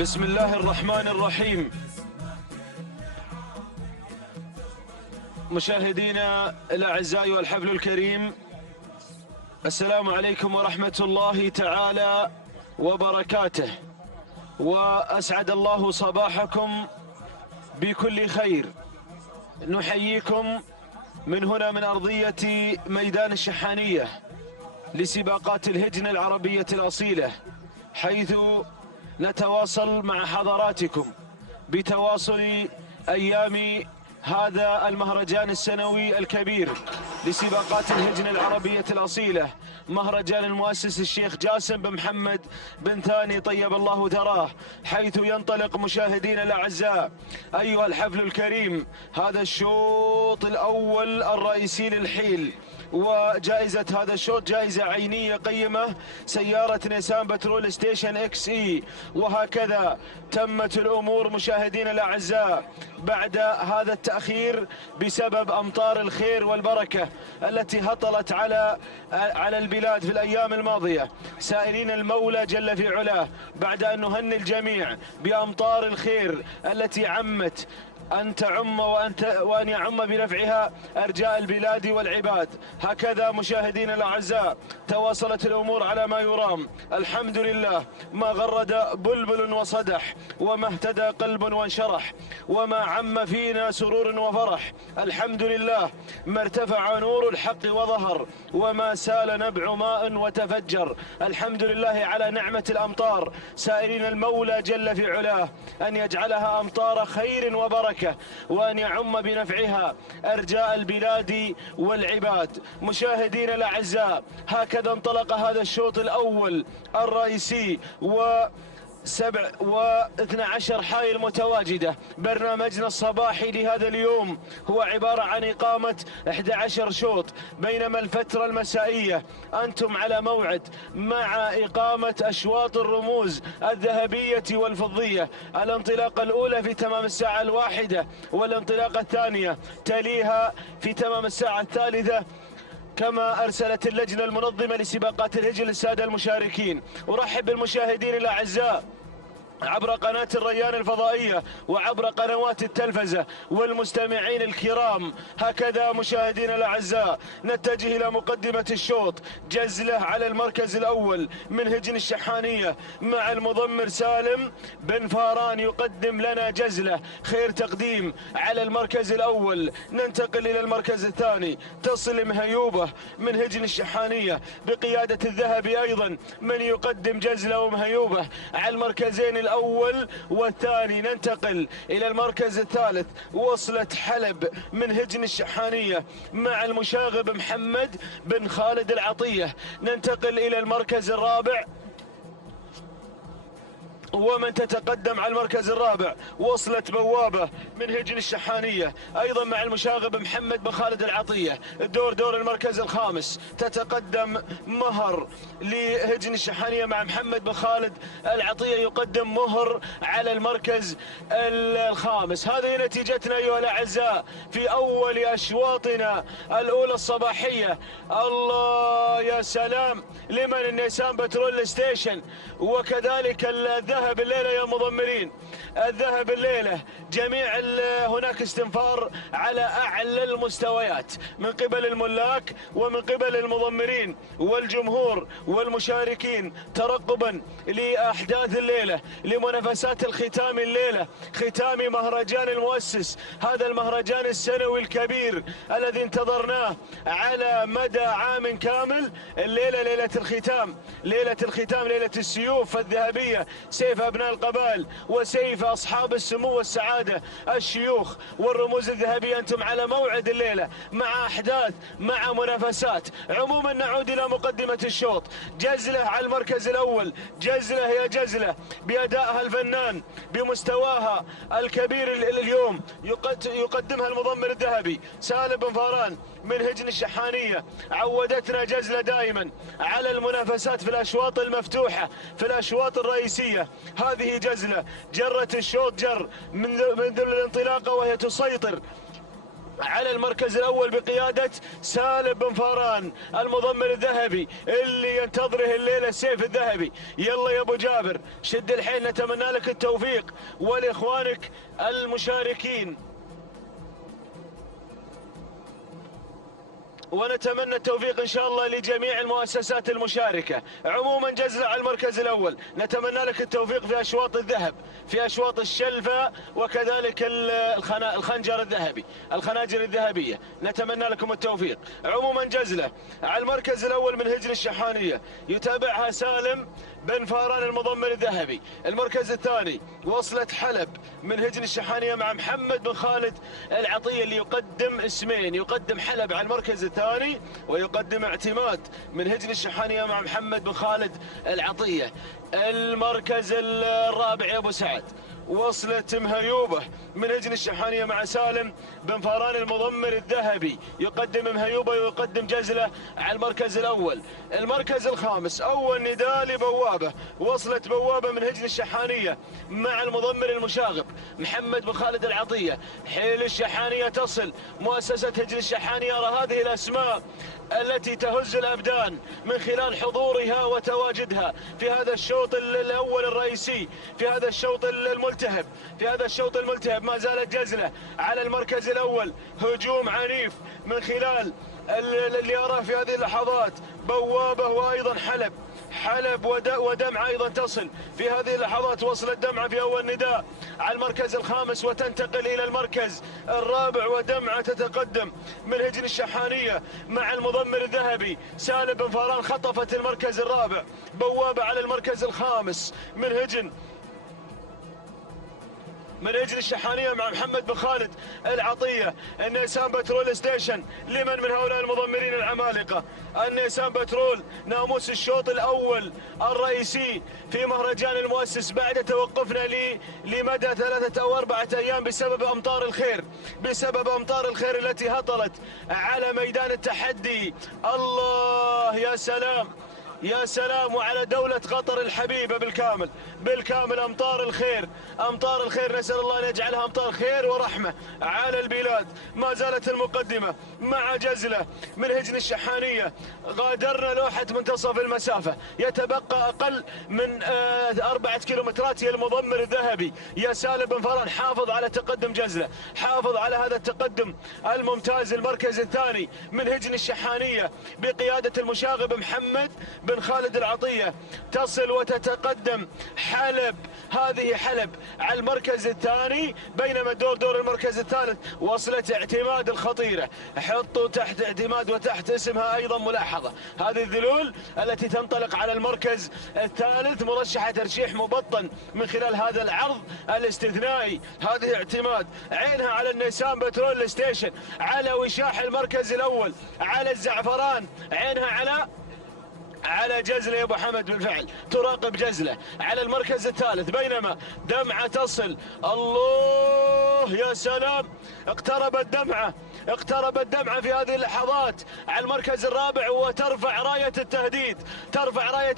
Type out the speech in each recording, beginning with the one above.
بسم الله الرحمن الرحيم. مشاهدينا الأعزاء والحفل الكريم، السلام عليكم ورحمة الله تعالى وبركاته، وأسعد الله صباحكم بكل خير. نحييكم من هنا من أرضية ميدان الشحانية لسباقات الهجن العربية الأصيلة، حيث نتواصل مع حضراتكم بتواصل أيام هذا المهرجان السنوي الكبير لسباقات الهجن العربية الأصيلة، مهرجان المؤسس الشيخ جاسم بن محمد بن ثاني طيب الله ثراه، حيث ينطلق مشاهدينا الأعزاء أيها الحفل الكريم هذا الشوط الأول الرئيسي للحيل. وجائزة هذا الشوط جائزة عينية قيمة، سيارة نيسان بترول ستيشن اكس اي. وهكذا تمت الأمور مشاهدينا الأعزاء بعد هذا التأخير بسبب أمطار الخير والبركة التي هطلت على البلاد في الأيام الماضية، سائلين المولى جل في علاه بعد أن نهني الجميع بأمطار الخير التي عمت أن تعم وأن يعم بنفعها أرجاء البلاد والعباد. هكذا مشاهدينا الأعزاء تواصلت الأمور على ما يرام، الحمد لله. ما غرد بلبل وصدح، وما اهتدى قلب وانشرح، وما عم فينا سرور وفرح، الحمد لله. ما ارتفع نور الحق وظهر، وما سال نبع ماء وتفجر، الحمد لله على نعمة الأمطار، سائلين المولى جل في علاه أن يجعلها أمطار خير وبركة، وأن يعم بنفعها أرجاء البلاد والعباد. مشاهدينا الأعزاء، هكذا انطلق هذا الشوط الأول الرئيسي، و12 حائل متواجدة. برنامجنا الصباحي لهذا اليوم هو عبارة عن إقامة 11 شوط، بينما الفترة المسائية أنتم على موعد مع إقامة أشواط الرموز الذهبية والفضية. الانطلاقة الأولى في تمام الساعة 1، والانطلاقة الثانية تليها في تمام الساعة 3، كما أرسلت اللجنة المنظمة لسباقات الهجن للسادة المشاركين. أرحب بالمشاهدين الأعزاء عبر قناة الريان الفضائية وعبر قنوات التلفزة والمستمعين الكرام. هكذا مشاهدينا الأعزاء نتجه إلى مقدمة الشوط، جزلة على المركز الأول من هجن الشحانية مع المضمر سالم بن فاران يقدم لنا جزلة خير تقديم على المركز الأول. ننتقل إلى المركز الثاني، تصل مهيوبة من هجن الشحانية بقيادة الذهبي أيضا من يقدم جزلة ومهيوبة على المركزين الأول والثاني. ننتقل إلى المركز الثالث، وصلة حلب من هجن الشحانية مع المشاغب محمد بن خالد العطية. ننتقل إلى المركز الرابع، ومن تتقدم على المركز الرابع وصلت بوابة من هجن الشحانية أيضا مع المشاغب محمد بن خالد العطية. دور المركز الخامس تتقدم مهر لهجن الشحانية مع محمد بن خالد العطية، يقدم مهر على المركز الخامس. هذه نتيجتنا أيها الأعزاء في أول أشواطنا الأولى الصباحية. الله يا سلام لمن النيسان بترول ستيشن، وكذلك الذهب الليلة يا مضمرين، الذهب الليلة جميع هناك استنفار على أعلى المستويات من قبل الملاك ومن قبل المضمرين والجمهور والمشاركين، ترقبا لأحداث الليلة، لمنافسات الختام الليلة، ختام مهرجان المؤسس، هذا المهرجان السنوي الكبير الذي انتظرناه على مدى عام كامل. الليلة ليلة الختام، ليلة الختام، ليلة السيوف الذهبية، سيف أبناء القبائل وسيف أصحاب السمو والسعادة الشيوخ والرموز الذهبية. أنتم على موعد الليلة مع أحداث، مع منافسات. عموما نعود إلى مقدمة الشوط، جزلة على المركز الأول، جزلة هي جزلة بأدائها الفنان بمستواها الكبير اليوم، يقدمها المضمر الذهبي سالم بن فاران من هجن الشحانية. عودتنا جزلة دائما على المنافسات في الأشواط المفتوحة، في الأشواط الرئيسية. هذه جزلة جرت الشوط جر منذ الانطلاقة وهي تسيطر على المركز الأول بقيادة سالم بن فاران المضمر الذهبي اللي ينتظره الليلة السيف الذهبي. يلا يا أبو جابر شد الحيل، نتمنى لك التوفيق ولإخوانك المشاركين، ونتمنى التوفيق إن شاء الله لجميع المؤسسات المشاركة. عموما جزلة على المركز الأول، نتمنى لك التوفيق في أشواط الذهب، في أشواط الشلفة، وكذلك الخنجر الذهبي، الخناجر الذهبية، نتمنى لكم التوفيق. عموما جزلة على المركز الأول من هجن الشحانية، يتابعها سالم بن فاران المضمر الذهبي. المركز الثاني وصلة حلب من هجن الشحانية مع محمد بن خالد العطية، اللي يقدم اسمين، يقدم حلب على المركز الثاني ويقدم اعتماد من هجن الشحانية مع محمد بن خالد العطية. المركز الرابع يا ابو سعد وصلة مهيوبة من هجن الشحانية مع سالم بن فاران المضمر الذهبي، يقدم مهيوبة ويقدم جزلة على المركز الأول. المركز الخامس أول نداء لبوابة، وصلت بوابة من هجن الشحانية مع المضمر المشاغب محمد بن خالد العطية. حيل الشحانية تصل، مؤسسة هجن الشحانية، يرى هذه الأسماء التي تهز الأبدان من خلال حضورها وتواجدها في هذا الشوط الأول الرئيسي، في هذا الشوط الملتهب، في هذا الشوط الملتهب. ما زالت جزلة على المركز الأول، هجوم عنيف من خلال اللي أراه في هذه اللحظات بوابة وأيضا حلب ودمعة أيضا تصل في هذه اللحظات. وصلت دمعة في أول نداء على المركز الخامس وتنتقل إلى المركز الرابع، ودمعة تتقدم من هجن الشحانية مع المضمر الذهبي سالم بن فاران، خطفت المركز الرابع. بوابة على المركز الخامس من هجن الشحانية مع محمد بن خالد العطية. النيسان بترول ستيشن لمن من هؤلاء المضمرين العمالقة؟ النيسان بترول ناموس الشوط الأول الرئيسي في مهرجان المؤسس بعد توقفنا لمدى 3 أو 4 أيام بسبب أمطار الخير التي هطلت على ميدان التحدي. الله يا سلام يا سلام، وعلى دولة قطر الحبيبة بالكامل أمطار الخير، نسأل الله أن يجعلها أمطار خير ورحمة على البلاد. ما زالت المقدمة مع جزلة من هجن الشحانية، غادرنا لوحة منتصف المسافة، يتبقى أقل من 4 كيلومترات. هي المضمر الذهبي يا سالم بن فاران، حافظ على تقدم جزلة، حافظ على هذا التقدم الممتاز. المركز الثاني من هجن الشحانية بقيادة المشاغب محمد بن خالد العطية، تصل وتتقدم حلب. هذه حلب على المركز الثاني، بينما دور المركز الثالث وصلت اعتماد الخطيرة. حطوا تحت اعتماد وتحت اسمها أيضا ملاحظة، هذه الذلول التي تنطلق على المركز الثالث مرشحة ترشيح مبطن من خلال هذا العرض الاستثنائي. هذه اعتماد، عينها على النيسان بترول ستيشن، على وشاح المركز الأول، على الزعفران، عينها على جزلة يا ابو حمد. بالفعل تراقب جزلة على المركز الثالث، بينما دمعة تصل. الله يا سلام، اقتربت دمعة في هذه اللحظات على المركز الرابع، وترفع راية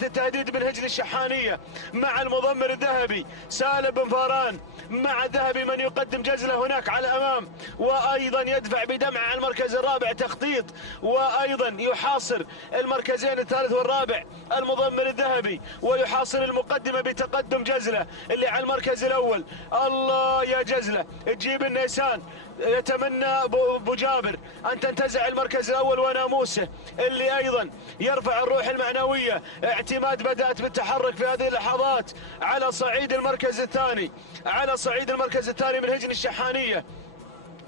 التهديد من هجن الشحانية مع المضمر الذهبي سالم بن فاران، مع الذهبي من يقدم جزلة هناك على الأمام، وأيضا يدفع بدمعة على المركز الرابع تخطيط، وأيضا يحاصر المركزين الثالث والرابع المضمر الذهبي، ويحاصر المقدمة بتقدم جزلة اللي على المركز الأول. الله يا جزلة تجيب النيسان، يتمنى ابو جابر ان تنتزع المركز الاول وناموسه اللي ايضا يرفع الروح المعنويه. اعتماد بدات بالتحرك في هذه اللحظات على صعيد المركز الثاني من هجن الشحانيه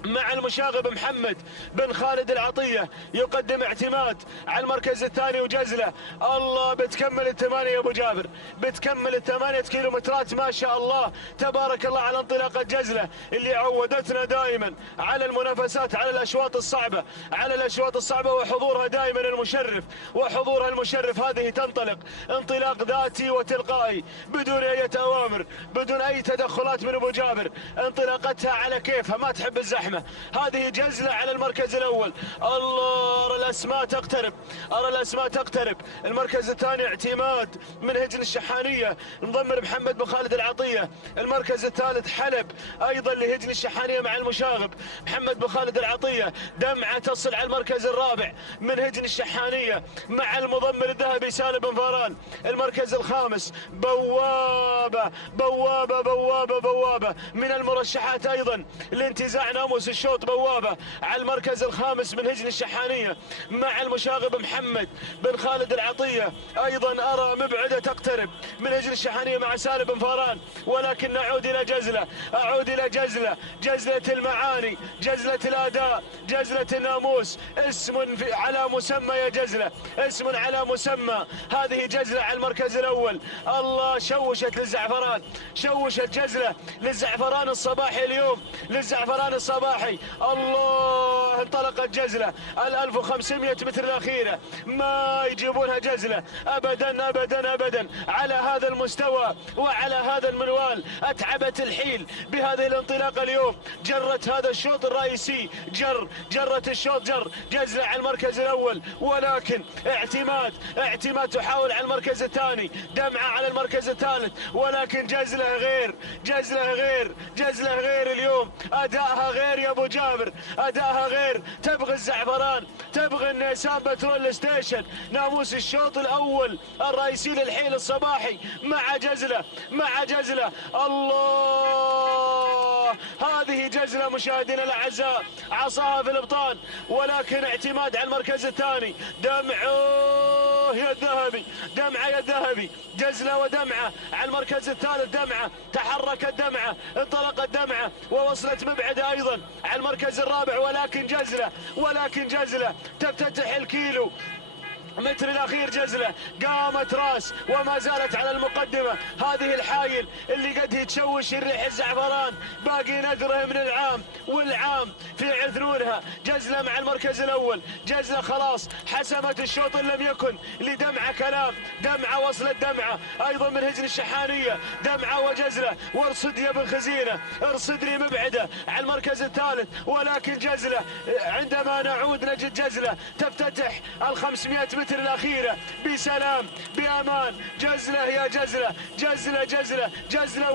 مع المشاغب محمد بن خالد العطية، يقدم اعتماد على المركز الثاني وجزلة. الله بتكمل الثمانية يا ابو جابر، بتكمل ال8 كيلومترات، ما شاء الله تبارك الله على انطلاقة جزلة اللي عودتنا دائما على المنافسات، على الاشواط الصعبة وحضورها دائما المشرف. هذه تنطلق انطلاق ذاتي وتلقائي بدون اي اوامر، بدون اي تدخلات من ابو جابر، انطلاقتها على كيفها، ما تحب الزحمة، الرحمة. هذه جزلة على المركز الأول. الله، أرى الأسماء تقترب، أرى الأسماء تقترب. المركز الثاني اعتماد من هجن الشحانية، مضمر محمد بن خالد العطية. المركز الثالث حلب أيضا لهجن الشحانية مع المشاغب محمد بن خالد العطية. دمعة تصل على المركز الرابع من هجن الشحانية مع المضمر الذهبي سالم بن فاران. المركز الخامس بوابة بوابة بوابة بوابة من المرشحات أيضا لانتزاع ناموس الشوط. بوابة على المركز الخامس من هجن الشحانية مع المشاغب محمد بن خالد العطية. أيضا أرى مبعدة تقترب من هجن الشحانية مع سالم بن فاران. ولكن نعود إلى جزلة، أعود إلى جزلة، جزلة المعاني، جزلة الأداء، جزلة الناموس. اسم على مسمى يا جزلة، اسم على مسمى. هذه جزلة على المركز الأول. الله، شوشت للزعفران، شوشت جزلة للزعفران الصباحي اليوم، للزعفران الصباحي. الله، انطلقت جزلة 1500 متر الأخيرة، ما يجيبونها جزلة أبدا أبدا أبدا على هذا المستوى وعلى هذا المنوال. أتعبت الحيل بهذه الانطلاقة اليوم، جرت هذا الشوط الرئيسي، جرت الشوط، جزلة على المركز الأول. ولكن اعتماد تحاول على المركز الثاني، دمعة على المركز الثالث. ولكن جزلة غير، جزلة غير اليوم، أداءها غير يا أبو جابر، أداءها غير. تبغى الزعفران، تبغى النيسان بترول ستيشن، ناموس الشوط الأول الرئيسي للحيل الصباحي مع جزلة، مع جزلة. الله، هذه جزلة مشاهدينا الأعزاء، عصاها في الابطال. ولكن اعتماد على المركز الثاني، دمعه يا الذهبي، دمعة يا الذهبي، جزلة ودمعة على المركز الثالث. دمعة تحركت، دمعة انطلقت، دمعة ووصلت مبعدة أيضا على المركز الرابع. ولكن جزلة تفتتح الكيلو متر الأخير. جزلة قامت راس وما زالت على المقدمة. هذه الحايل اللي قد تشوش الريح الزعفران، باقي نذره من العام والعام في عذرونها. جزلة مع المركز الأول، جزلة خلاص حسمت الشوط إن لم يكن لدمعة كلام. دمعة وصلت، دمعة أيضا من هجن الشحانية، دمعة وجزلة. وارصد يا ابن خزينة، ارصد لي مبعدة على المركز الثالث. ولكن جزلة، عندما نعود نجد جزلة تفتتح 500 متر الأخيرة بسلام بأمان. جزلة يا جزلة، جزلة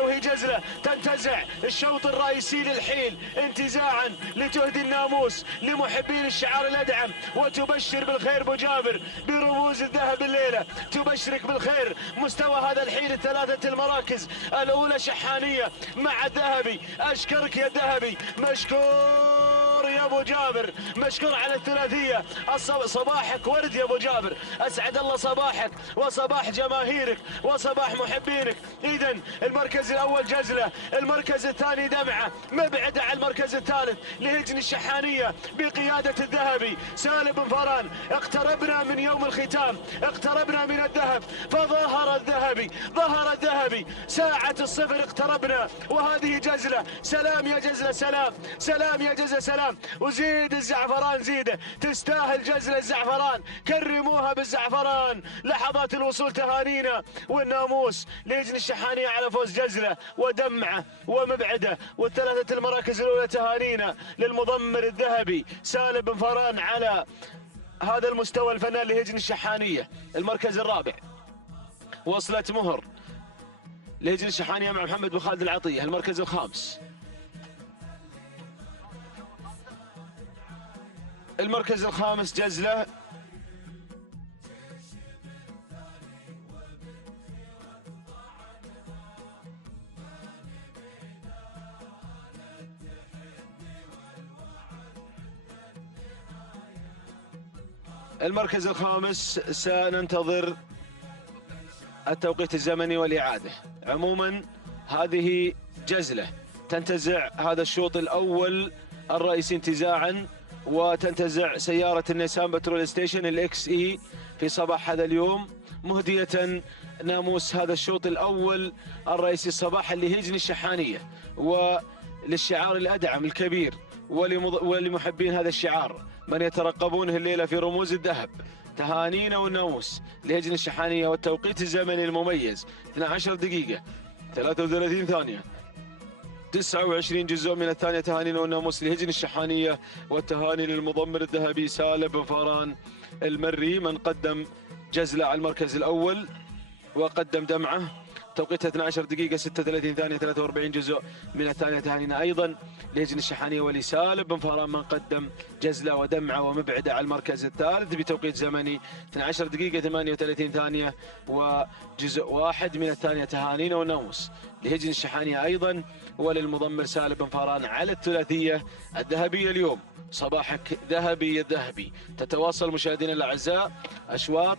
وهي جزلة تنتزع الشوط الرئيسي للحيل انتزاعا لتهدي الناموس لمحبين الشعار الأدعم، وتبشر بالخير ابو جابر برموز الذهب الليلة. تبشرك بالخير مستوى هذا الحيل الثلاثة المراكز الأولى شحانية مع الذهبي. أشكرك يا الذهبي، مشكور يا ابو جابر، مشكور على الثلاثية. صباحك ورد يا ابو جابر، اسعد الله صباحك وصباح جماهيرك وصباح محبينك. اذا المركز الاول جزلة، المركز الثاني دمعة، مبعدة على المركز الثالث لهجن الشحانية بقيادة الذهبي سالم بن فاران. اقتربنا من يوم الختام، اقتربنا من الذهب، فظهر الذهبي، ظهر الذهبي ساعة الصفر، اقتربنا. وهذه جزلة، سلام يا جزلة، سلام يا جزلة، سلام. وزيد الزعفران، زيده، تستاهل جزلة الزعفران، كرموها بالزعفران. لحظات الوصول تهانينا والناموس لهجن الشحانية على فوز جزلة ودمعة ومبعدة والثلاثة المراكز الأولى. تهانينا للمضمر الذهبي سالم بن فاران على هذا المستوى الفنان لهجن الشحانية. المركز الرابع وصلت مهر لهجن الشحانية مع محمد بن خالد العطية. المركز الخامس، المركز الخامس جزلة. المركز الخامس سننتظر التوقيت الزمني والإعادة. عموما هذه جزلة تنتزع هذا الشوط الأول الرئيسي انتزاعا، وتنتزع سيارة النيسان بترول ستيشن الاكس اي في صباح هذا اليوم، مهدية ناموس هذا الشوط الأول الرئيسي صباحا لهجن الشحانية وللشعار الأدعم الكبير ولمحبين هذا الشعار من يترقبونه الليلة في رموز الذهب. تهانينا والناموس لهجن الشحانية. والتوقيت الزمني المميز 12 دقيقة 33 ثانية 29 جزء من الثانية. تهانينا والناموس لهجن الشحانية، والتهاني للمضمر الذهبي سالم بن فاران المري من قدم جزلة على المركز الأول وقدم دمعة. توقيتها 12 دقيقة 36 ثانية 43 جزء من الثانية. تهانينا أيضا لهجن الشحانية ولسالم بن فاران من قدم جزلة ودمعة ومبعدة على المركز الثالث بتوقيت زمني 12 دقيقة 38 ثانية وجزء واحد من الثانية. تهانينا والناموس لهجن الشحانية أيضا وللمضمر سالم بن فاران على الثلاثية الذهبية اليوم. صباحك ذهبي الذهبي. تتواصل مشاهدينا الأعزاء أشواط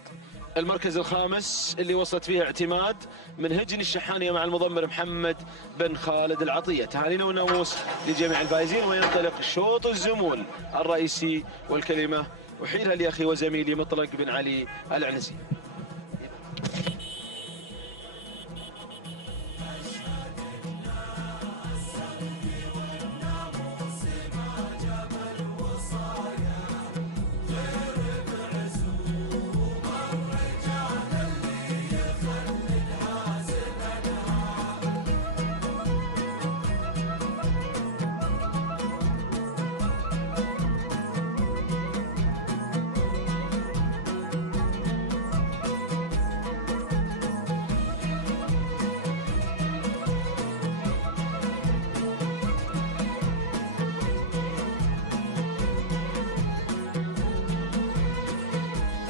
المركز الخامس اللي وصلت فيها اعتماد من هجن الشحانية مع المضمر محمد بن خالد العطية. تهانينا والناموس لجميع الفائزين، وينطلق شوط الزمول الرئيسي، والكلمة أحيلها لأخي وزميلي مطلق بن علي العنسي.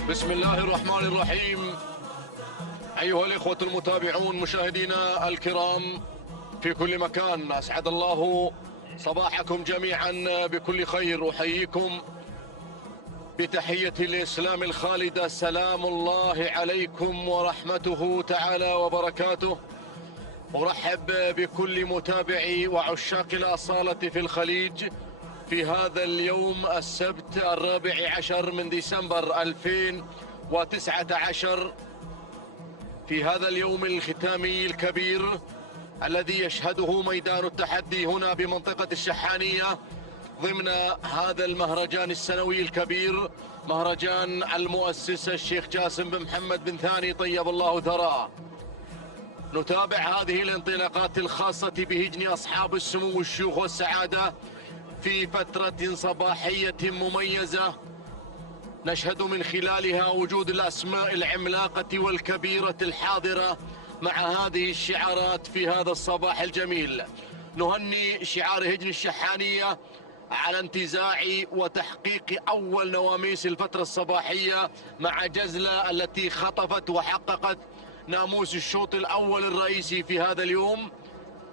بسم الله الرحمن الرحيم. أيها الإخوة المتابعون مشاهدينا الكرام في كل مكان، أسعد الله صباحكم جميعا بكل خير. أحييكم بتحية الإسلام الخالدة، سلام الله عليكم ورحمته تعالى وبركاته. أرحب بكل متابعي وعشاق الأصالة في الخليج في هذا اليوم السبت 14 من ديسمبر 2019، في هذا اليوم الختامي الكبير الذي يشهده ميدان التحدي هنا بمنطقة الشحانية ضمن هذا المهرجان السنوي الكبير، مهرجان المؤسسة الشيخ جاسم بن محمد بن ثاني طيب الله ثراه. نتابع هذه الانطلاقات الخاصة بهجن أصحاب السمو والشيوخ والسعادة في فترة صباحية مميزة نشهد من خلالها وجود الأسماء العملاقة والكبيرة الحاضرة مع هذه الشعارات في هذا الصباح الجميل. نهني شعار هجن الشحانية على انتزاع وتحقيق أول نواميس الفترة الصباحية مع جزلة التي خطفت وحققت ناموس الشوط الأول الرئيسي في هذا اليوم،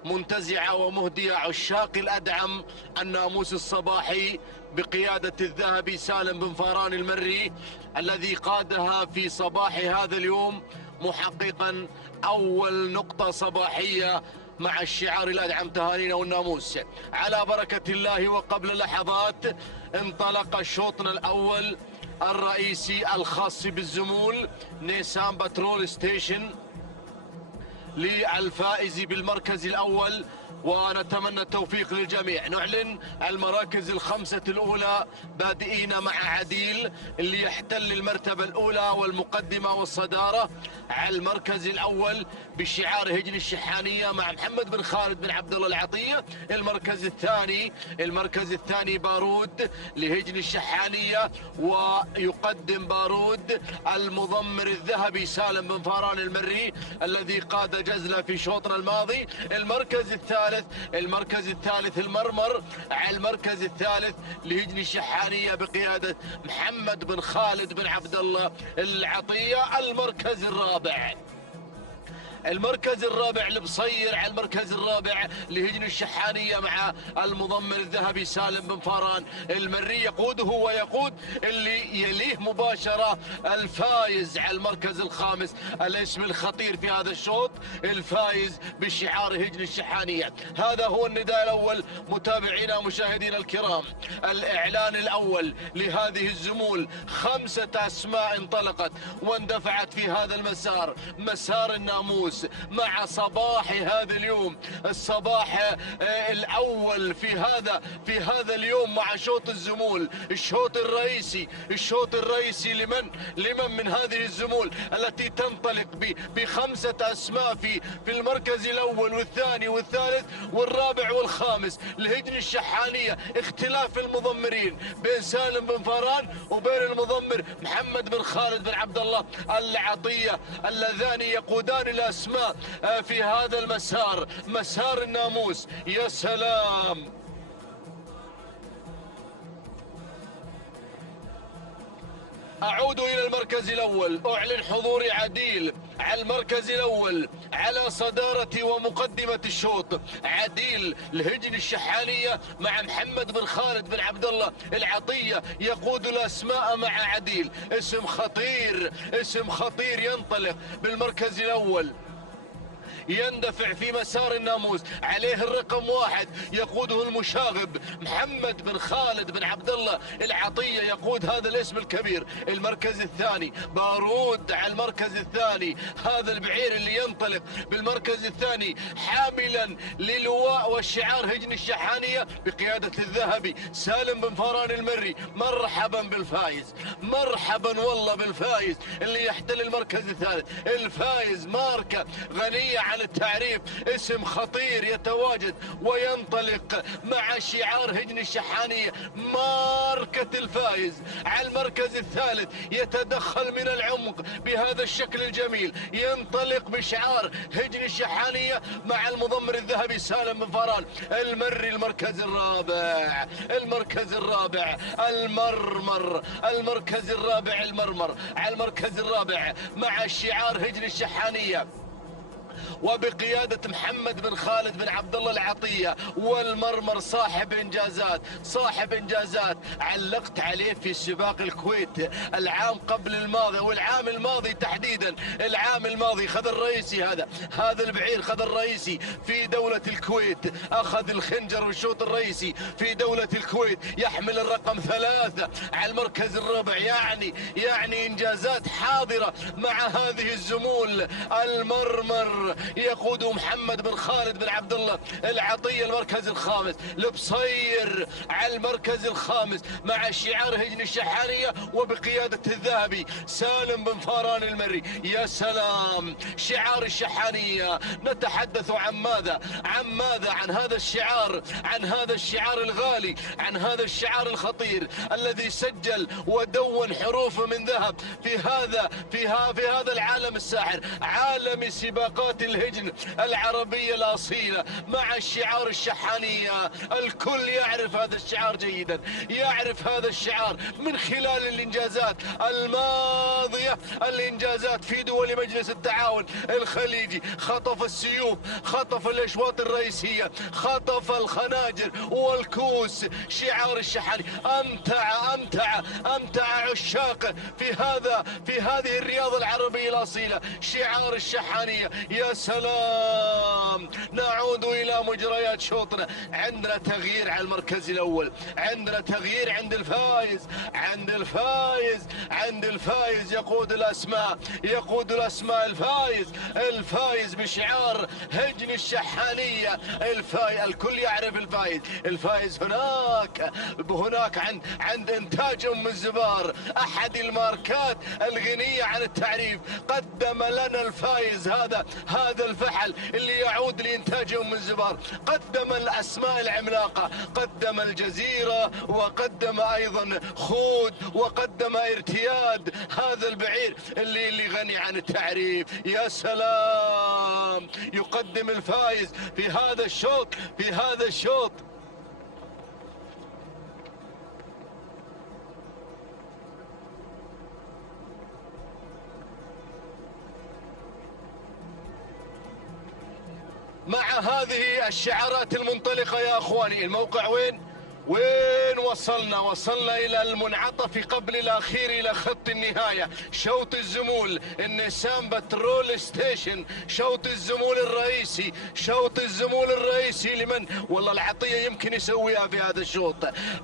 منتزعة ومهدية عشاق الأدعم الناموس الصباحي بقيادة الذهبي سالم بن فاران المري الذي قادها في صباح هذا اليوم، محققا أول نقطة صباحية مع الشعار الأدعم تهانينا والناموس. على بركة الله وقبل لحظات انطلق شوطنا الأول الرئيسي الخاص بالزمول نيسان بترول ستيشن للفائز بالمركز الأول، ونتمنى التوفيق للجميع. نعلن المراكز الخمسة الأولى بادئين مع عديل اللي يحتل المرتبة الأولى والمقدمة والصدارة على المركز الأول بشعار هجن الشحانية مع محمد بن خالد بن عبد الله العطية. المركز الثاني بارود لهجن الشحانية، ويقدم بارود المضمر الذهبي سالم بن فاران المري الذي قاد جزلة في شوطنا الماضي. المركز الثالث المرمر على المركز الثالث لهجن الشحانية بقيادة محمد بن خالد بن عبد الله العطية. المركز الرابع البصير على المركز الرابع لهجن الشحانية مع المضمر الذهبي سالم بن فاران المري، يقوده ويقود اللي يليه مباشرة الفايز على المركز الخامس، الاسم الخطير في هذا الشوط الفايز بشعار هجن الشحانية. هذا هو النداء الأول متابعينا مشاهدينا الكرام، الإعلان الأول لهذه الزمول. 5 أسماء انطلقت واندفعت في هذا المسار، مسار الناموس الناموس مع صباح هذا اليوم، الصباح الأول في هذا اليوم مع شوط الزمول، الشوط الرئيسي لمن من هذه الزمول التي تنطلق ب5 أسماء في المركز الأول والثاني والثالث والرابع والخامس. الهجن الشحانية اختلاف المضمرين بين سالم بن فاران وبين المضمر محمد بن خالد بن عبد الله العطية، اللذان يقودان الأسماء في هذا المسار، مسار الناموس. يا سلام. أعود إلى المركز الأول، أعلن حضوري عديل على المركز الأول على صدارة ومقدمة الشوط. عديل الهجن الشحانية مع محمد بن خالد بن عبد الله العطية يقود الأسماء مع عديل. اسم خطير ينطلق بالمركز الأول، يندفع في مسار الناموس، عليه الرقم 1 يقوده المشاغب محمد بن خالد بن عبد الله العطية، يقود هذا الاسم الكبير. المركز الثاني بارود على المركز الثاني، هذا البعير اللي ينطلق بالمركز الثاني حاملا للواء والشعار هجن الشحانية بقيادة الذهبي سالم بن فاران المري. مرحبا بالفايز، مرحبا والله بالفايز اللي يحتل المركز الثالث. الفايز ماركة غنية عن التعريف، اسم خطير يتواجد وينطلق مع شعار هجن الشحانية. ماركة الفايز على المركز الثالث يتدخل من العمق بهذا الشكل الجميل، ينطلق بشعار هجن الشحانية مع المضمر الذهبي سالم بن فاران المري. المركز الرابع المرمر، المركز الرابع المرمر على المركز الرابع مع شعار هجن الشحانية وبقيادة محمد بن خالد بن عبد الله العطية. والمرمر صاحب إنجازات علقت عليه في سباق الكويت العام قبل الماضي والعام الماضي تحديدا. العام الماضي خذ الرئيسي، هذا البعير خذ الرئيسي في دولة الكويت، أخذ الخنجر والشوط الرئيسي في دولة الكويت، يحمل الرقم 3 على المركز الرابع. يعني إنجازات حاضرة مع هذه الزمول. المرمر يقوده محمد بن خالد بن عبد الله العطية المركز الخامس. البصير على المركز الخامس مع شعار هجن الشحانية وبقيادة الذهبي سالم بن فاران المري. يا سلام، شعار الشحانية. نتحدث عن ماذا؟ عن هذا الشعار الغالي، عن هذا الشعار الخطير الذي سجل ودون حروفه من ذهب في هذا العالم الساحر، عالم سباقات الهجن العربية الأصيلة مع الشعار الشحانية. الكل يعرف هذا الشعار جيدا، يعرف هذا الشعار من خلال الإنجازات الماضية، الإنجازات في دول مجلس التعاون الخليجي. خطف السيوف، خطف الأشواط الرئيسية، خطف الخناجر والكوس. شعار الشحاني أمتع عشاقه في هذه الرياضة العربية الأصيلة، شعار الشحانية. يا سلام. نعود إلى مجريات شوطنا. عندنا تغيير على المركز الأول، عندنا تغيير عند الفايز يقود الأسماء الفايز بشعار هجن الشحانية. الكل يعرف الفايز هناك عند إنتاج أم الزبار، أحد الماركات الغنية عن التعريف. قدم لنا الفايز هذا الفحل اللي يعود لإنتاج أم الزبار، قدم الأسماء العملاقة، قدم الجزيرة وقدم أيضا خود وقدم ارتياد، هذا البعير اللي غني عن التعريف. يا سلام، يقدم الفايز في هذا الشوط. مع هذه الشعارات المنطلقة يا أخواني، الموقع وين؟ وين وصلنا إلى المنعطف قبل الأخير، إلى خط النهاية. شوط الزمول النسان بترول ستيشن، شوط الزمول الرئيسي، شوط الزمول الرئيسي لمن والله العطية يمكن يسويها في هذا الشوط،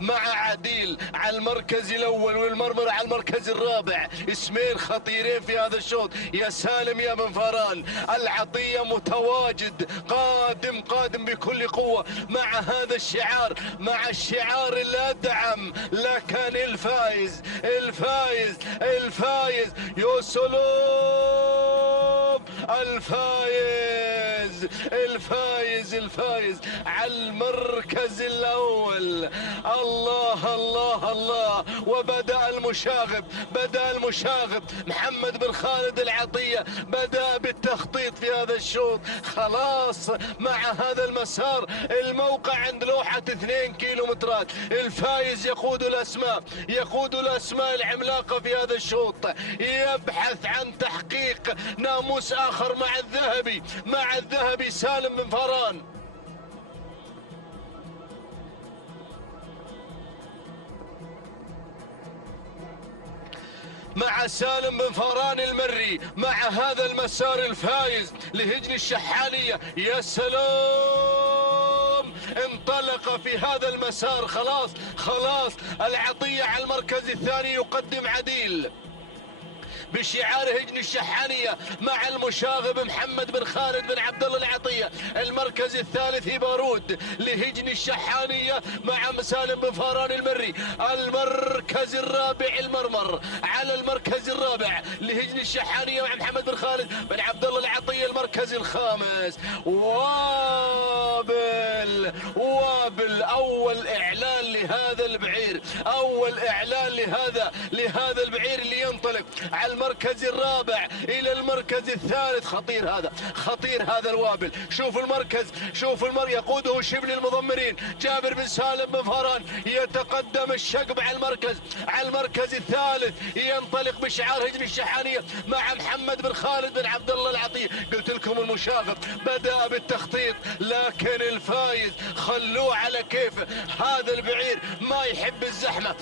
مع عديل على المركز الأول والمرمر على المركز الرابع. اسمين خطيرين في هذا الشوط، يا سالم يا بن فاران. العطية متواجد قادم بكل قوة مع هذا الشعار، مع الشعار الأدعم، لكن الفايز يا سلام، الفايز على المركز الأول. الله. وبدأ المشاغب محمد بن خالد العطية، بدأ بالتخطيط في هذا الشوط. خلاص مع هذا المسار، الموقع عند لوحة 2 كيلومترات. الفايز يقود الأسماء العملاقة في هذا الشوط، يبحث عن تحقيق ناموس آخر مع الذهبي سالم بن فاران. مع سالم بن فاران المري، مع هذا المسار الفايز لهجن الشحانية. يا سلام، انطلق في هذا المسار. خلاص العطية على المركز الثاني، يقدم عديل بشعار هجن الشحانية مع المشاغب محمد بن خالد بن عبد الله العطية. المركز الثالث بارود لهجن الشحانية مع سالم بن فاران المري. المركز الرابع المرمر على المركز الرابع لهجن الشحانية مع محمد بن خالد بن عبد الله العطية. المركز الخامس وابل أول إعلان لهذا البعير، لهذا البعير اللي ينطلق على المركز الرابع إلى المركز الثالث. خطير هذا الوابل. شوف المركز يقوده شبل المضمرين جابر بن سالم بن فاران، يتقدم الشقب على المركز الثالث، ينطلق بشعار هجن الشحانية مع محمد بن خالد بن عبد الله العطية. قلت لكم المشاغب بدأ بالتخطيط، لكن الفايز خلوه على كيفه. هذا البعير ما يحب الزحمة،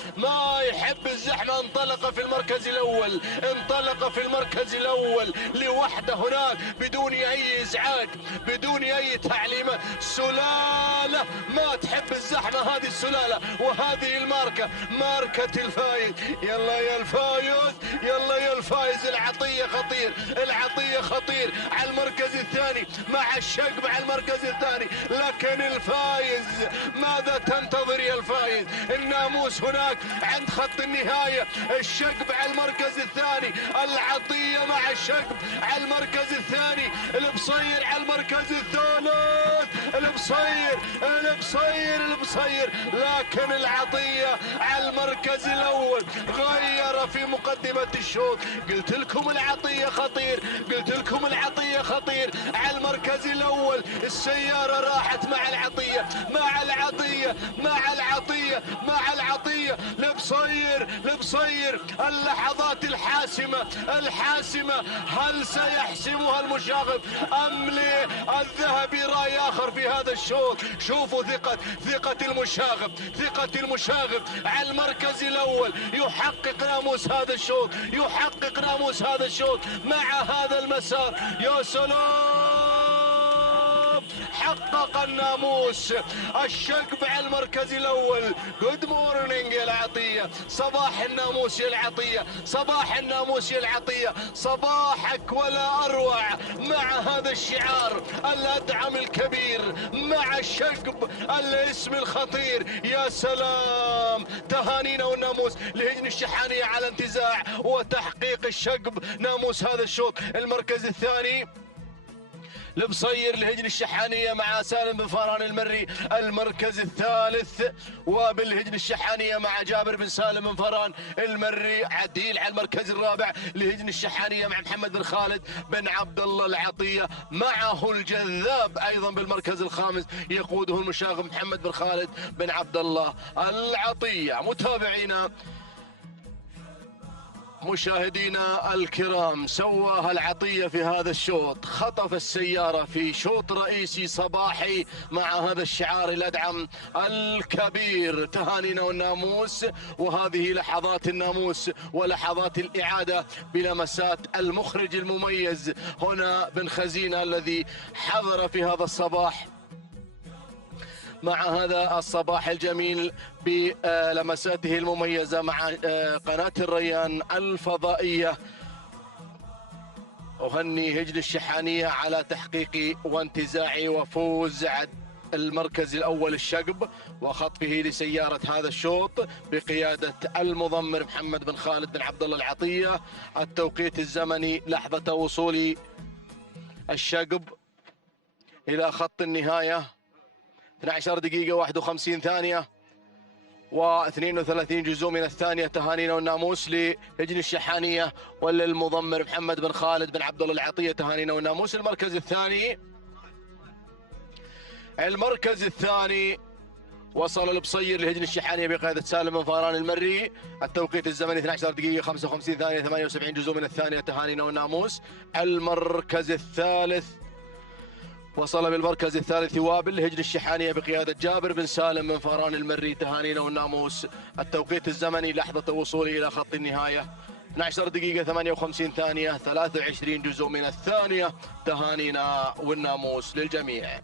انطلق في المركز الأول لوحده هناك، بدون أي إزعاج، بدون أي تعليمات. سلالة ما تحب الزحمة، هذه السلالة وهذه الماركة، ماركة الفايز. يلا يا الفايز. العطية خطير على المركز الثاني مع الشقب على المركز الثاني، لكن الفايز ماذا تنتظر يا الفايز؟ الناموس هناك عند خط النهاية، الشقب على المركز الثاني، العطية مع الشقب على المركز الثاني، البصير على المركز الثالث، البصير، لكن العطية على المركز الأول. غير في مقدمة الشوط. قلت لكم العطية خطير على المركز الأول. السيارة راحت مع العطية. البصير اللحظات الحاسمة، هل سيحسمها المشاغب أم للذهبي رأي آخر في هذا الشوط؟ شوفوا ثقة المشاغب على المركز الأول، يحقق ناموس هذا الشوط مع هذا المسار. يا سلام، حقق الناموس. الشقب على المركز الأول. جود مورنينج يا العطية، صباح الناموس يا العطية، صباحك ولا أروع مع هذا الشعار الأدعم الكبير، مع الشقب الاسم الخطير. يا سلام، تهانينا والناموس لهجن الشحانية على انتزاع وتحقيق الشقب ناموس هذا الشوط. المركز الثاني البصير لهجن الشحانية مع سالم بن فاران المري. المركز الثالث وبالهجن الشحانية مع جابر بن سالم بن فاران المري. عديل على المركز الرابع لهجن الشحانية مع محمد بن خالد بن عبد الله العطية، معه الجذاب أيضا بالمركز الخامس، يقوده المشاغب محمد بن خالد بن عبد الله العطية. متابعينا مشاهدينا الكرام، سواها العطية في هذا الشوط، خطف السيارة في شوط رئيسي صباحي مع هذا الشعار الأدعم الكبير. تهانينا والناموس، وهذه لحظات الناموس ولحظات الإعادة بلمسات المخرج المميز هنا بن خزينة الذي حضر في هذا الصباح مع هذا الصباح الجميل بلمساته المميزة مع قناة الريان الفضائية. أهني هجن الشحانية على تحقيق وانتزاع وفوز المركز الأول الشقب وخطفه لسيارة هذا الشوط بقيادة المضمر محمد بن خالد بن عبد الله العطية. التوقيت الزمني لحظة وصول الشقب إلى خط النهاية 12 دقيقة 51 ثانية و32 جزء من الثانية. تهانينا والناموس لهجن الشحانية وللمضمر محمد بن خالد بن عبد الله العطية. تهانينا والناموس. المركز الثاني وصل البصير لهجن الشحانية بقيادة سالم بن فاران المري. التوقيت الزمني 12 دقيقة 55 ثانية 78 جزء من الثانية. تهانينا والناموس. المركز الثالث وصل بالمركز الثالث وابل هجن الشحانية بقيادة جابر بن سالم بن فاران المري. تهانينا والناموس. التوقيت الزمني لحظة وصوله إلى خط النهاية 12 دقيقة 58 ثانية 23 جزء من الثانية. تهانينا والناموس للجميع.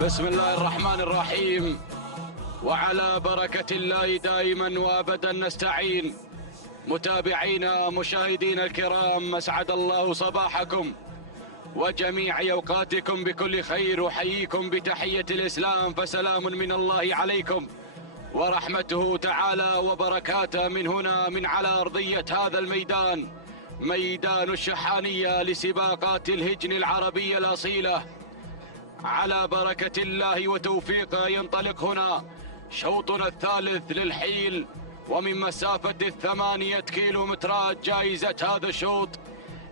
بسم الله الرحمن الرحيم، وعلى بركة الله دائما وابدا نستعين. متابعينا مشاهدينا الكرام، اسعد الله صباحكم وجميع اوقاتكم بكل خير، احييكم بتحية الاسلام، فسلام من الله عليكم ورحمته تعالى وبركاته من هنا من على ارضية هذا الميدان، ميدان الشحانية لسباقات الهجن العربية الاصيلة. على بركة الله وتوفيقه ينطلق هنا شوطنا الثالث للحيل، ومن مسافة 8 كيلومترات. جائزة هذا الشوط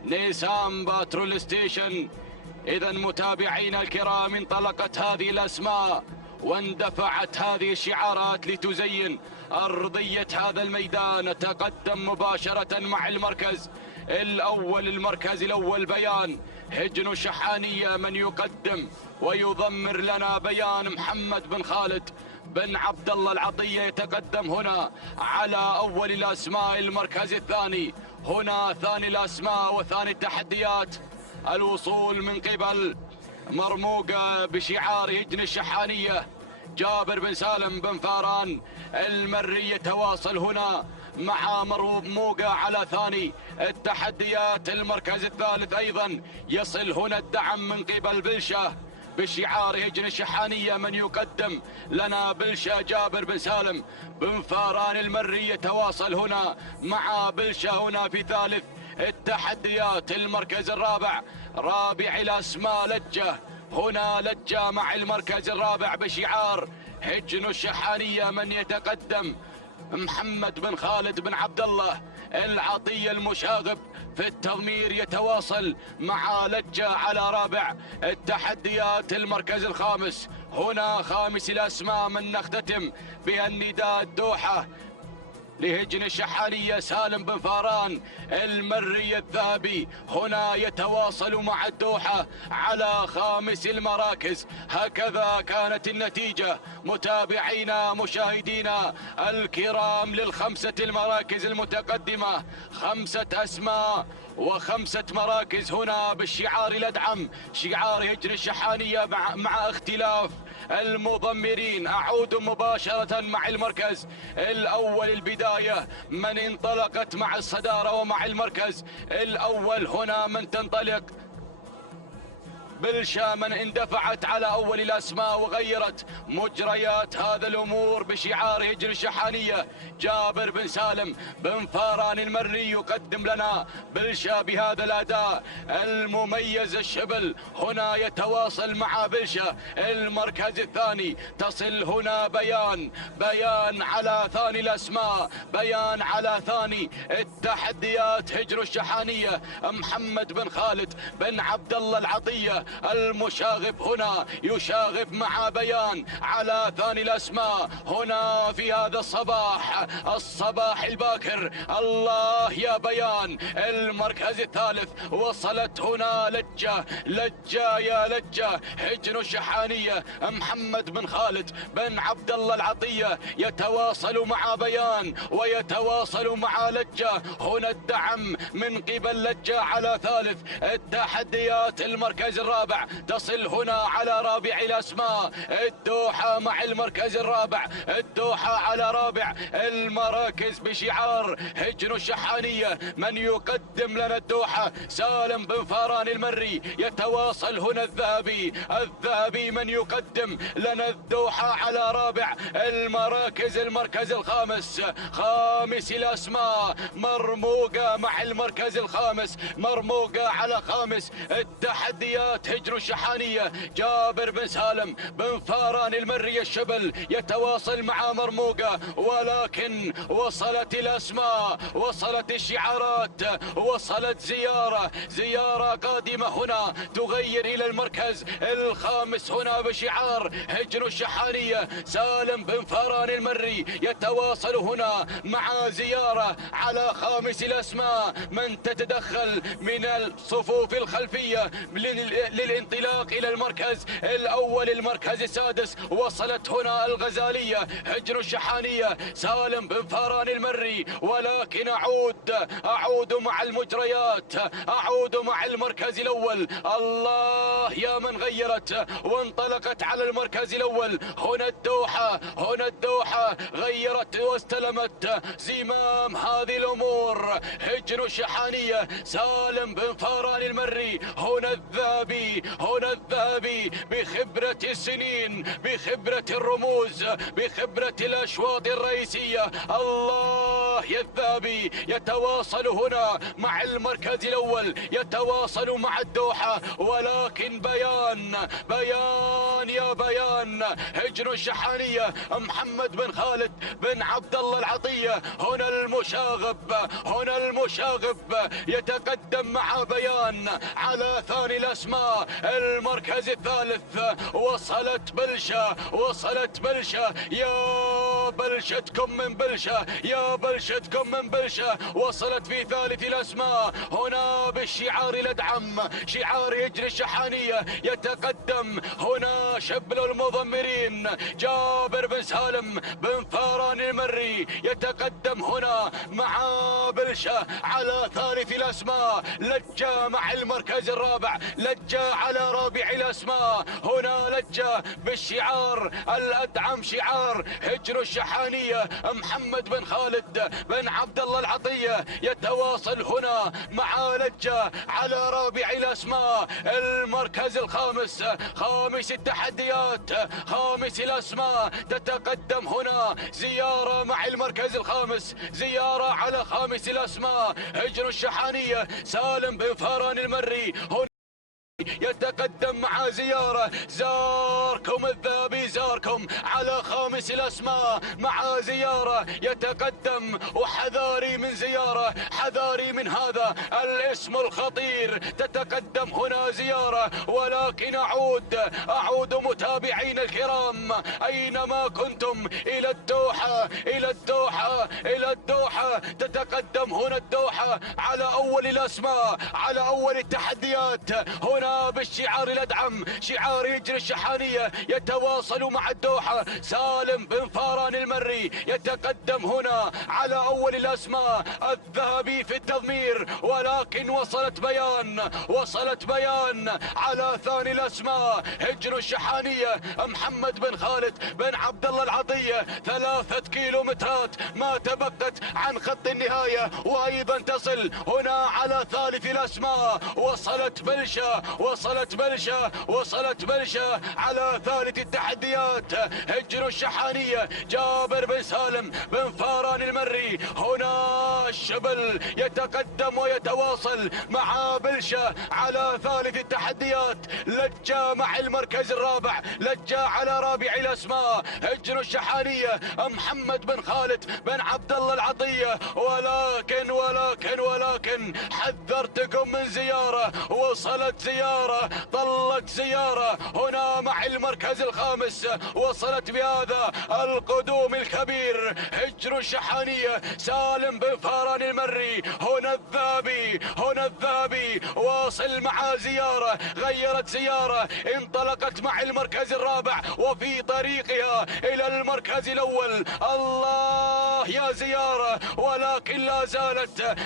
نيسان باترول ستيشن. إذا متابعينا الكرام، انطلقت هذه الأسماء واندفعت هذه الشعارات لتزين أرضية هذا الميدان. تقدم مباشرة مع المركز الأول بيان هجن الشحانية، من يقدم ويضمر لنا بيان محمد بن خالد بن عبد الله العطية. يتقدم هنا على أول الأسماء. المركز الثاني هنا ثاني الأسماء وثاني التحديات، الوصول من قبل مرموقة بشعار هجن الشحانية جابر بن سالم بن فاران المري. يتواصل هنا مع مرموقة على ثاني التحديات. المركز الثالث أيضا يصل هنا الدعم من قبل بلشة بشعار هجن الشحانية، من يقدم لنا بلشة جابر بن سالم بن فاران المري. يتواصل هنا مع بلشة هنا في ثالث التحديات. المركز الرابع رابع الأسماء لجة، هنا لجة مع المركز الرابع بشعار هجن الشحانية، من يتقدم محمد بن خالد بن عبد الله العطية المشاغب في التضمير. يتواصل مع لجة على رابع التحديات. المركز الخامس هنا خامس الأسماء، من نختتم بها النداء الدوحة لهجن الشحانية سالم بن فاران المري الذهبي. هنا يتواصل مع الدوحة على خامس المراكز. هكذا كانت النتيجة متابعينا مشاهدينا الكرام للخمسة المراكز المتقدمة. 5 أسماء و5 مراكز هنا بالشعار الأدعم شعار هجن الشحانية مع اختلاف المضمرين. أعود مباشرة مع المركز الأول. البداية من انطلقت مع الصدارة ومع المركز الأول هنا من تنطلق بلشا من اندفعت على أول الأسماء وغيرت مجريات هذا الأمور بشعار هجر الشحانية. جابر بن سالم بن فاران المري يقدم لنا بلشا بهذا الأداء المميز. الشبل هنا يتواصل مع بلشا المركز الثاني. تصل هنا بيان على ثاني الأسماء، بيان على ثاني التحديات. هجر الشحانية محمد بن خالد بن عبد الله العطية المشاغب هنا يشاغب مع بيان على ثاني الأسماء هنا في هذا الصباح الباكر. الله يا بيان المركز الثالث. وصلت هنا لجة يا لجة. هجر الشحانية محمد بن خالد بن عبد الله العطية يتواصل مع بيان ويتواصل مع لجة. هنا الدعم من قبل لجة على ثالث التحديات. المركز الرابع تصل هنا على رابع الأسماء. الدوحة مع المركز الرابع. الدوحة على رابع المراكز بشعار هجر الشحانية. من يقدم لنا الدوحة سالم بن فاران المري. يتواصل هنا الذهبي من يقدم لنا الدوحة على رابع المراكز. المركز الخامس خامس الأسماء مرموقة مع المركز الخامس. مرموقة على خامس التحديات هجر الشحانية. جابر بن سالم بن فاران المري الشبل يتواصل مع مرموقة. ولكن وصلت الأسماء، وصلت الشعارات، وصلت زيارة قادمة هنا تغير إلى المركز الخامس هنا بشعار هجر الشحانية. سالم بن فاران المري يتواصل هنا مع زيارة على خامس الأسماء من تتدخل من الصفوف الخلفية للانطلاق إلى المركز الأول. المركز السادس وصلت هنا الغزالية هجر الشحانية سالم بن فاران المري. ولكن أعود مع المجريات، أعود مع المركز الأول. الله يا من غيرت وانطلقت على المركز الأول. هنا الدوحة غيرت واستلمت زمام هذه الأمور. هجر الشحانية سالم بن فاران المري. هنا الذهبي بخبرة السنين، بخبرة الرموز، بخبرة الأشواط الرئيسية. الله يا الذهبي يتواصل هنا مع المركز الأول، يتواصل مع الدوحة. ولكن بيان يا بيان هجر الشحانية محمد بن خالد بن عبد الله العطية. هنا المشاغب يتقدم مع بيان على ثاني الأسماء. المركز الثالث وصلت بلشا. يا بلشتكم من بلشا، يا بلشتكم من بلشا. وصلت في ثالث الأسماء هنا بالشعار الأدعم شعار هجر الشحانية. يتقدم هنا شبل المضمرين جابر بن سالم بن فاران المري. يتقدم هنا مع بلشا على ثالث الأسماء. لجة مع المركز الرابع، لجة على رابع الأسماء. هنا لجة بالشعار الأدعم شعار هجر الشحانية محمد بن خالد بن عبد الله العطية. يتواصل هنا مع لجة على رابع الأسماء. المركز الخامس خامس التحديات خامس الأسماء. تتقدم هنا زيارة مع المركز الخامس، زيارة على خامس الأسماء. هجر الشحانية سالم بن فاران المري يتقدم مع زيارة. زاركم الذهبي زاركم على خامس الأسماء مع زيارة. يتقدم وحذاري من زيارة، حذاري من هذا الاسم الخطير. تتقدم هنا زيارة. ولكن أعود متابعين الكرام أينما كنتم إلى الدوحة، إلى الدوحة، إلى الدوحة. تتقدم هنا الدوحة على أول الأسماء، على أول التحديات. هنا بالشعار الأدعم شعار هجر الشحانية. يتواصل تواصلوا مع الدوحة. سالم بن فاران المري يتقدم هنا على أول الأسماء، الذهبي في التضمير، ولكن وصلت بيان على ثاني الأسماء. هجر الشحانية محمد بن خالد بن عبد الله العطية، 3 كيلومترات ما تبقت عن خط النهاية، وأيضا تصل هنا على ثالث الأسماء. وصلت بلشة على ثالث التحديات. هجر الشحانية جابر بن سالم بن فاران المري. هنا الشبل يتقدم ويتواصل مع بلشة على ثالث التحديات. لجة مع المركز الرابع، لجة على رابع الأسماء. هجر الشحانية محمد بن خالد بن عبد الله العطية، ولكن حذرتكم من زيارة. وصلت زيارة، طلت زيارة هنا مع المركز الخامس. وصلت بهذا القدوم الكبير هجر الشحانية سالم بن فاران المري. هنا الذهبي واصل مع زيارة، غيرت زيارة، انطلقت مع المركز الرابع وفي طريقها إلى المركز الأول. الله يا زيارة، ولكن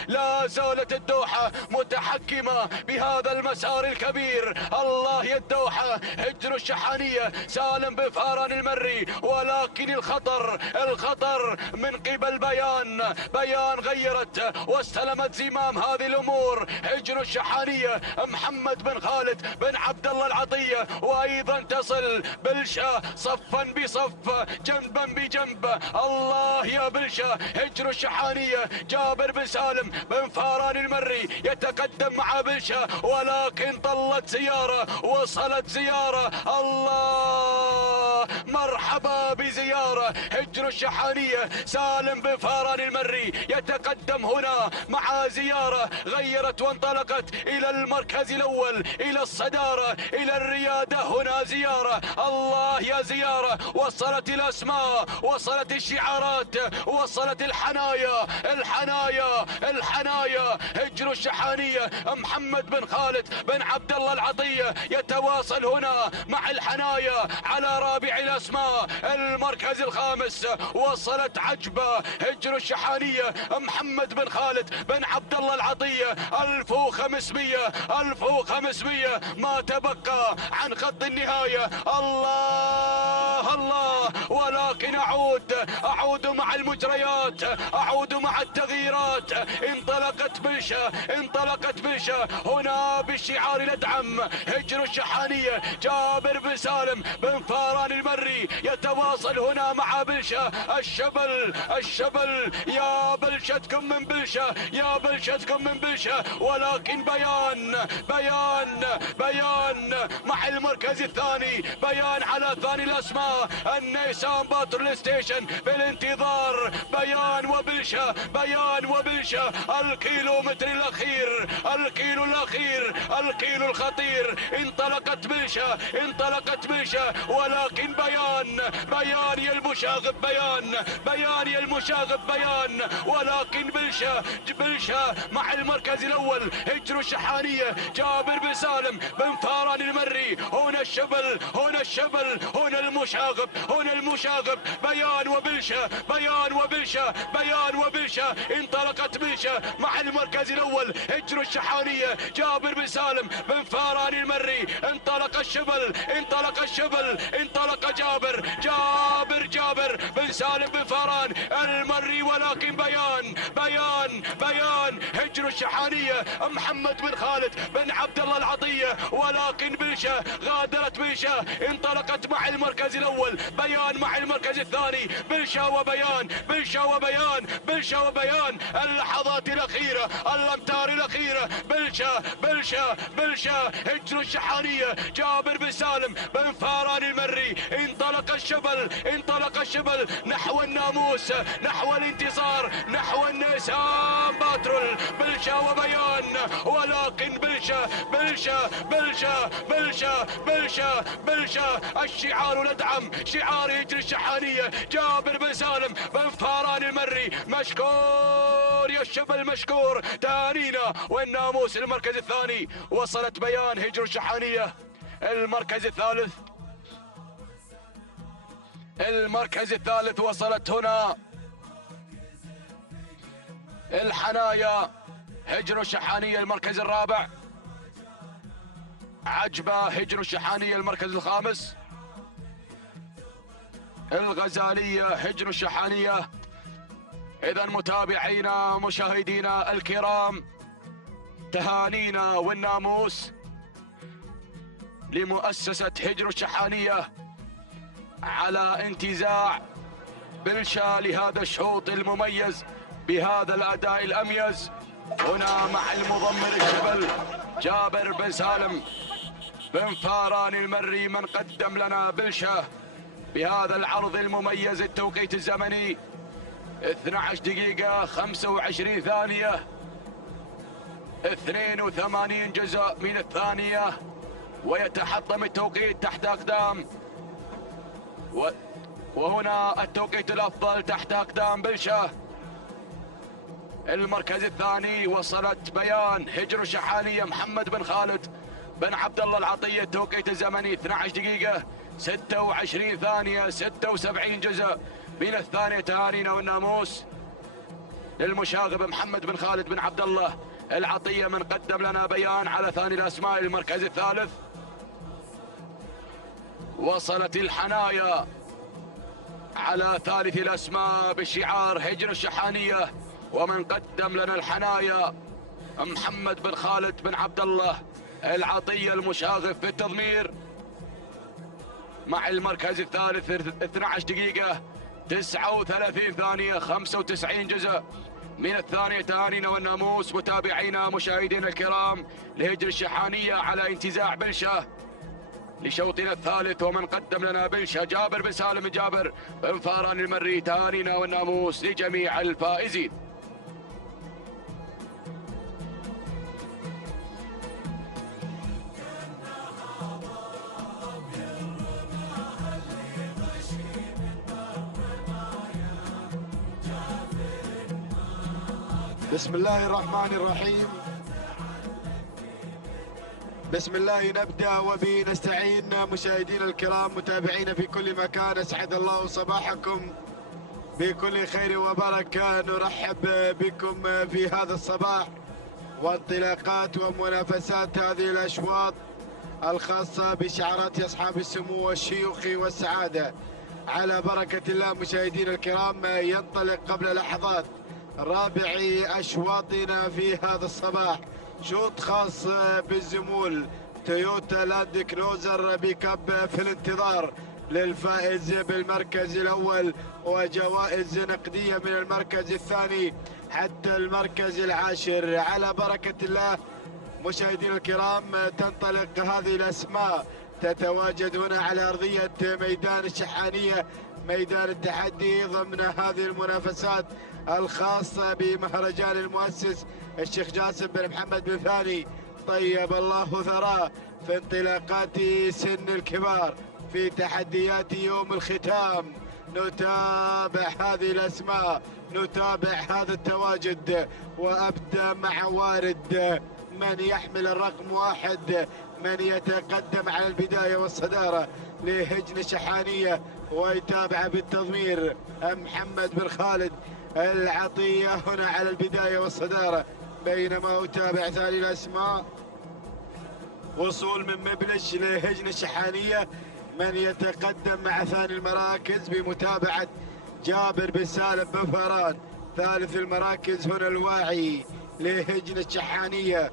لا زالت الدوحة متحكمة بهذا المسار الكبير. الله يا الدوحة. هجر الشحانية سالم بن فاران المري، ولكن الخطر من قبل بيان غيرت واستلمت زمام هذه الأمور. هجر الشحانية محمد بن خالد بن عبد الله العطية، وأيضا تصل بلشة صفا بصف، جنبا بجنب. الله يا بلشة. هجر الشحانية جابر بن سالم بن فاران المري يتقدم مع بلشة، ولكن طلت زيارة، وصلت زيارة. الله، مرحبا بزيارة. هجر الشحانية سالم بن فاران المري يتقدم هنا مع زيارة، غيرت وانطلقت إلى المركز الأول، إلى الصدارة، إلى الريادة. هنا زيارة. الله يا زيارة. وصلت الأسماء، وصلت الشعارات، وصلت الحنايا. هجر الشحانية محمد بن خالد بن عبد الله العطية يتواصل هنا مع الحنايا على رابع الأسماء، المركز الخامس. وصلت عجبة. هجر الشحانية محمد بن خالد بن عبد الله العطية، 1500 ما تبقى عن خط النهاية. الله، ولكن أعود مع المجريات، أعود مع التغييرات. انطلقت بلشة هنا بالشعار الأدعم. هجر الشحانية جابر بن سالم بن فاران المري يتواصل هنا مع بلشة. الشبل يا بلشتكم من بلشة، ولكن بيان مع المركز الثاني، بيان على ثاني الأسماء. النيسان باترول ستيشن بالانتظار. بيان وبلشة، الكيلومتر الأخير، الكيلو الخطير. انطلقت بلشة، ولكن بيان يا المشاغب، ولكن بلشة مع المركز الأول. هجر الشحانية جابر بن سالم بن فاران المري. هنا الشبل، هنا المشاغب. بيان وبلشة، انطلقت بلشة مع المركز الأول. هجر الشحانية جابر بن سالم بن فاران المري. انطلق الشبل، انطلق جابر بن سالم بن فاران المري، ولكن بيان هجر الشحانية محمد بن خالد بن عبد الله العطية، ولكن بلشة غادرت بلشة، انطلقت مع المركز الأول. بيان مع المركز الثاني. بلشة وبيان اللحظات الأخيرة، الأمتار الأخيرة. بلشة هجر الشحانية جابر بن سالم بن فاران المري. انطلق الشبل نحو الناموس، نحو الانتصار، نحو النيسان باترول. بلشة وبيان، ولكن بلشة الشعار الأدعم، شعار هجر الشحانية جابر بن سالم بن فاران المري. مشكور يا الشبل، مشكور. تهانينا والناموس المركز الثاني. وصلت بيان هجر الشحانية المركز الثالث. المركز الثالث وصلت هنا الحنايا هجر الشحانية المركز الرابع، عجبة هجر الشحانية المركز الخامس، الغزالية هجر الشحانية. إذا متابعينا مشاهدينا الكرام، تهانينا والناموس لمؤسسة هجر الشحانية على انتزاع بلشا لهذا الشوط المميز بهذا الأداء الأميز. هنا مع المضمر الجبل جابر بن سالم بن فاران المري من قدم لنا بلشا بهذا العرض المميز. التوقيت الزمني 12 دقيقة 25 ثانية 82 جزء من الثانية، ويتحطم التوقيت تحت أقدام وهنا التوقيت الأفضل تحت أقدام بلشا. المركز الثاني وصلت بيان هجر الشحانية محمد بن خالد بن عبد الله العطية. التوقيت الزمني 12 دقيقة 26 ثانية 76 جزء من الثانية. تهانينا والناموس للمشاغب محمد بن خالد بن عبد الله العطية من قدم لنا بيان على ثاني الأسماء. المركز الثالث وصلت الحنايا على ثالث الأسماء بشعار هجر الشحانية، ومن قدم لنا الحنايا محمد بن خالد بن عبد الله العطية المشاغب في التضمير. مع المركز الثالث 12 دقيقة 39 ثانية 95 جزء من الثانية. تهانينا والناموس متابعينا مشاهدينا الكرام لهجر الشحانية على انتزاع بلشا لشوطنا الثالث، ومن قدم لنا بلشا جابر بن سالم جابر بن فاران المري. تهانينا والناموس لجميع الفائزين. بسم الله الرحمن الرحيم. بسم الله نبدأ وبه نستعين. مشاهدينا الكرام متابعينا في كل مكان، أسعد الله صباحكم بكل خير وبركة. نرحب بكم في هذا الصباح وانطلاقات ومنافسات هذه الأشواط الخاصة بشعارات أصحاب السمو والشيوخ والسعادة. على بركة الله مشاهدينا الكرام، ينطلق قبل لحظات رابع أشواطنا في هذا الصباح، شوط خاص بالزمول تويوتا لاند كروزر بيك اب في الانتظار للفائز بالمركز الأول وجوائز نقدية من المركز الثاني حتى المركز العاشر. على بركة الله مشاهدينا الكرام، تنطلق هذه الأسماء تتواجد هنا على أرضية ميدان الشحانية، ميدان التحدي، ضمن هذه المنافسات الخاصة بمهرجان المؤسس الشيخ جاسم بن محمد بن ثاني طيب الله ثراه، في انطلاقات سن الكبار، في تحديات يوم الختام. نتابع هذه الأسماء، نتابع هذا التواجد، وأبدأ مع وارد من يحمل الرقم 1، من يتقدم على البداية والصدارة لهجن الشحانية، ويتابع بالتضمير محمد بن خالد العطية هنا على البداية والصدارة. بينما أتابع ثاني الأسماء، وصول من مبلش لهجن الشحانية، من يتقدم مع ثاني المراكز بمتابعة جابر بن سالم بن فاران. ثالث المراكز هنا الواعي لهجن الشحانية،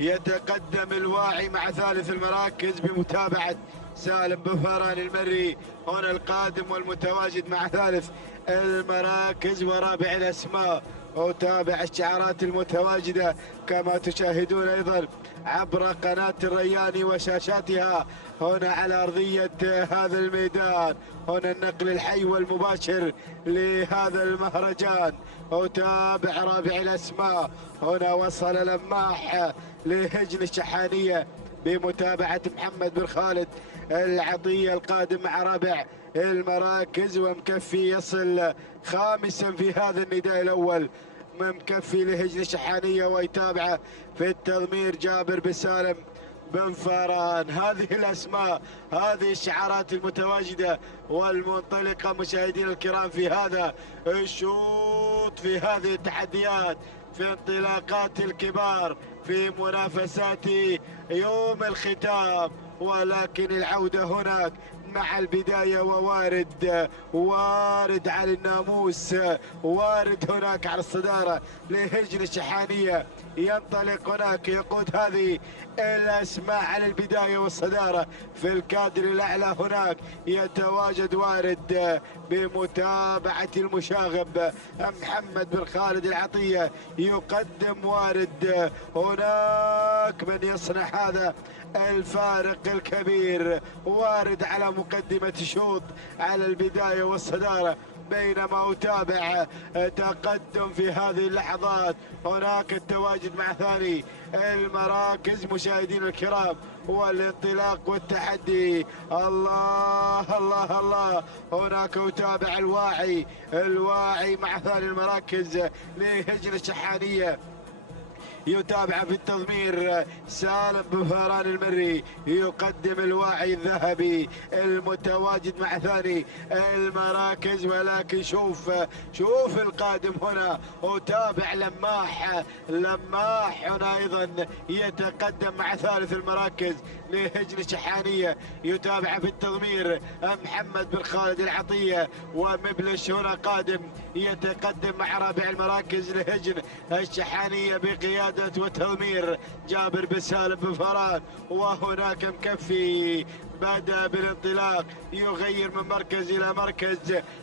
يتقدم الواعي مع ثالث المراكز بمتابعة سالم بن فاران المري. هنا القادم والمتواجد مع ثالث المراكز ورابع الأسماء. أتابع الشعارات المتواجدة كما تشاهدون أيضا عبر قناة الريان وشاشاتها هنا على أرضية هذا الميدان. هنا النقل الحي والمباشر لهذا المهرجان. أتابع رابع الأسماء، هنا وصل لماح لهجن الشحانية بمتابعة محمد بن خالد العطية القادم مع رابع المراكز، ومكفي يصل خامسا في هذا النداء الأول، مكفي لهجن الشحانية. ويتابعه في التضمير جابر بن سالم بن فاران. هذه الأسماء، هذه الشعارات المتواجدة والمنطلقة مشاهدينا الكرام في هذا الشوط، في هذه التحديات، في انطلاقات الكبار، في منافسات يوم الختام. ولكن العودة هناك مع البداية، وارد على الناموس، وارد هناك على الصدارة لهجن الشحانية. ينطلق هناك، يقود هذه الأسماء على البداية والصدارة في الكادر الأعلى. هناك يتواجد وارد بمتابعة المشاغب محمد بن خالد العطية، يقدم وارد. هناك من يصنع هذا الفارق الكبير، وارد على مقدمة شوط على البداية والصدارة. بينما أتابع تقدم في هذه اللحظات، هناك التواجد مع ثاني المراكز مشاهدين الكرام، والانطلاق والتحدي. الله الله الله، هناك أتابع الواعي مع ثاني المراكز لهجن الشحانية. يتابع في التضمير سالم بن فاران المري، يقدم الواعي الذهبي المتواجد مع ثاني المراكز. ولكن شوف القادم هنا، وتابع لماح هنا ايضا يتقدم مع ثالث المراكز لهجن الشحانية. يتابع في التضمير محمد بن خالد العطية، ومبلش هنا قادم يتقدم مع رابع المراكز لهجن الشحانية بقيادة وتضمير جابر بن سالم بن فاران. وهناك مكفي بدأ بالانطلاق، يغير من مركز إلى مركز.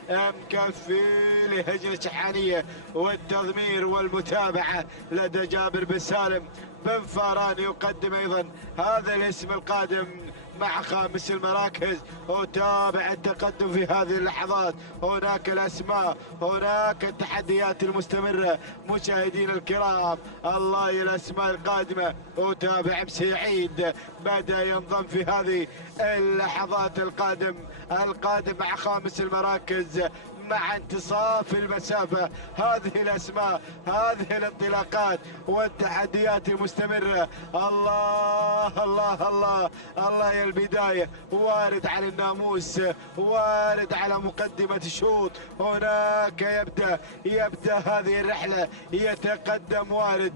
مكفي لهجن الشحانية، والتضمير والمتابعة لدى جابر بن سالم بن فاران. يقدم أيضا هذا الاسم القادم مع خامس المراكز. وتابع التقدم في هذه اللحظات. هناك الأسماء، هناك التحديات المستمرة مشاهدين الكرام. الله يا الأسماء القادمة. وتابع مسعيد بدأ ينضم في هذه اللحظات، القادم مع خامس المراكز مع انتصاف المسافة. هذه الأسماء، هذه الانطلاقات والتحديات المستمرة. الله الله الله الله يا البداية، وارد على الناموس، وارد على مقدمة الشوط. هناك يبدأ هذه الرحلة، يتقدم وارد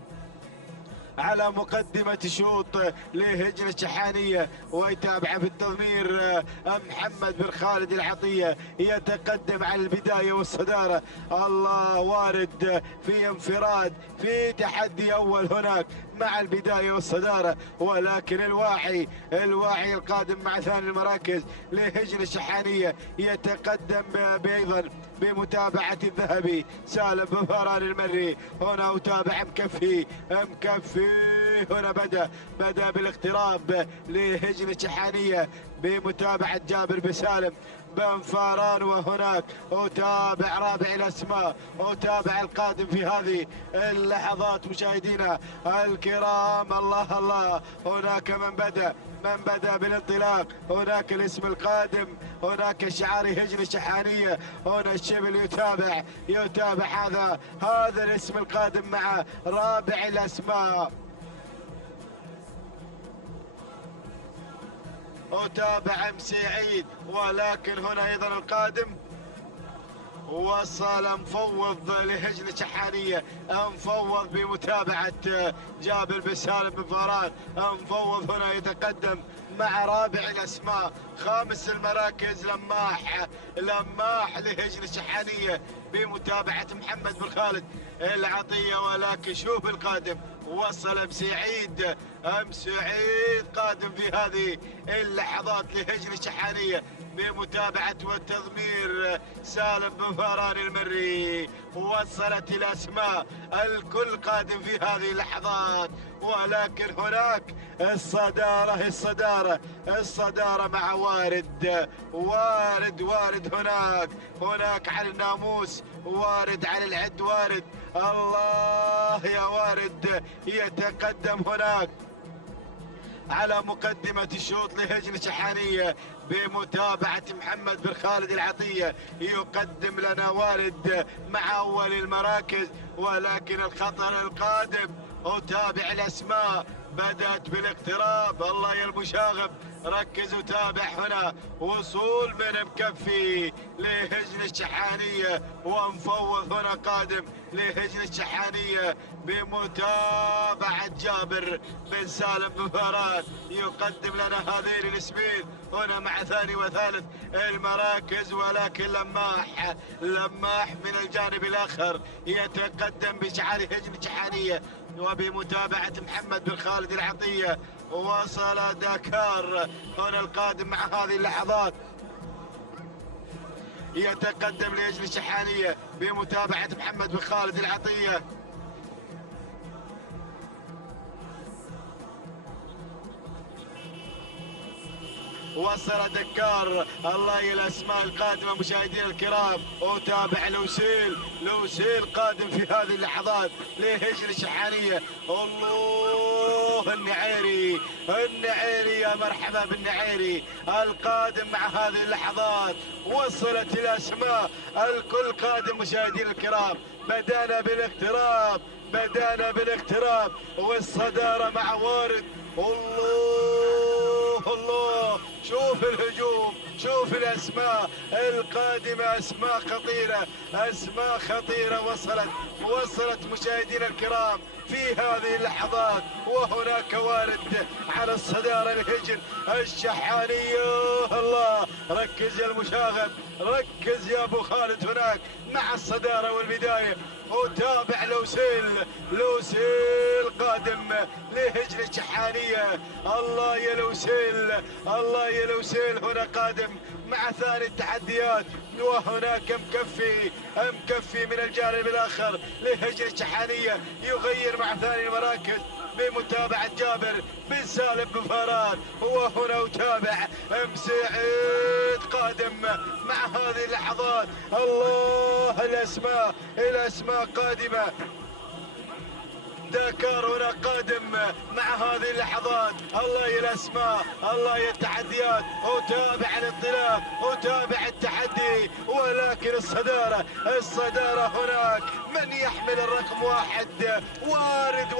على مقدمة شوط لهجن الشحانية. ويتابع في التضمير محمد بن خالد العطية، يتقدم على البداية والصدارة. الله، وارد في انفراد، في تحدي أول هناك مع البداية والصدارة. ولكن الواعي القادم مع ثاني المراكز لهجن الشحانية يتقدم أيضا بمتابعة الذهبي سالم بن فاران المري. هنا أتابع مكفي هنا بدأ بالاقتراب لهجن الشحانية بمتابعة جابر بن سالم بن فاران. وهناك أتابع رابع الأسماء، أتابع القادم في هذه اللحظات مشاهدينا الكرام. الله الله، هناك من بدأ بالانطلاق. هناك الاسم القادم، هناك شعار هجن الشحانية. هنا الشبل يتابع هذا الاسم القادم مع رابع الأسماء. أتابع مسعيد، ولكن هنا أيضا القادم وصل مفوض لهجن الشحانية، مفوض بمتابعة جابر بن سالم بن فاران. مفوض هنا يتقدم مع رابع الأسماء. خامس المراكز لماح لهجن الشحانية بمتابعة محمد بن خالد العطية. ولكن شوف القادم، وصل مسعيد قادم في هذه اللحظات لهجن الشحانية بمتابعة والتضمير سالم بن فاران المري. وصلت الأسماء الكل قادم في هذه اللحظات. ولكن هناك الصدارة مع وارد هناك على الناموس، وارد على العد، وارد. الله يا وارد، يتقدم هناك على مقدمة الشوط لهجن الشحانية بمتابعة محمد بن خالد العطية. يقدم لنا وارد مع أول المراكز. ولكن الخطر القادم وتابع الأسماء بدأت بالاقتراب. الله يا المشاغب ركز وتابع هنا. وصول من مكفي لهجن الشحانية ومفوض هنا قادم لهجن الشحانية بمتابعة جابر بن سالم بن فاران يقدم لنا هذين الاسمين هنا مع ثاني وثالث المراكز. ولكن لماح من الجانب الآخر يتقدم بشعار هجن الشحانية وبمتابعة محمد بن خالد العطية. وصل داكار هنا القادم مع هذه اللحظات يتقدم لهجن الشحانية بمتابعة محمد بن خالد العطية. وصل دكار. الله يا الاسماء القادمه مشاهدينا الكرام. وتابع لوسيل قادم في هذه اللحظات لهجن الشحانيه. الله النعيري يا مرحبا بالنعيري القادم مع هذه اللحظات. وصلت الاسماء الكل قادم مشاهدينا الكرام. بدانا بالاقتراب والصداره مع وارد. الله شوف الهجوم، شوف الاسماء القادمه، اسماء خطيره وصلت مشاهدينا الكرام في هذه اللحظات. وهناك وارد على الصداره لهجن الشحانيه. الله ركز يا المشاغب، ركز يا ابو خالد هناك مع الصداره والبدايه. وتابع لوسيل قادم لهجن الشحانية. الله يا لوسيل هنا قادم مع ثاني التحديات. وهناك مكفي من الجانب الآخر لهجن الشحانية يغير مع ثاني المراكز بمتابعة جابر بن سالم بن فاران. وهنا وتابع مسعيد قادم مع هذه اللحظات. الله الأسماء قادمة. داكار هنا قادم مع هذه اللحظات. الله يا الاسماء، الله يا التحديات. وتابع الانطلاق وتابع التحدي. ولكن الصدارة هناك من يحمل الرقم 1. وارد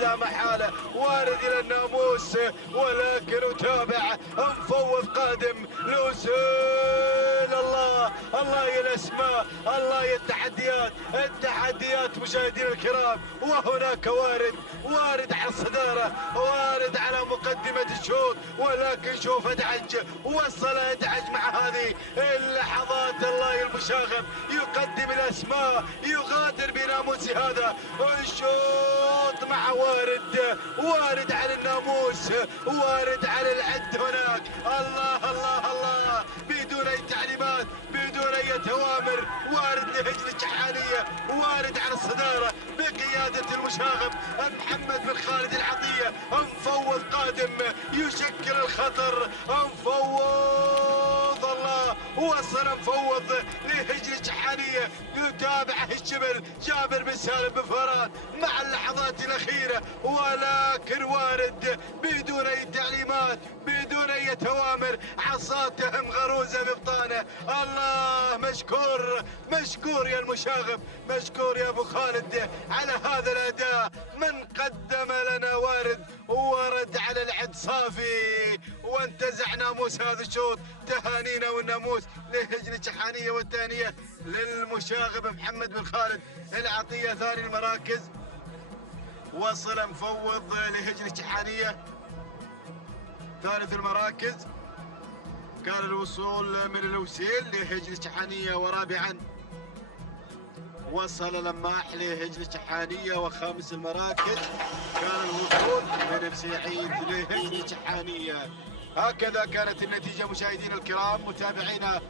لا محالة، وارد الى الناموس. ولكن وتابع مفوض قادم لوسيل. الله يا الاسماء، الله يا التحديات مشاهدينا الكرام. وهناك وارد على الصدارة، وارد على مقدمة الشوط. ولكن شوف وصل ادعج مع هذه اللحظات. الله يا المشاغب يقدم الاسماء، يغادر بناموس هذا الشوط مع وارد على الناموس، وارد على العد هناك. الله بدون اي تعليمات، بدون اي اوامر. وارد لهجن الشحانية، وارد على الصدارة بقيادة المشاغب محمد بن خالد العطية. مفوض قادم يشكل الخطر. مفوض الله وصل مفوض لهجن الشحانية يتابعه الشبل جابر بن سالم بن فاران مع اللحظات الأخيرة. ولكن وارد بدون أي تعليمات، بدون أي أوامر. عصاته مغروزة ببطانه. الله مشكور يا المشاغب، مشكور يا أبو خالد على هذا الأداء. من قدم لنا ورد على العد صافي وانتزع ناموس هذا الشوط. تهانينا والناموس لهجن الشحانية والثانية للمشاغب محمد بن خالد العطية. ثاني المراكز وصل مفوض لهجن الشحانية. ثالث المراكز كان الوصول من الوسيل لهجن الشحانية. ورابعا وصل لماح لهجن الشحانية. وخامس المراكز كان الوصول من مسعيد لهجن الشحانية. هكذا كانت النتيجة مشاهدينا الكرام، متابعينا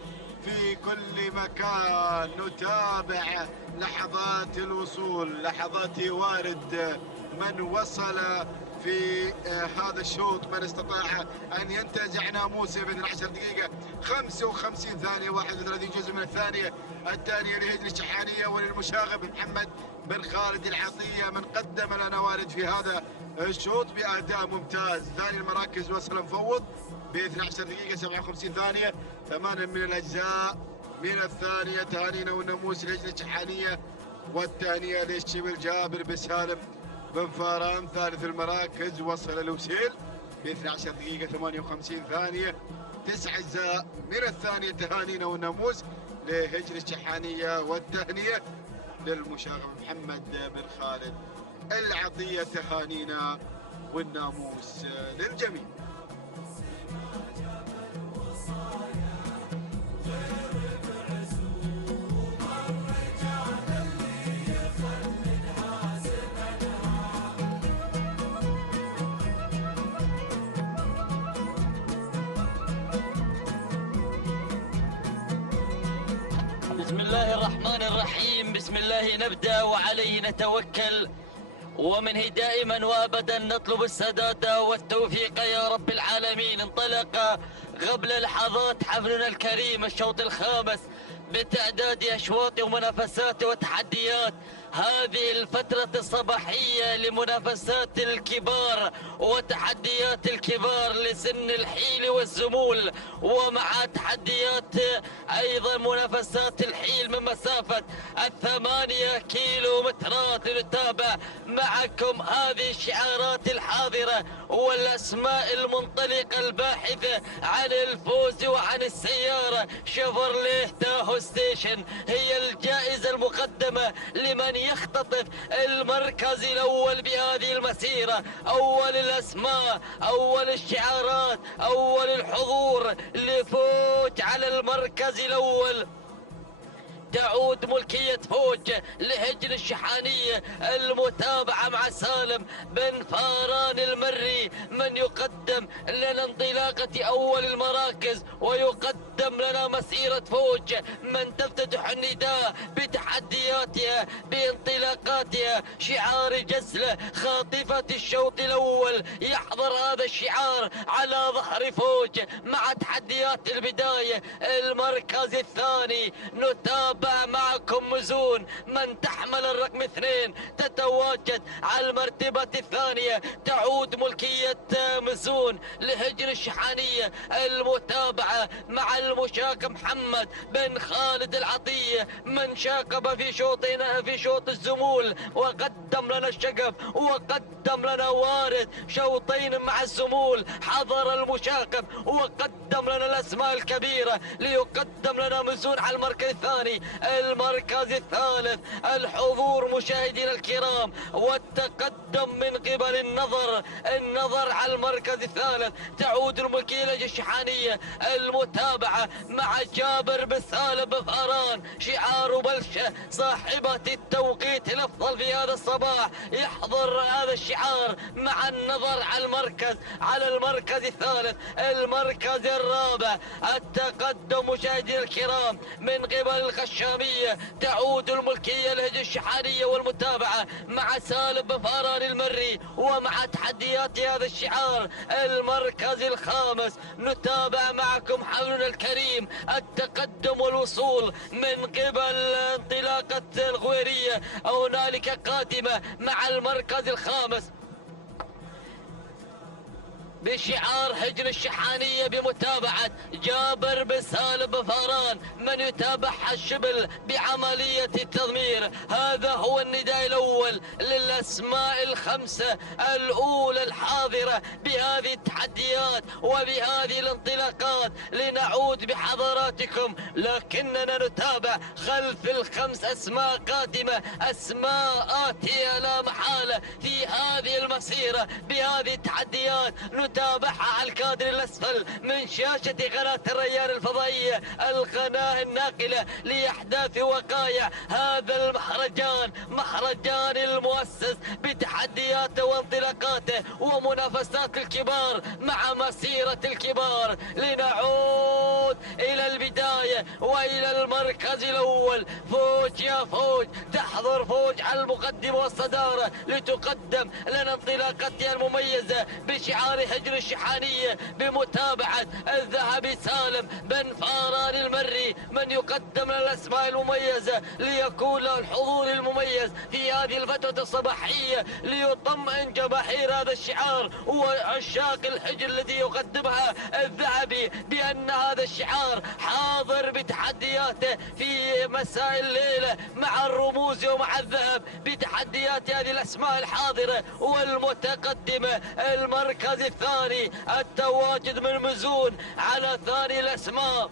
في كل مكان. نتابع لحظات الوصول، لحظات وارد من وصل في هذا الشوط، من استطاع أن ينتزع ناموسه ب 12 دقيقة 55 ثانية 31 جزء من الثانية الثانية لهجن الشحانية وللمشاغب محمد بن خالد العطية. من قدم لنا وارد في هذا الشوط بأداء ممتاز. ثاني المراكز وصل مفوض ب 12 دقيقة 57 ثانية 8 من الأجزاء من الثانية. تهانينا والناموس لهجن الشحانية، والثانية للشبل جابر بن سالم بن فاران. ثالث المراكز وصل الوسيل ب 12 دقيقة 58 ثانية. 9 أجزاء من الثانية. تهانينا والناموس لهجر الشحانية، والتهنئة للمشاغب محمد بن خالد العطية. تهانينا والناموس للجميع. بسم الله الرحمن الرحيم. بسم الله نبدأ وعليه نتوكل، ومنه دائما وابدا نطلب السداد والتوفيق يا رب العالمين. انطلق قبل لحظات حفلنا الكريم الشوط الخامس بتعداد أشواط ومنافسات وتحديات. هذه الفترة الصباحية لمنافسات الكبار وتحديات الكبار لسن الحيل والزمول، ومع تحديات أيضا منافسات الحيل من مسافة 8 كيلومترات. لنتابع معكم هذه الشعارات الحاضرة والأسماء المنطلقة الباحثة عن الفوز وعن السيارة. شيفروليه تاهو ستيشن هي الجائزة المقدمة لمن يختطف المركز الأول بهذه المسيرة. أول الأسماء، أول الشعارات، أول الحضور لفوز على المركز الأول. تعود ملكية فوج لهجر الشحانية. المتابعة مع سالم بن فاران المري من يقدم لنا انطلاقة أول المراكز، ويقدم لنا مسيرة فوج من تفتتح النداء بتحدياتها بانطلاقاتها. شعار جزلة خاطفة الشوط الأول يحضر هذا الشعار على ظهر فوج مع تحديات البداية. المركز الثاني نتابع معكم مزون من تحمل الرقم 2 تتواجد على المرتبة الثانية. تعود ملكية مزون لهجر الشحانية. المتابعة مع المشاك محمد بن خالد العطية من شاقب في شوط الزمول وقدم لنا الشقف وقدم لنا وارد شوطين مع الزمول. حضر المشاقب وقدم لنا الأسماء الكبيرة ليقدم لنا مزون على المركز الثاني. المركز الثالث الحضور مشاهدينا الكرام والتقدم من قبل النظر على المركز الثالث. تعود الملكية للشحانية. المتابعة مع جابر بن سالم بن فاران شعار بلشة صاحبة التوقيت الأفضل في هذا الصباح يحضر هذا الشعار مع النظر على المركز الثالث. المركز الرابع التقدم مشاهدينا الكرام من قبل الخشامية. تعود الملكية لهجر الشحانية والمتابعة مع سالم بن فاران المري ومع تحديات هذا الشعار. المركز الخامس نتابع معكم حولنا الكريم التقدم والوصول من قبل انطلاقة الغويرية. هنالك قادمة مع المركز الخامس بشعار هجر الشحانية بمتابعة جابر بن سالم بن فاران من يتابعها الشبل بعملية التضمير. هذا هو النداء الأول للأسماء الخمسة الأولى الحاضرة بهذه التحديات وبهذه الانطلاقات. لنعود بحضراتكم لكننا نتابع خلف الخمس أسماء قادمة، أسماء آتية لا محالة في هذه المسيرة بهذه التحديات. نتابعها على الكادر الأسفل من شاشة قناة الريان الفضائية، القناة الناقلة لأحداث وقائع هذا المهرجان، مهرجان المؤسس بتحدياته وانطلاقاته ومنافسات الكبار مع مسيرة الكبار. لنعود إلى البداية وإلى المركز الأول. فوج يا فوج، تحضر فوج على المقدمة والصدارة لتقدم لنا انطلاقتها المميزة بشعار هجر الشحانية بمتابعة الذهبي سالم بن فاران المري من يقدم لنا الأسماء المميزة ليكون له الحضور المميز في هذه الفترة الصباحية ليطمئن جماهير هذا الشعار وعشاق الحجر الذي يقدمها الذهبي بأن هذا الشعار حاضر بتحدياته مشاركته في مساء الليلة مع الرموز ومع الذهب بتحديات هذه الأسماء الحاضرة والمتقدمة. المركز الثاني التواجد من مزون على ثاني الأسماء،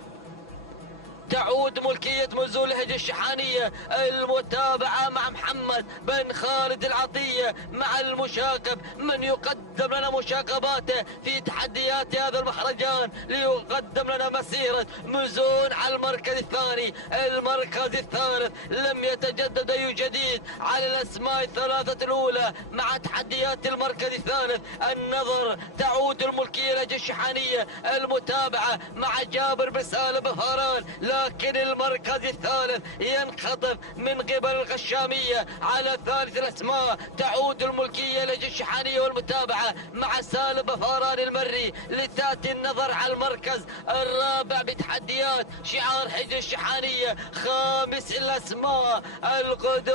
تعود ملكية مزون لهج الشحانية. المتابعة مع محمد بن خالد العطية مع المشاكب، من يقدم لنا مشاكباته في تحديات هذا المهرجان ليقدم لنا مسيرة مزون على المركز الثاني. المركز الثالث لم يتجدد أي جديد على الأسماء الثلاثة الأولى مع تحديات المركز الثالث. النظر تعود الملكية لهج الشحانية. المتابعة مع جابر بن سالم بفاران، لكن المركز الثالث ينخطف من قبل الغشامية على ثالث الأسماء. تعود الملكية لهج الشحانية والمتابعة مع سالم بفاران المري لتأتي النظر على المركز الرابع بتحديات شعار هج الشحانية. خامس الأسماء القدوم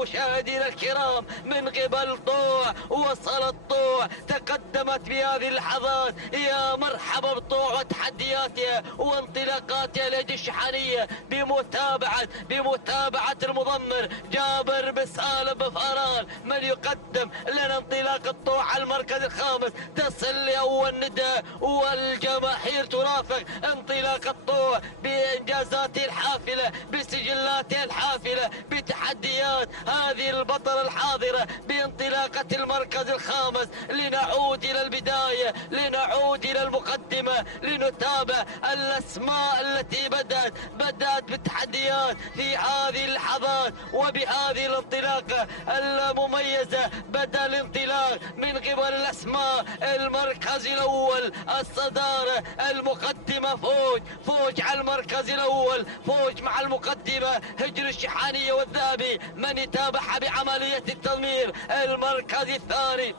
مشاهدينا الكرام من قبل طوع. وصلت طوع، تقدمت بهذه اللحظات. يا مرحبا بطوع وتحدياتها وانطلاقاتها لهج الشحانية بمتابعة المضمر جابر بن سالم بفاران، من يقدم لنا انطلاق الطوع على المركز الخامس. تصل لأول نداء والجماهير ترافق انطلاق الطوع بإنجازاته الحافلة، بسجلاته الحافلة، بتحديات هذه البطلة الحاضرة بانطلاقة المركز الخامس. لنعود إلى البداية، لنعود إلى المقدمة، لنتابع الأسماء التي بدأت بالتحديات في هذه اللحظات وبهذه الانطلاقة المميزة. بدأ الانطلاق من قبل الأسماء. المركز الأول الصدارة، المقدمة فوج على المركز الأول، فوج مع المقدمة هجر الشحانية والذهبي، من يتابعها بعملية التضمير. المركز الثاني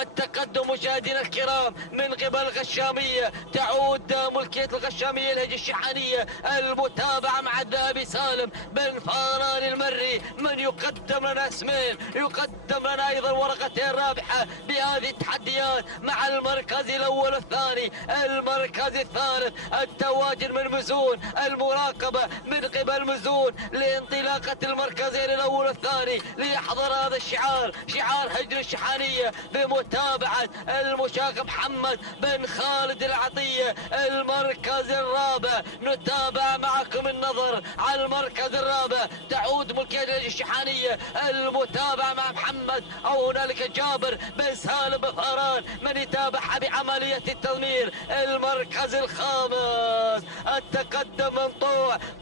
التقدم مشاهدينا الكرام من قبل الغشامية. تعود ملكية الغشامية لهج الشحانية. المتابعة مع الذهبي سالم بن فاران المري، من يقدم لنا اسمين، يقدم لنا ايضا ورقتين رابحة بهذه التحديات مع المركز الاول والثاني. المركز الثالث التواجد من مزون، المراقبة من قبل مزون لانطلاقة المركزين الاول والثاني ليحضر هذا الشعار، شعار هجر الشحانية بمتابعة المشاكب محمد بن خالد العطية. المركز الرابع نتابع معكم النظر على المركز الرابع. تعود ملكية لهج الشحانية. المتابعة مع محمد أو هنالك جابر بن سالم بفاران، من يتابعها بعملية التضمير. المركز الخامس التقدم من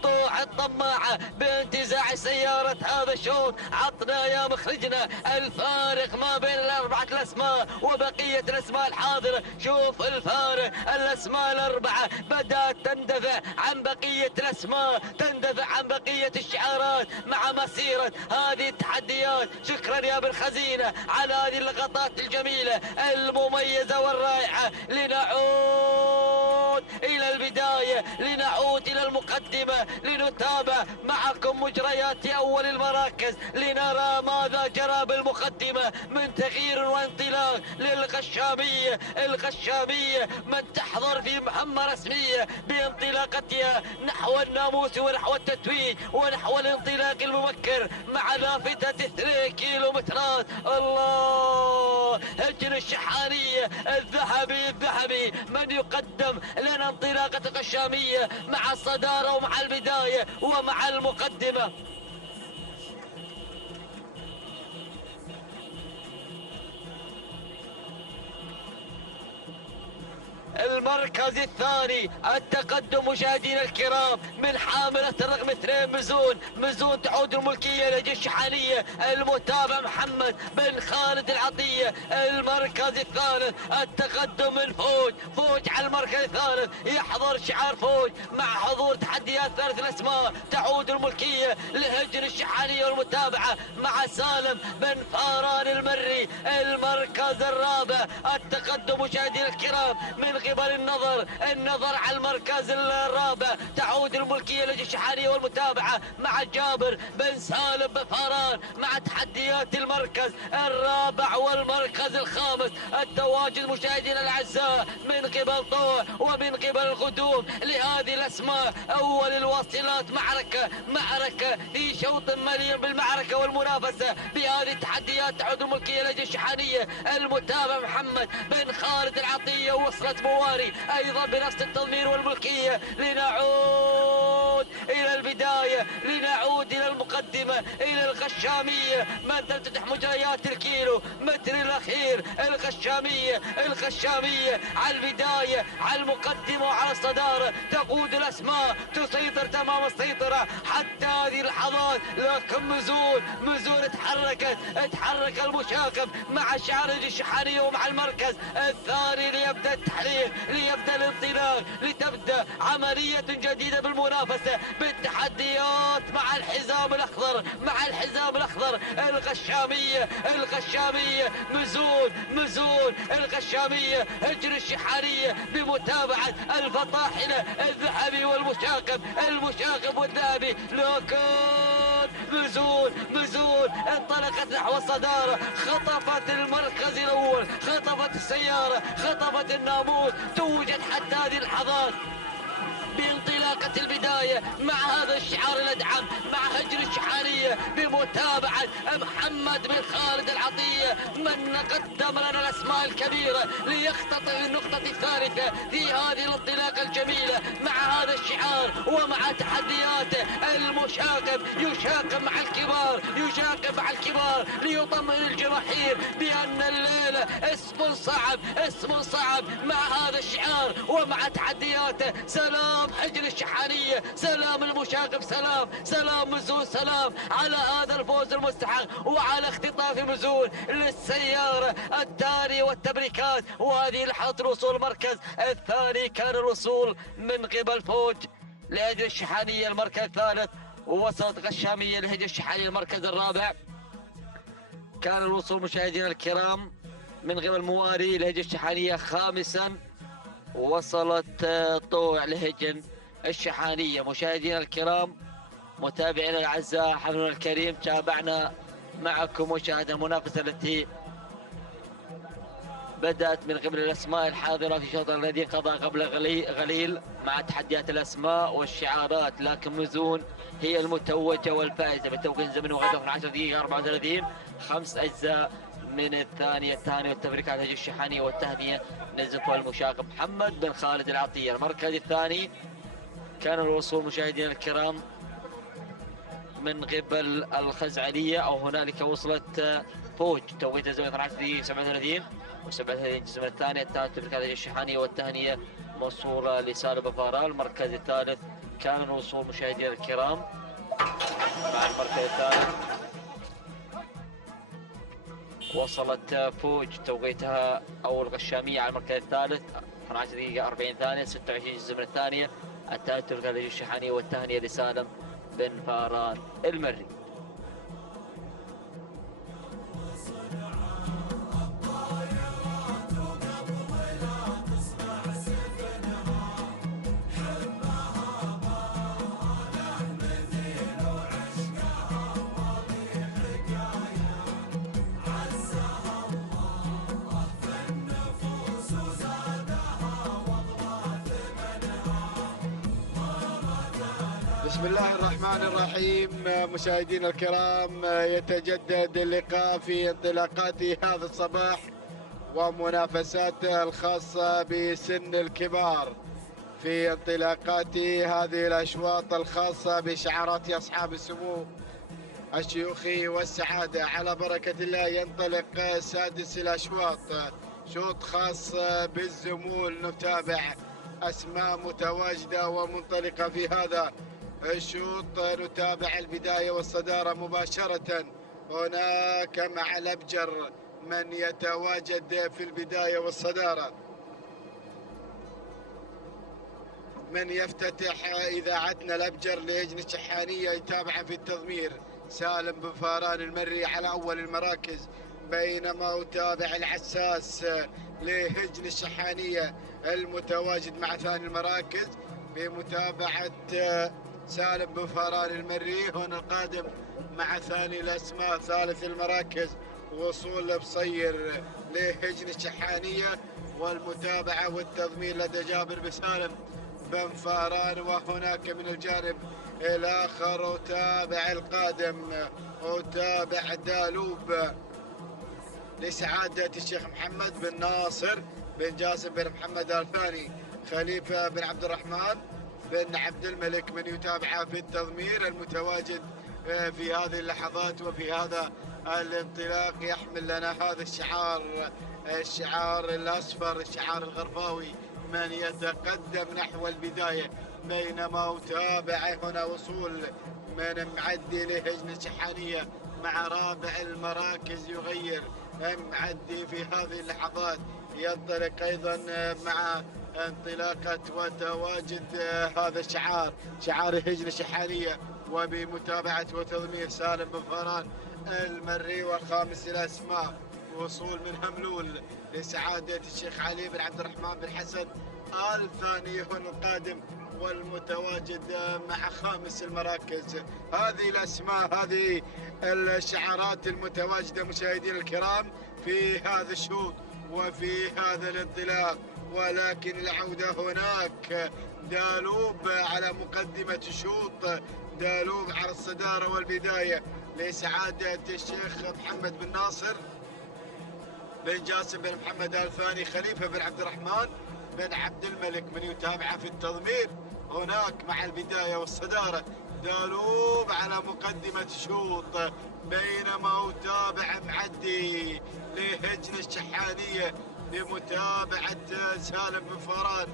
طوع الطماعة بانتزاع سيارة هذا الشوط. عطنا يا مخرجنا الفارق ما بين الأربعة الأسماء وبقية الأسماء الحاضرة. شوف الفارق، الأسماء الأربعة بدأت تندفع عن بقية الأسماء، تندفع عن بقية الشعارات مع مسيرة هذه التحديات. شكرا يا ابن خزينة على هذه اللقطات الجميلة المميزة والرائعة. لنعود إلى البداية، لنعود إلى المقدمة، لنتابع معكم مجريات أول المراكز، لنرى ماذا جرى بالمقدمة من تغيير وانطلاق للغشامية. الغشامية من تحضر في مهمة رسمية بانطلاقتها نحو الناموس ونحو التتويج ونحو الانطلاق المبكر مع لافتة 2 كيلومترات. الله، هجر الشحانية الذهبي من يقدم لنا انطلاقة غشامية مع الصدارة ومع البداية ومع المقدمة. المركز الثاني التقدم مشاهدينا الكرام من حاملة الرقم 2 مزون تعود الملكية لهج الشحانية. المتابع محمد بن خالد العطية. المركز الثالث التقدم من فوج على المركز الثالث، يحضر شعار فوج مع حضور تحديات 3 الأسماء. تعود الملكية لهجر الشحانية والمتابعة مع سالم بن فاران المري. المركز الرابع التقدم مشاهدينا الكرام من قبل النظر على المركز الرابع، تعود الملكية للهجة الشحانية والمتابعة مع جابر بن سالم بفاران مع تحديات المركز الرابع والمركز الخامس. التواجد مشاهدينا الاعزاء من قبل طوع ومن قبل القدوم لهذه الاسماء. اول الواصلات معركة في شوط مليء بالمعركة والمنافسة بهذه التحديات. تعود الملكية للهجة الشحانية، المتابع محمد بن خالد العطية، وصلت مواري ايضا بنفس التضمير والملكية. لنعود الى البداية، لنعود الى المقدمة، الى الغشامية من تفتح مجريات الكيلو متر الاخير. الغشامية على البداية، على المقدمة وعلى الصدارة، تقود الاسماء، تسيطر تمام السيطرة حتى هذه اللحظات. لكن مزون اتحرك المشاغب مع شعار الشحانية ومع المركز الثاني ليبدأ التحريك، ليبدأ الانطلاق، لتبدأ عملية جديدة بالمنافسة بالتحديات مع الحزام الأخضر. الغشامية مزون الغشامية، هجر الشحانية بمتابعة الفطاحلة الذهبي والمشاغب والذهبي. لكن مزون انطلقت نحو الصدارة، خطفت المركز الأول، خطفت السيارة، خطفت الناموس. توجد حتى هذه اللحظات بانطلاقة البداية مع هذا الشعار الأدعم، مع هجر الشحانية بمتابعة محمد بن خالد العطية من قدم لنا الأسماء الكبيرة ليختطف النقطة الثالثة في هذه الانطلاقة الجميلة مع هذا الشعار ومع تحدياته. المشاغب يشاغب مع الكبار ليطمئن الجماهير بأن الليلة اسم صعب مع هذا الشعار ومع تحدياته. سلام هجر الشحانية، سلام المشاغب، سلام مزون، سلام على هذا الفوز المستحق وعلى اختطاف مزون للسيارة الثانية والتبريكات. وهذه لحظة الوصول المركز الثاني، كان الوصول من قبل فوج لهجر الشحانية المركز الثالث، ووصلت غشامية لهجر الشحانية المركز الرابع. كان الوصول مشاهدينا الكرام من قبل مواري لهجر الشحانية خامسا، وصلت طوع لهجن الشحانية. مشاهدينا الكرام، متابعينا الاعزاء، حفلنا الكريم، تابعنا معكم مشاهدة المنافسة التي بدأت من قبل الاسماء الحاضرة في الشوط الذي قضى قبل قليل مع تحديات الاسماء والشعارات. لكن مزون هي المتوجة والفائزة بتوقيت زمني وغدا 12 دقيقة 34، 5 أجزاء من الثانية والتبريكات هجر الشحانية والتهنئة نزف المشاغب محمد بن خالد العطية. المركز الثاني كان الوصول مشاهدينا الكرام من قبل الخزعلية، أو هنالك وصلت فوج توقيت الزمن 12 دقيقة 37 و37 جزء من الثانية. التبريكات هجر الشحانية والتهنئة موصولة لسالم بفارال. المركز الثالث كان الوصول مشاهدينا الكرام مع المركز الثالث، وصلت فوج توقيتها أو الغشامية على المركز الثالث 12 دقيقة 40 ثانية 26 جزء من الثانية. التالت هجر الشحانية والتهنئة لسالم بن فاران المري. بسم الله الرحمن الرحيم. مشاهدينا الكرام، يتجدد اللقاء في انطلاقات هذا الصباح ومنافساته الخاصة بسن الكبار في انطلاقات هذه الأشواط الخاصة بشعارات أصحاب السمو الشيوخي والسعادة. على بركة الله ينطلق سادس الأشواط، شوط خاص بالزمول. نتابع أسماء متواجدة ومنطلقة في هذا الشوط. نتابع البداية والصدارة مباشرة. هناك مع الأبجر من يتواجد في البداية والصدارة. من يفتتح إذاعتنا الأبجر لهجن الشحانية يتابع في التضمير سالم بن فاران المري على أول المراكز، بينما أتابع العساس لهجن الشحانية المتواجد مع ثاني المراكز بمتابعة سالم بن فاران المري. هنا القادم مع ثاني الأسماء ثالث المراكز وصول بصير لهجن الشحانية، والمتابعة والتضمين لدى جابر بن سالم بن فاران. وهناك من الجانب الآخر أتابع القادم أتابع دالوب لسعادة الشيخ محمد بن ناصر بن جاسم بن محمد الثاني خليفة بن عبد الرحمن بن عبد الملك من يتابعه في التضمير. المتواجد في هذه اللحظات وفي هذا الانطلاق يحمل لنا هذا الشعار الأصفر، الشعار الغرفاوي، من يتقدم نحو البداية، بينما أتابع هنا وصول من معدي لهجن الشحانية مع رابع المراكز يغير معدي في هذه اللحظات، ينطلق أيضا مع انطلاقة وتواجد هذا الشعار، شعار هجن الشحانية، وبمتابعة وتضمير سالم بن فاران المري. وخامس الأسماء وصول من هملول لسعادة الشيخ علي بن عبد الرحمن بن حسن الثاني هنا القادم والمتواجد مع خامس المراكز. هذه الأسماء، هذه الشعارات المتواجدة مشاهدينا الكرام في هذا الشوط وفي هذا الانطلاق. ولكن العودة هناك، دالوب على مقدمة الشوط، دالوب على الصدارة والبداية لسعادة الشيخ محمد بن ناصر بن جاسم بن محمد الثاني خليفة بن عبد الرحمن بن عبد الملك من يتابعه في التضمير. هناك مع البداية والصدارة دالوب على مقدمة الشوط، بينما أتابع معدي لهجن الشحانية بمتابعة سالم بن فاران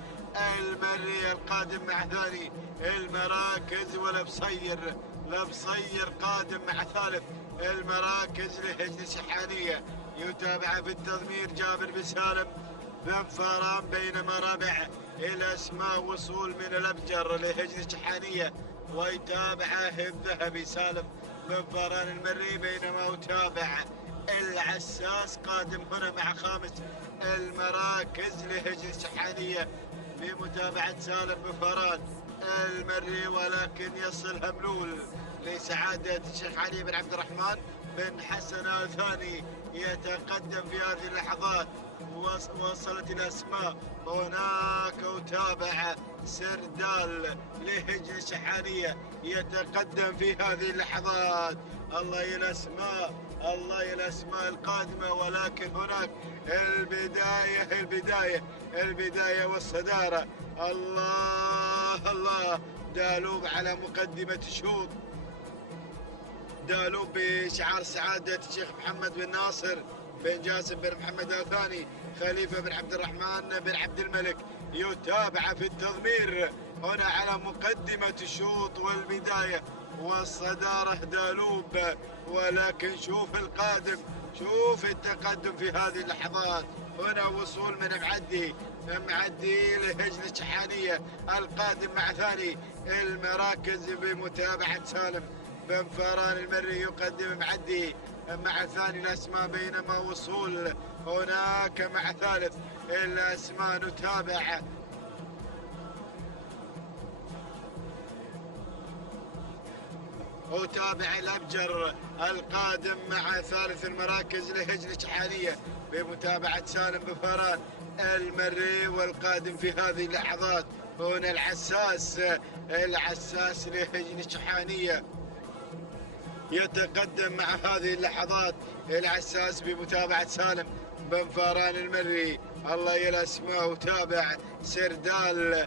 المري القادم مع ثاني المراكز، ولبصير قادم مع ثالث المراكز لهجن الشحانية يتابع في التضمير جابر بن سالم بن فاران. بينما رابع الأسماء وصول من الأبجر لهجن الشحانية ويتابعه الذهبي سالم بن فاران المري. بينما أتابع العساس قادم هنا مع خامس المراكز لهجن الشحانية بمتابعة سالم بن فاران المري. ولكن يصل هملول لسعادة الشيخ علي بن عبد الرحمن بن حسن الثاني يتقدم في هذه اللحظات. وصلت الأسماء هناك أتابع سردال لهجن الشحانية يتقدم في هذه اللحظات. الله يا الأسماء، الله يا الأسماء القادمة. ولكن هناك البداية والصدارة. الله دالوب على مقدمة الشوط، دالوب بشعار سعادة الشيخ محمد بن ناصر بن جاسم بن محمد الثاني خليفة بن عبد الرحمن بن عبد الملك يتابع في التضمير هنا على مقدمة الشوط والبداية والصدارة دالوب. ولكن شوف القادم، شوف التقدم في هذه اللحظات. هنا وصول من معدي لهجن الشحانية القادم مع ثاني المراكز بمتابعة سالم بن فاران المري يقدم معدي مع ثاني الأسماء. بينما وصول هناك مع ثالث الأسماء نتابع الأبجر القادم مع ثالث المراكز لهجن الشحانية بمتابعة سالم بن فاران المري. والقادم في هذه اللحظات هنا العساس لهجن الشحانية يتقدم مع هذه اللحظات العساس بمتابعة سالم بن فاران المري. الله يا الأسماء. وتابع سردال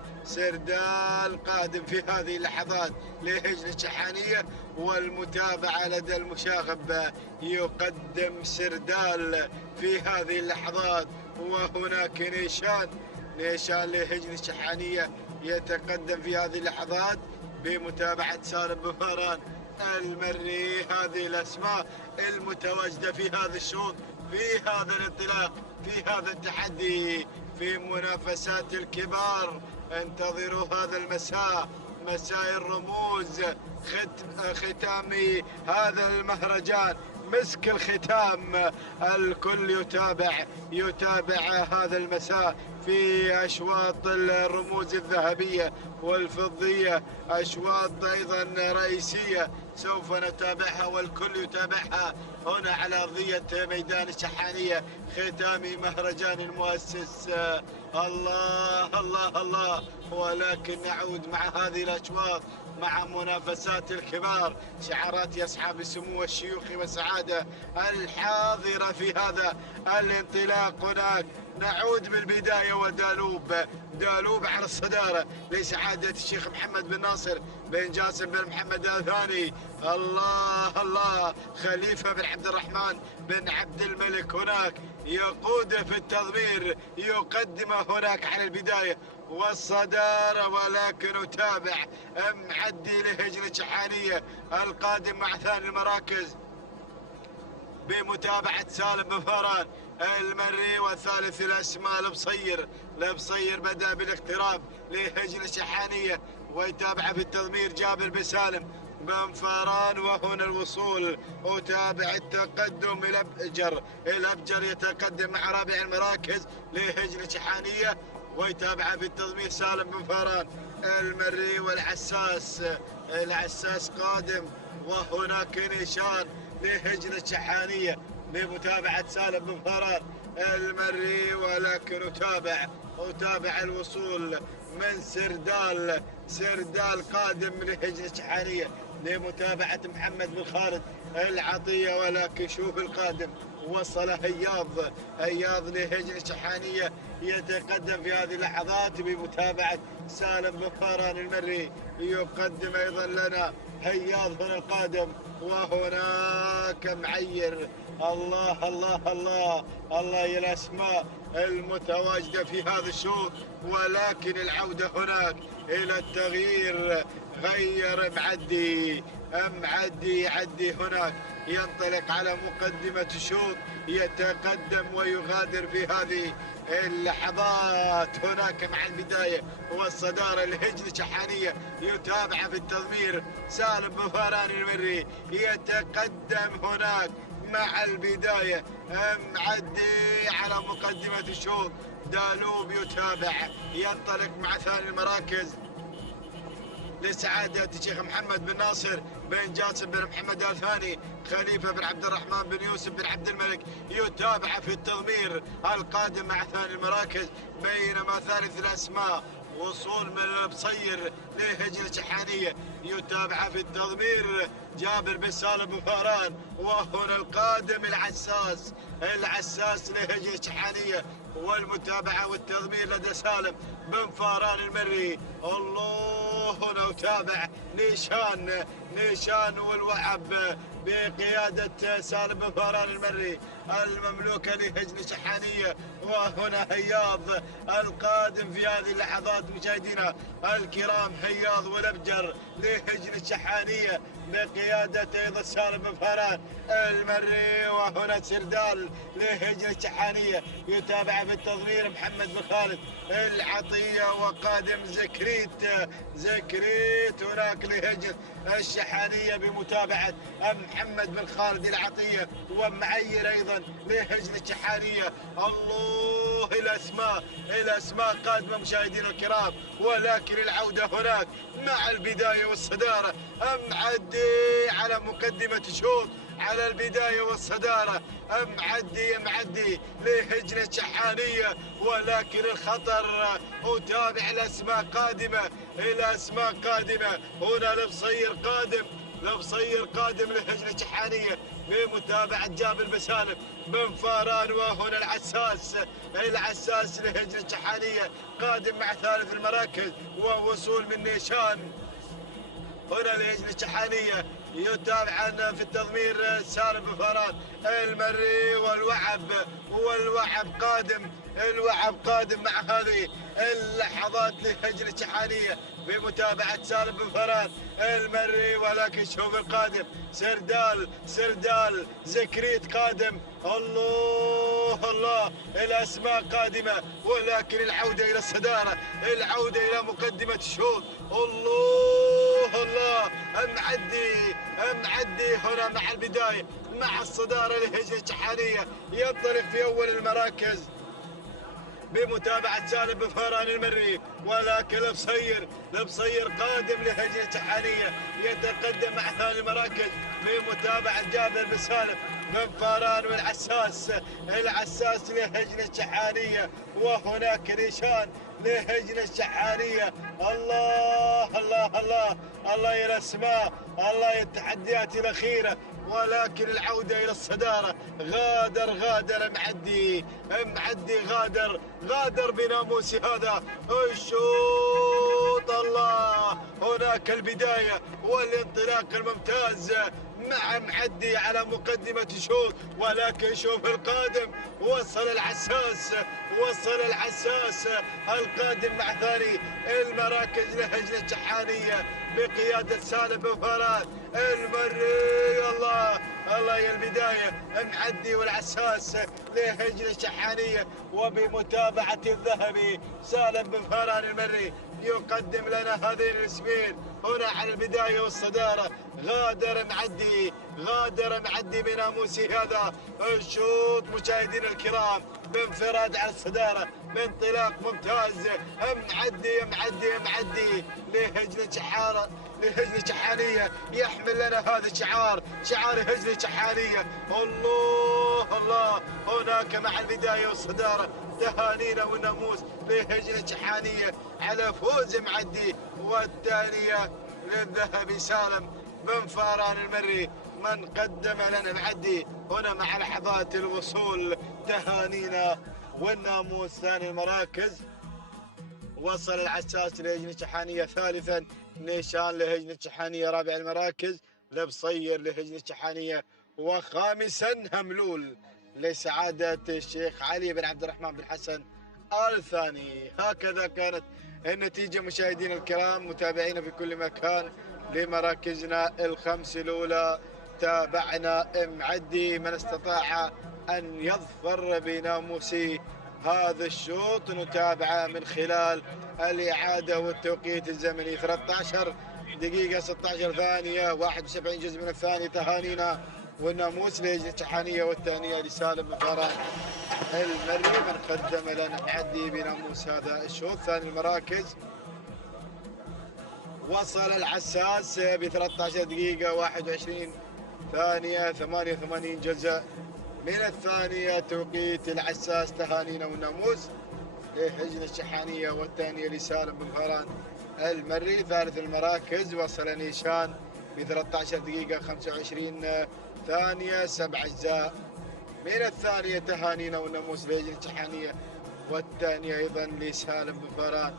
قادم في هذه اللحظات لهجن الشحانية. والمتابعة لدى المشاغب يقدم سردال في هذه اللحظات. وهناك نيشان لهجن الشحانية يتقدم في هذه اللحظات بمتابعة سالم بن فاران المري. هذه الأسماء المتواجدة في هذا الشوط، في هذا الانطلاق، في هذا التحدي، في منافسات الكبار. انتظروا هذا المساء، مساء الرموز، ختام هذا المهرجان مسك الختام. الكل يتابع هذا المساء في أشواط الرموز الذهبية والفضية، أشواط أيضا رئيسية سوف نتابعها والكل يتابعها هنا على أرضية ميدان الشحانية ختام مهرجان المؤسس. الله الله الله. ولكن نعود مع هذه الأشواط مع منافسات الكبار، شعارات يسعى بسمو الشيوخ والسعادة الحاضرة في هذا الانطلاق. هناك نعود بالبداية ودالوب على الصدارة لسعادة الشيخ محمد بن ناصر بن جاسم بن محمد الثاني. الله الله. خليفة بن عبد الرحمن بن عبد الملك هناك يقود في التضمير، يقدمه هناك على البداية والصدارة، ولكن نتابع معدي لهجن الشحانية القادم مع ثاني المراكز بمتابعة سالم بن فاران المري، والثالث الأسماء البصير بدأ بالاقتراب لهجن الشحانية ويتابع في التضمير جابر بن سالم بن فاران. وهنا الوصول وتابع التقدم الأبجر يتقدم مع رابع المراكز لهجن الشحانية ويتابع في التضمير سالم بن فاران المري، والعساس قادم. وهناك نشان لهجن الشحانية بمتابعة سالم بن فاران المري، ولكن أتابع الوصول من سردال قادم من هجن الشحانية لمتابعة محمد بن خالد العطية. ولكن شوف القادم وصل هياض لهجن الشحانية يتقدم في هذه اللحظات بمتابعة سالم بن فاران المري، يقدم أيضا لنا هياض هنا القادم. وهناك معير. الله الله الله الله يا الأسماء المتواجدة في هذا الشوط، ولكن العودة هناك إلى التغيير. غير معدي هناك ينطلق على مقدمة الشوط، يتقدم ويغادر في هذه اللحظات هناك مع البداية والصدارة لهجن الشحانية. يتابع في التضمير سالم بن فاران المري، يتقدم هناك مع البداية معدي على مقدمة الشوط. دالوب يتابع ينطلق مع ثاني المراكز لسعادة الشيخ محمد بن ناصر بن جاسم بن محمد الثاني. خليفة بن عبد الرحمن بن يوسف بن عبد الملك يتابع في التضمير القادم مع ثاني المراكز، بينما ثالث الأسماء وصول من البصير لهجن الشحانية يتابع في التضمير جابر بن سالم بن فاران. وهنا القادم العساس لهجن الشحانية، والمتابعة والتضمير لدى سالم بن فاران المري. الله هنا وتابع نيشان والوعب بقيادة سالم بن فاران المري المملوكة لهجن الشحانية. وهنا هياض القادم في هذه اللحظات مشاهدينا الكرام، هياض والأبجر لهجن الشحانية بقيادة أيضا سالم بن فاران المري. وهنا سردال لهجن الشحانية يتابع في التضمير محمد بن خالد العطية، وقادم زكريت هناك لهجن الشحانية بمتابعة محمد بن خالد العطية، ومعير أيضا لهجن الشحانية. الله الأسماء قادمة مشاهدينا الكرام، ولكن العودة هناك مع البداية والصدارة معدي على مقدمة الشوط على البداية والصدارة معدي لهجن الشحانية، ولكن الخطر أتابع الأسماء قادمة هنا البصير قادم لهجن الشحانية بمتابعة جابر بن سالم بن فاران. وهنا العساس لهجن الشحانية قادم مع ثالث المراكز، ووصول من نيشان هنا لهجن الشحانية يتابع في التضمير سالم بن فاران المري، والوعب قادم مع هذه اللحظات لهجن الشحانية بمتابعة سالم بن فاران المري. ولكن شوف القادم سردال زكريت قادم. الله الأسماء قادمة، ولكن العودة إلى الصدارة، العودة إلى مقدمة الشوط. الله الله معدي هنا مع البداية مع الصدارة لهجنة الشحانية، ينطلق في أول المراكز بمتابعة سالم بن فاران المري، ولكن البصير قادم لهجنة الشحانية، يتقدم مع ثاني المراكز بمتابعة جابر بن سالم بن فاران والعساس لهجنة الشحانية، وهناك نيشان لهجنة الشحانية. الله الله الله الله يا الاسماء، الله يا التحديات الأخيرة، ولكن العودة إلى الصدارة. غادر معدي غادر بناموسي هذا الشوط. الله، هناك البداية والانطلاق الممتاز مع معدي على مقدمة شوط، ولكن شوف القادم، وصل العساس القادم مع ثاني المراكز لهجنة الشحانية بقيادة سالم بن فاران المري. الله يا البداية، معدي والعساس لهجنة الشحانية، وبمتابعة الذهبي سالم بن فاران المري يقدم لنا هذين الاسمين هنا على البداية والصدارة. غادر معدي بناموسي هذا الشوط مشاهدينا الكرام بانفراد على الصدارة بانطلاق ممتاز. معدي لهجنة الشحانية، يحمل لنا هذا شعار هجنة الشحانية. الله هناك مع البداية والصدارة تهانينا والناموس لهجنة الشحانية على فوز معدي، والثانية للذهبي سالم بن فاران المري من قدم لنا معدي هنا مع لحظات الوصول. تهانينا والناموس ثاني المراكز. وصل العساس لهجنة الشحانية ثالثا، نيشان لهجنة الشحانية رابع المراكز، البصير لهجنة الشحانية، وخامسا هملول لسعادة الشيخ علي بن عبد الرحمن بن حسن الثاني. هكذا كانت النتيجة مشاهدينا الكرام متابعينا في كل مكان لمراكزنا الخمس الأولى. تابعنا معدي من استطاع أن يظفر بناموسي هذا الشوط، نتابعه من خلال الإعادة والتوقيت الزمني 13 دقيقة 16 ثانية 71 جزء من الثانية. تهانينا والناموس لهجنة الشحانية، والثانية لسالم بن فاران المري من قدم لنا معدي بناموس هذا الشوط. ثاني المراكز وصل العساس ب 13 دقيقة 21 ثانية 88 جزء من الثانية توقيت العساس. تهانينا والناموس لهجنة الشحانية، والثانية لسالم بن فاران المري. ثالث المراكز وصل نيشان ب 13 دقيقة 25 ثانية 7 أجزاء من الثانية. تهانينا والناموس لهجنة الشحانية، والثانية أيضا لسالم بن فاران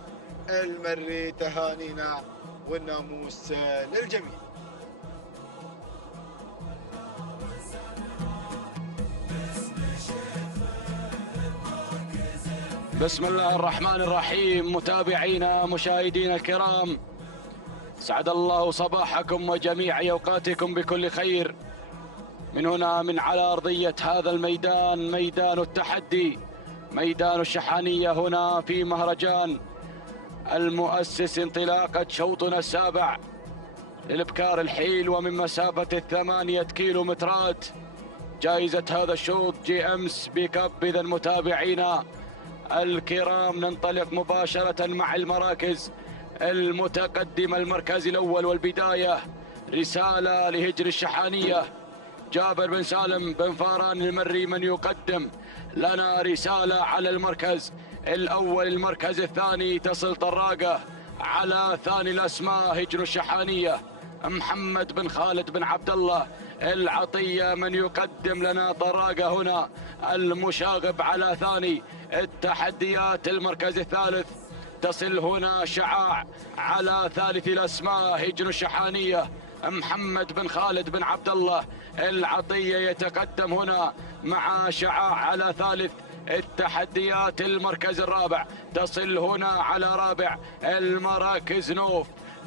المري. تهانينا والناموس للجميع. بسم الله الرحمن الرحيم. متابعينا مشاهدينا الكرام، سعد الله صباحكم وجميع أوقاتكم بكل خير. من هنا من على أرضية هذا الميدان، ميدان التحدي، ميدان الشحانية، هنا في مهرجان المؤسس انطلاقة شوطنا السابع للإبكار الحيل، ومن مسافة 8 كيلومترات. جائزة هذا الشوط جي أمس بكاب. إذا متابعينا الكرام ننطلق مباشرة مع المراكز المتقدمة. المركز الأول والبداية رسالة لهجر الشحانية، جابر بن سالم بن فاران المري من يقدم لنا رسالة على المركز الأول. المركز الثاني تصل طراقة على ثاني الأسماء هجر الشحانية محمد بن خالد بن عبد الله العطية من يقدم لنا طراقة هنا المشاغب على ثاني التحديات. المركز الثالث تصل هنا شعاع على ثالث الأسماء هجر الشحانية محمد بن خالد بن عبد الله العطية يتقدم هنا مع شعاع على ثالث التحديات. المركز الرابع تصل هنا على رابع المراكز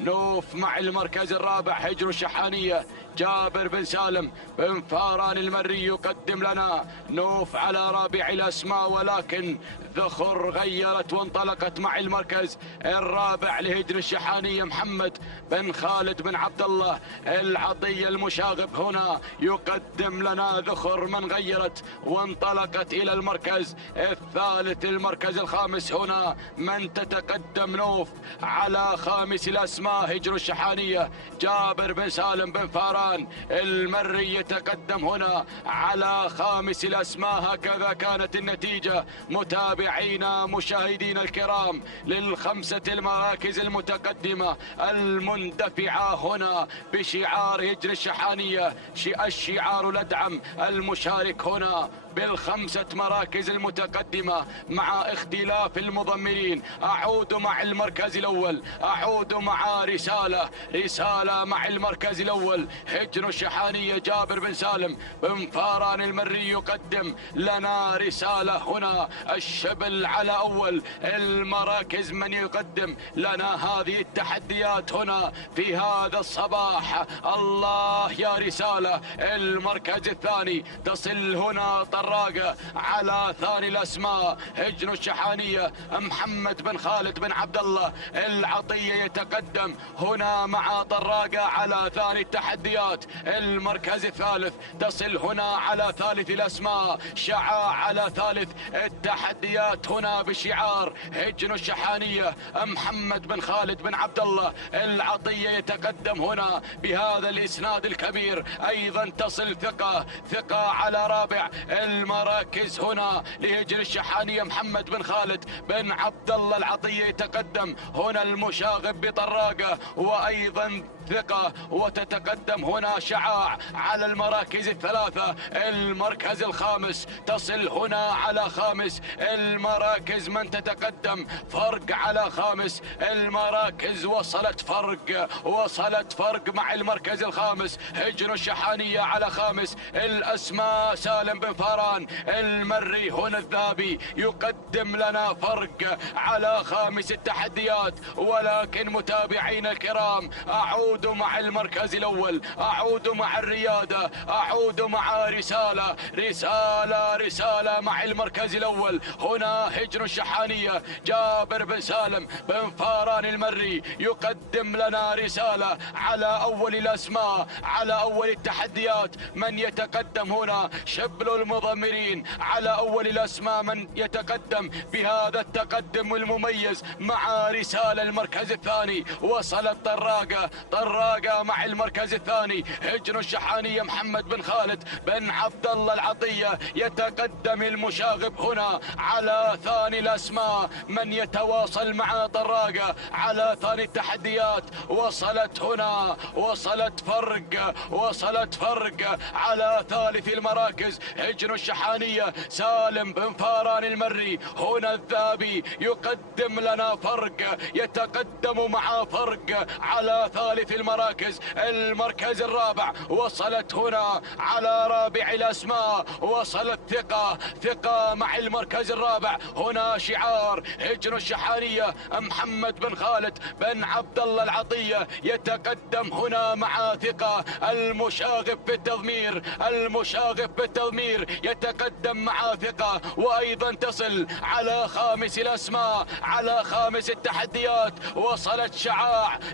نوف مع المركز الرابع هجر الشحانية جابر بن سالم بن فاران المري يقدم لنا نوف على رابع الأسماء، ولكن ذخر غيرت وانطلقت مع المركز الرابع لهجن الشحانية. محمد بن خالد بن عبد الله العطية المشاغب هنا يقدم لنا ذخر من غيرت وانطلقت إلى المركز الثالث. المركز الخامس هنا من تتقدم نوف على خامس الأسماء هجن الشحانية. جابر بن سالم بن فاران المري يتقدم هنا على خامس الأسماء. هكذا كانت النتيجة متابعينا مشاهدين الكرام للخمسة المراكز المتقدمة المندفعة هنا بشعار هجن الشحانية. الشعار الأدعم المشارك هنا بالخمسة مراكز المتقدمة مع اختلاف المضمرين. أعود مع المركز الأول، أعود مع رسالة مع المركز الأول هجن الشحانية. جابر بن سالم بن فاران المري يقدم لنا رسالة هنا. الشبل على أول المراكز من يقدم لنا هذه التحديات هنا في هذا الصباح. الله يا رسالة. المركز الثاني تصل هنا طراقة على ثاني الأسماء هجن الشحانية. محمد بن خالد بن عبد الله العطية يتقدم هنا مع طراقة على ثاني التحديات. المركز الثالث تصل هنا على ثالث الأسماء شعاع على ثالث التحديات هنا بشعار هجن الشحانية. محمد بن خالد بن عبد الله العطية يتقدم هنا بهذا الإسناد الكبير. أيضا تصل ثقة على رابع المراكز هنا لهجن الشحانية. محمد بن خالد بن عبد الله العطية يتقدم هنا المشاغب بطراقة وأيضا ثقة، وتتقدم هنا شعاع على المراكز الثلاثة. المركز الخامس تصل هنا على خامس المراكز من تتقدم فرق على خامس المراكز. وصلت فرق مع المركز الخامس هجن الشحانية على خامس الأسماء. سالم بن فاران المري هنا الذابي يقدم لنا فرق على خامس التحديات. ولكن متابعين الكرام أعود مع المركز الأول، أعود مع الريادة، أعود مع رسالة مع المركز الأول هنا هجن الشحانية. جابر بن سالم بن فاران المري يقدم لنا رسالة على أول الأسماء على أول التحديات. من يتقدم هنا شبل المضمرين على أول الأسماء من يتقدم بهذا التقدم المميز مع رسالة. المركز الثاني وصلت طراقة مع المركز الثاني هجن الشحانية. محمد بن خالد بن عبد الله العطية يتقدم المشاغب هنا على ثاني الأسماء من يتواصل مع طراقة على ثاني التحديات. وصلت فرق على ثالث المراكز هجن الشحانية. سالم بن فاران المري هنا الذابي يقدم لنا فرق، يتقدم مع فرق على ثالث المراكز. المركز الرابع وصلت هنا على رابع الأسماء. وصلت ثقة مع المركز الرابع هنا شعار هجن الشحانية. محمد بن خالد بن عبد الله العطية يتقدم هنا مع ثقة. المشاغب بالتضمير يتقدم مع ثقة. وأيضا تصل على خامس الأسماء على خامس التحديات. وصلت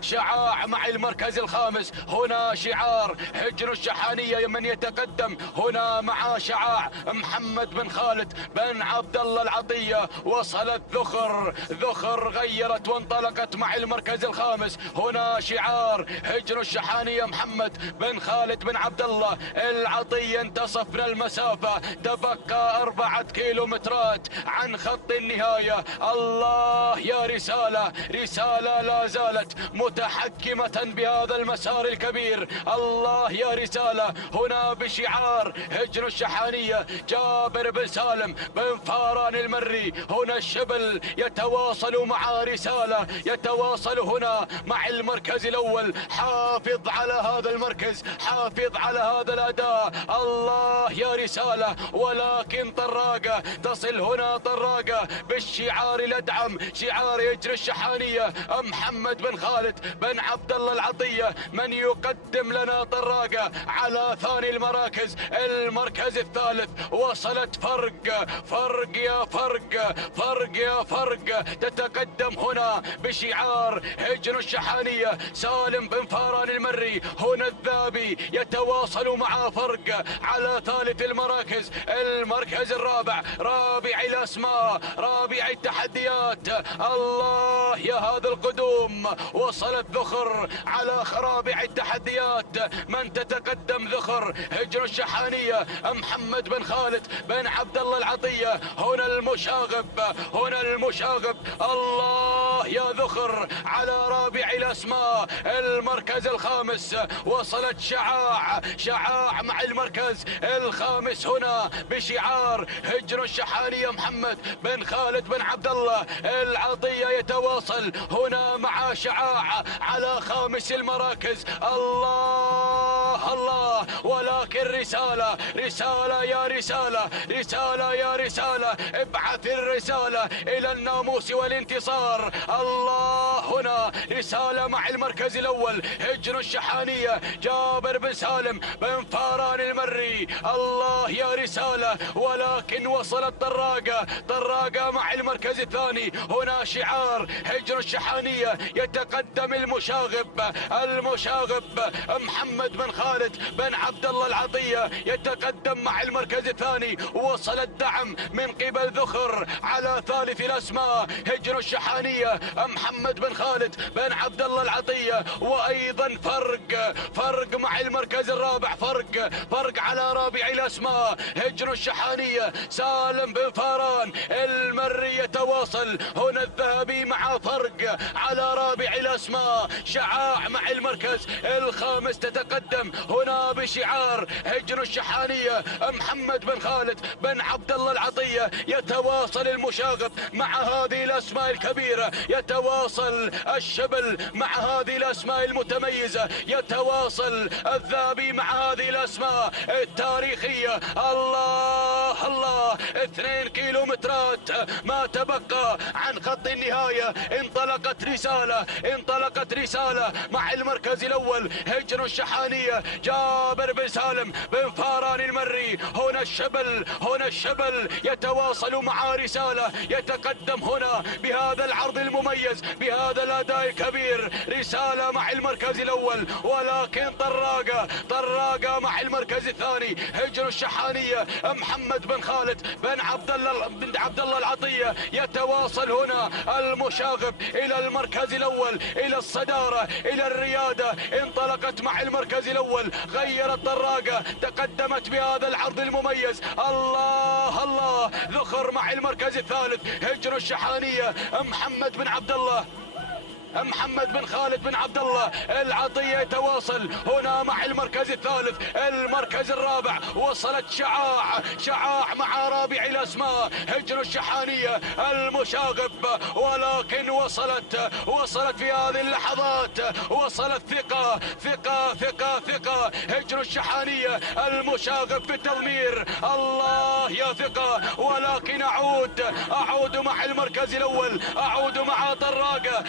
شعاع مع المركز الخامس هنا شعار هجن الشحانية من يتقدم هنا مع شعاع محمد بن خالد بن عبد الله العطية. وصلت ذخر غيرت وانطلقت مع المركز الخامس هنا شعار هجن الشحانية. محمد بن خالد بن عبد الله العطية انتصفنا المسافة، تبقى 4 كيلومترات عن خط النهاية. الله يا رسالة لا زالت متحكمة بهذا المسار الكبير. الله يا رسالة هنا بشعار هجن الشحانية. جابر بن سالم بن فاران المري هنا الشبل يتواصل مع رسالة، يتواصل هنا مع المركز الأول. حافظ على هذا المركز، حافظ على هذا الأداء. الله يا رسالة. ولكن طراقة تصل هنا طراقة بالشعار الأدعم شعار هجن الشحانية. محمد بن خالد بن عبد الله العطية من يقدم لنا طراقة على ثاني المراكز. المركز الثالث وصلت فرق يا فرق تتقدم هنا بشعار هجن الشحانية. سالم بن فاران المري هنا الذابي يتواصل مع فرق على ثالث المراكز. المركز الرابع رابع الأسماء رابع التحديات. الله يا هذا القدوم، وصلت ذخر على رابع التحديات. من تتقدم ذخر هجن الشحانية محمد بن خالد بن عبد الله العطية. هنا المشاغب الله يا ذخر على رابع الأسماء. المركز الخامس وصلت شعاع مع المركز الخامس هنا بشعار هجن الشحانية. محمد بن خالد بن عبد الله العطية يتواصل هنا مع شعاع على خامس المراكز. الله ولكن رسالة يا رسالة ابعث الرسالة إلى الناموس والانتصار. الله هنا رسالة مع المركز الأول هجن الشحانية جابر بن سالم بن فاران المري. الله يا رسالة، ولكن وصلت طراقة مع المركز الثاني. هنا شعار هجن الشحانية يتقدم المشاغب محمد بن خالد بن عبد الله العطية يتقدم مع المركز الثاني. وصل الدعم من قبل ذخر على ثالث الأسماء هجن الشحانية محمد بن خالد بن عبد الله العطية. وأيضا فرق مع المركز الرابع فرق على رابع الأسماء هجن الشحانية سالم بن فاران المري يتواصل. هنا الذهبي مع فرق على رابع الأسماء. شعاع مع المركز الخامس تتقدم هنا بشعار هجن الشحانية محمد بن خالد بن عبد الله العطية. يتواصل المشاغب مع هذه الأسماء الكبيرة، يتواصل الشبل مع هذه الأسماء المتميزة، يتواصل الذابي مع هذه الأسماء التاريخية. الله 2 كيلومترات ما تبقى عن خط النهاية. انطلقت رسالة مع المركز الأول هجن الشحانية جابر بن سالم بن فاران المري. هنا الشبل يتواصل مع رسالة، يتقدم هنا بهذا العرض المميز بهذا الأداء الكبير. رسالة مع المركز الأول، ولكن طراقة مع المركز الثاني هجن الشحانية محمد بن خالد بن عبد الله العطية. يتواصل هنا المشاغب إلى المركز الأول، إلى الصدارة، إلى الريادة. انطلقت مع المركز الأول، غيرت طراقة، تقدمت بهذا العرض المميز. الله ذخر مع المركز الثالث هجن الشحانية محمد بن خالد بن عبد الله العطية يتواصل هنا مع المركز الثالث. المركز الرابع وصلت شعاع مع رابع الأسماء هجن الشحانية المشاغب، ولكن وصلت في هذه اللحظات، وصلت ثقة هجن الشحانية المشاغب في التضمير. الله يا ثقة، ولكن أعود مع المركز الأول، أعود مع طراقة.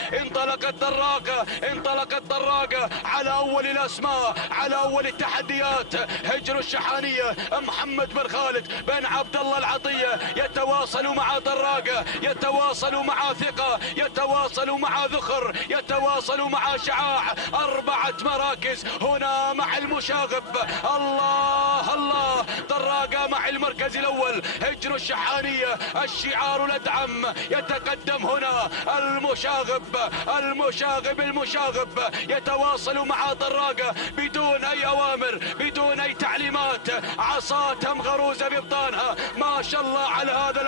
انطلقت طراقة على أول الأسماء، على أول التحديات. هجن الشحانية محمد بن خالد بن عبد الله العطية يتواصل مع طراقة، يتواصل مع ثقة، يتواصل مع ذخر، يتواصل مع شعاع. 4 مراكز هنا مع المشاغب. الله طراقة مع المركز الأول هجن الشحانية الشعار الأدعم. يتقدم هنا المشاغب يتواصل مع طراقة بدون أي أوامر، بدون أي تعليمات. عصاتهم غروزة ببطانها. ما شاء الله على هذا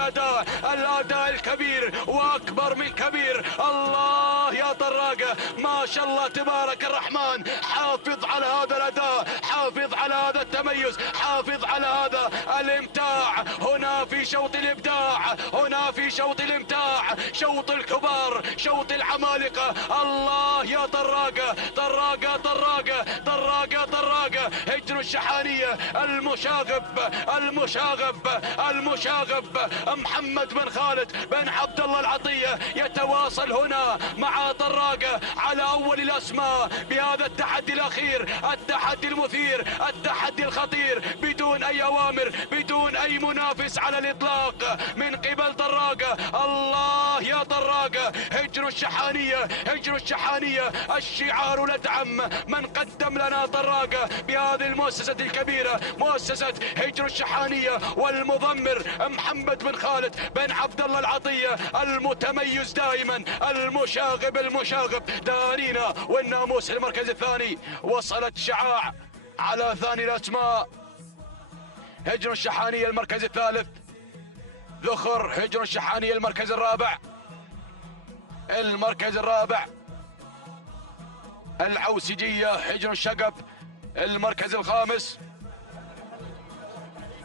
الأداء الكبير وأكبر من كبير. الله يا طراقة، ما شاء الله تبارك الرحمن. حافظ على هذا الأداء، حافظ على هذا التميز، حافظ على هذا الامتاع. هنا في شوط الإبداع، هنا في شوط الامتاع، شوط الكبار، شوط العمالقة. الله يا طراقة، هجن الشحانية المشاغب محمد بن خالد بن عبد الله العطية يتواصل هنا مع طراقة على أول الأسماء بهذا التحدي الأخير، التحدي المثير، التحدي الخطير، بدون أي أوامر، بدون أي منافس على الإطلاق من قبل طراقة. الله يا طراقة، هجر الشحانية الشعار ندعم من قدم لنا طراقة بهذه المؤسسة الكبيرة، مؤسسة هجر الشحانية، والمضمر محمد بن خالد بن عبد الله العطية المتميز دائما، المشاغب دارينا. والناموس المركز الثاني، وصلت شعاع على ثاني الأسماء، هجر الشحانية المركز الثالث، ذخر هجر الشحانية المركز الرابع، العوسجية هجر الشقب المركز الخامس،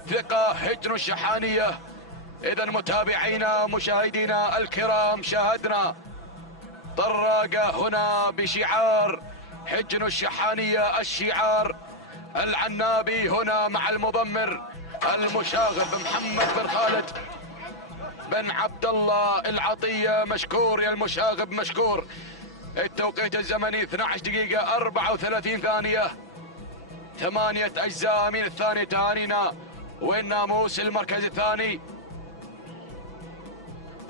ثقة هجر الشحانية. إذا متابعينا مشاهدينا الكرام، شاهدنا طراقة هنا بشعار هجر الشحانية، الشعار العنابي هنا مع المضمر المشاغب محمد بن خالد بن عبد الله العطية. مشكور يا المشاغب، مشكور. التوقيت الزمني 12 دقيقة 34 ثانية، 8 أجزاء من الثانية تهانينا. والناموس المركز الثاني،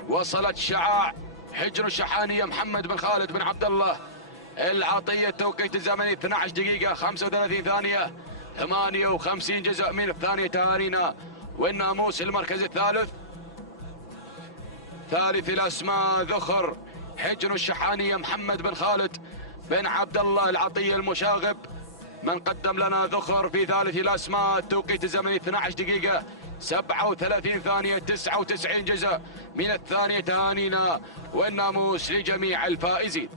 وصلت شعاع هجر الشحانية محمد بن خالد بن عبد الله العطية. التوقيت الزمني 12 دقيقة 35 ثانية، 58 جزء من الثانية تهانينا. والناموس المركز الثالث، ثالث الأسماء، ذخر هجر الشحانية محمد بن خالد بن عبد الله العطية المشاغب من قدم لنا ذخر في ثالث الأسماء. التوقيت الزمني 12 دقيقة 37 ثانية، 99 جزء من الثانية تهانينا. والناموس لجميع الفائزين.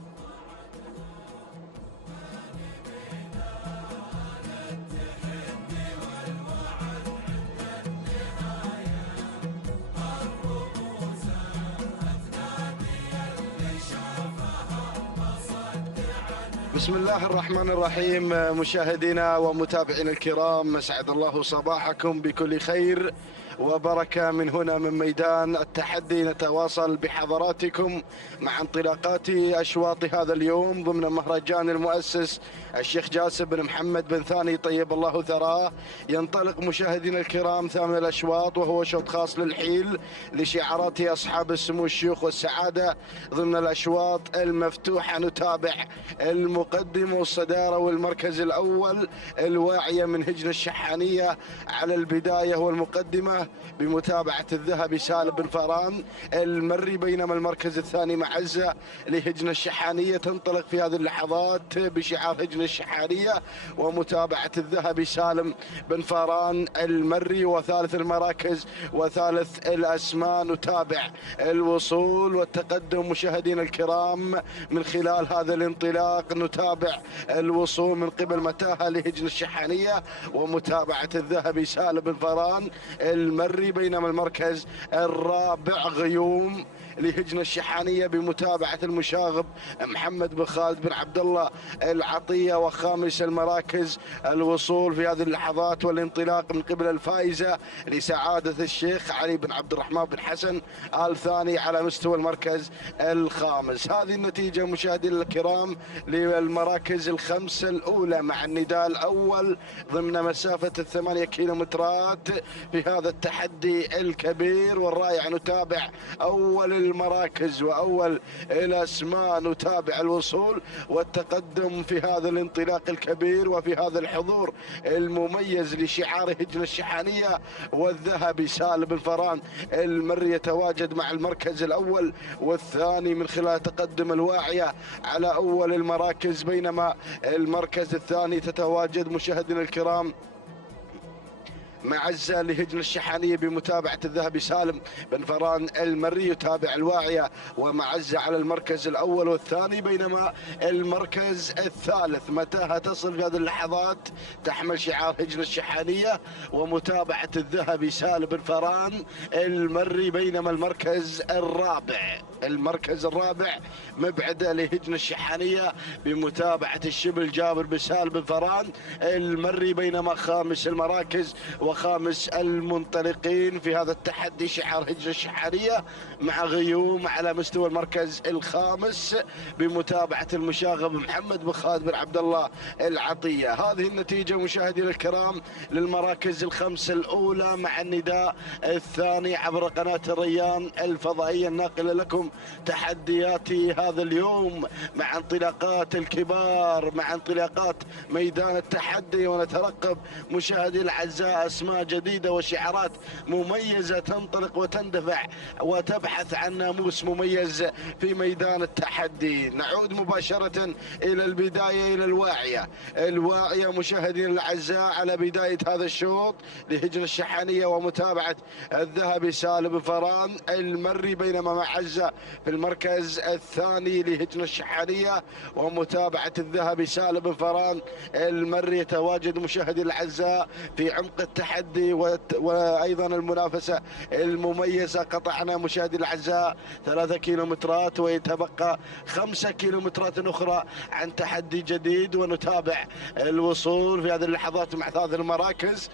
بسم الله الرحمن الرحيم. مشاهدينا ومتابعينا الكرام، اسعد الله صباحكم بكل خير وبركة من هنا من ميدان التحدي. نتواصل بحضراتكم مع انطلاقات أشواط هذا اليوم ضمن مهرجان المؤسس الشيخ جاسم بن محمد بن ثاني طيب الله ثراه. ينطلق مشاهدينا الكرام ثامن الأشواط، وهو شوط خاص للحيل لشعارات أصحاب السمو الشيوخ والسعادة ضمن الأشواط المفتوحة. نتابع المقدم والصدارة والمركز الأول الواعية من هجن الشحانية على البداية والمقدمة بمتابعة الذهبي سالم بن فاران المري، بينما المركز الثاني معزة لهجن الشحانية تنطلق في هذه اللحظات بشعار هجن الشحانية ومتابعة الذهبي سالم بن فاران المري. وثالث المراكز وثالث الأسماء نتابع الوصول والتقدم مشاهدينا الكرام من خلال هذا الانطلاق. نتابع الوصول من قبل متاهة لهجن الشحانية ومتابعة الذهبي سالم بن فاران المري، بينما المركز الرابع غيوم لهجن الشحانية بمتابعة المشاغب محمد بن خالد بن عبد الله العطية. وخامس المراكز الوصول في هذه اللحظات والانطلاق من قبل الفائزة لسعادة الشيخ علي بن عبد الرحمن بن حسن آل ثاني على مستوى المركز الخامس. هذه النتيجة مشاهدينا الكرام للمراكز الخمسة الأولى مع النداء الأول ضمن مسافة 8 كيلومترات في هذا التحدي الكبير والرائع. نتابع أول المراكز وأول الأسماء، نتابع الوصول والتقدم في هذا الانطلاق الكبير وفي هذا الحضور المميز لشعار هجن الشحانية. والذهبي سالم بن فاران المري يتواجد مع المركز الأول والثاني من خلال تقدم الواعية على أول المراكز، بينما المركز الثاني تتواجد مشاهدينا الكرام معزة لهجن الشحانية بمتابعة الذهبي سالم بن فران المري، يتابع الواعية ومعزة على المركز الأول والثاني، بينما المركز الثالث متاهة تصل في هذه اللحظات تحمل شعار هجن الشحانية ومتابعة الذهبي سالم بن فران المري، بينما المركز الرابع مبعدة لهجن الشحانية بمتابعة الشبل جابر بن سالم بن فران المري، بينما خامس المراكز وخامس المنطلقين في هذا التحدي شعار هجن الشحانية مع غيوم على مستوى المركز الخامس بمتابعة المشاغب محمد بن خالد بن عبد الله العطية. هذه النتيجة مشاهدينا الكرام للمراكز الخمس الأولى مع النداء الثاني عبر قناة الريان الفضائية الناقلة لكم تحديات هذا اليوم مع انطلاقات الكبار، مع انطلاقات ميدان التحدي، ونترقب مشاهدي الأعزاء أسماء جديدة وشعارات مميزة تنطلق وتندفع وتبحث عن ناموس مميز في ميدان التحدي. نعود مباشرة إلى البداية، إلى الواعية مشاهدين الأعزاء على بداية هذا الشوط لهجن الشحانية ومتابعة الذهبي سالم بن فران المري، بينما معزة في المركز الثاني لهجن الشحانية ومتابعة الذهبي سالم بن فران المري. يتواجد مشاهدي الأعزاء في عمق التحدي وأيضا المنافسة المميزة. قطعنا مشاهدي الأعزاء 3 كيلومترات ويتبقى 5 كيلومترات أخرى عن تحدي جديد، ونتابع الوصول في هذه اللحظات مع 3 المراكز.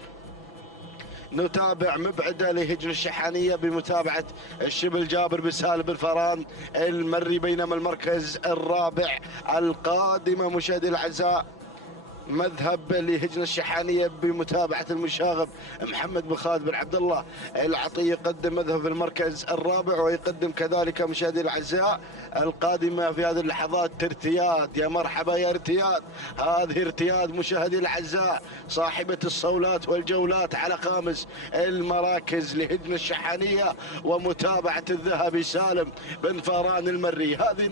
نتابع مبعدة لهجن الشحانية بمتابعة الشبل جابر بن سالم بن فران المري، بينما المركز الرابع القادمة مشاهدي الأعزاء مذهب لهجن الشحانية بمتابعة المشاغب محمد بن خالد بن عبد الله العطية، يقدم مذهب المركز الرابع، ويقدم كذلك مشاهدي الأعزاء القادمة في هذه اللحظات ارتياد. يا مرحبا يا ارتياد، هذه ارتياد مشاهدي الأعزاء صاحبة الصولات والجولات على خامس المراكز لهجن الشحانية ومتابعة الذهبي سالم بن فران المري. هذه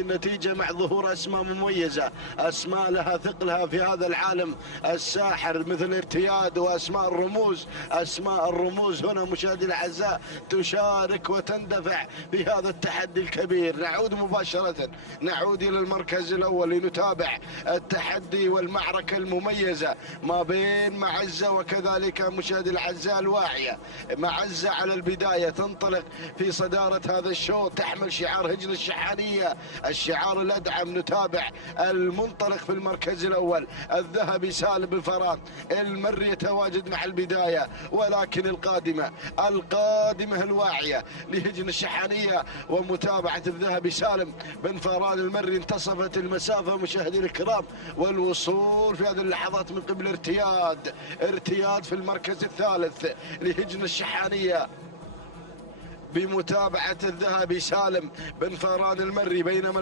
النتيجة مع ظهور أسماء مميزة، أسماء لها ثقلها في هذا العالم الساحر مثل ارتياد، وأسماء الرموز هنا مشاهدي الأعزاء تشارك وتندفع في هذا التحدي الكبير. نعود مباشرة إلى المركز الأول لنتابع التحدي والمعركة المميزة ما بين معزة وكذلك مشاهدي الأعزاء الواعية. معزة على البداية تنطلق في صدارة هذا الشوط، تحمل شعار هجن الشحانية الشعار الأدعم. نتابع المنطلق في المركز الأول الذهبي سالم بن فران المري يتواجد مع البداية، ولكن القادمة الواعية لهجن الشحانية ومتابعة الذهبي سالم بن فران المري. انتصفت المسافة مشاهدينا الكرام والوصول في هذه اللحظات من قبل ارتياد في المركز الثالث لهجن الشحانية بمتابعة الذهبي سالم بن فران المري، بينما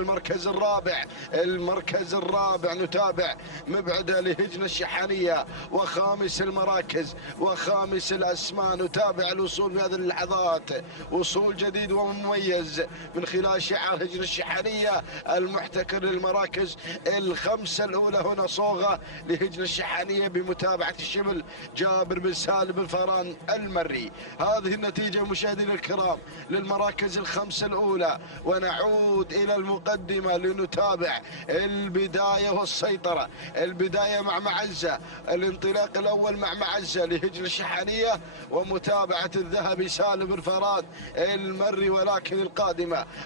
المركز الرابع نتابع مبعدة لهجن الشحانية وخامس المراكز وخامس الأسماء. نتابع الوصول في هذه اللحظات، وصول جديد ومميز من خلال شعار هجن الشحانية المحتكر للمراكز الخمسة الأولى. هنا صوغة لهجن الشحانية بمتابعة الشبل جابر بن سالم بن فران المري. هذه النتيجة مشاهدينا الكرام للمراكز الخمسة الأولى، ونعود إلى المقدمة لنتابع البداية والسيطرة. البداية مع معزة، الانطلاق الأول مع معزة لهجن الشحانية ومتابعة الذهبي سالم بن فران المري، ولكن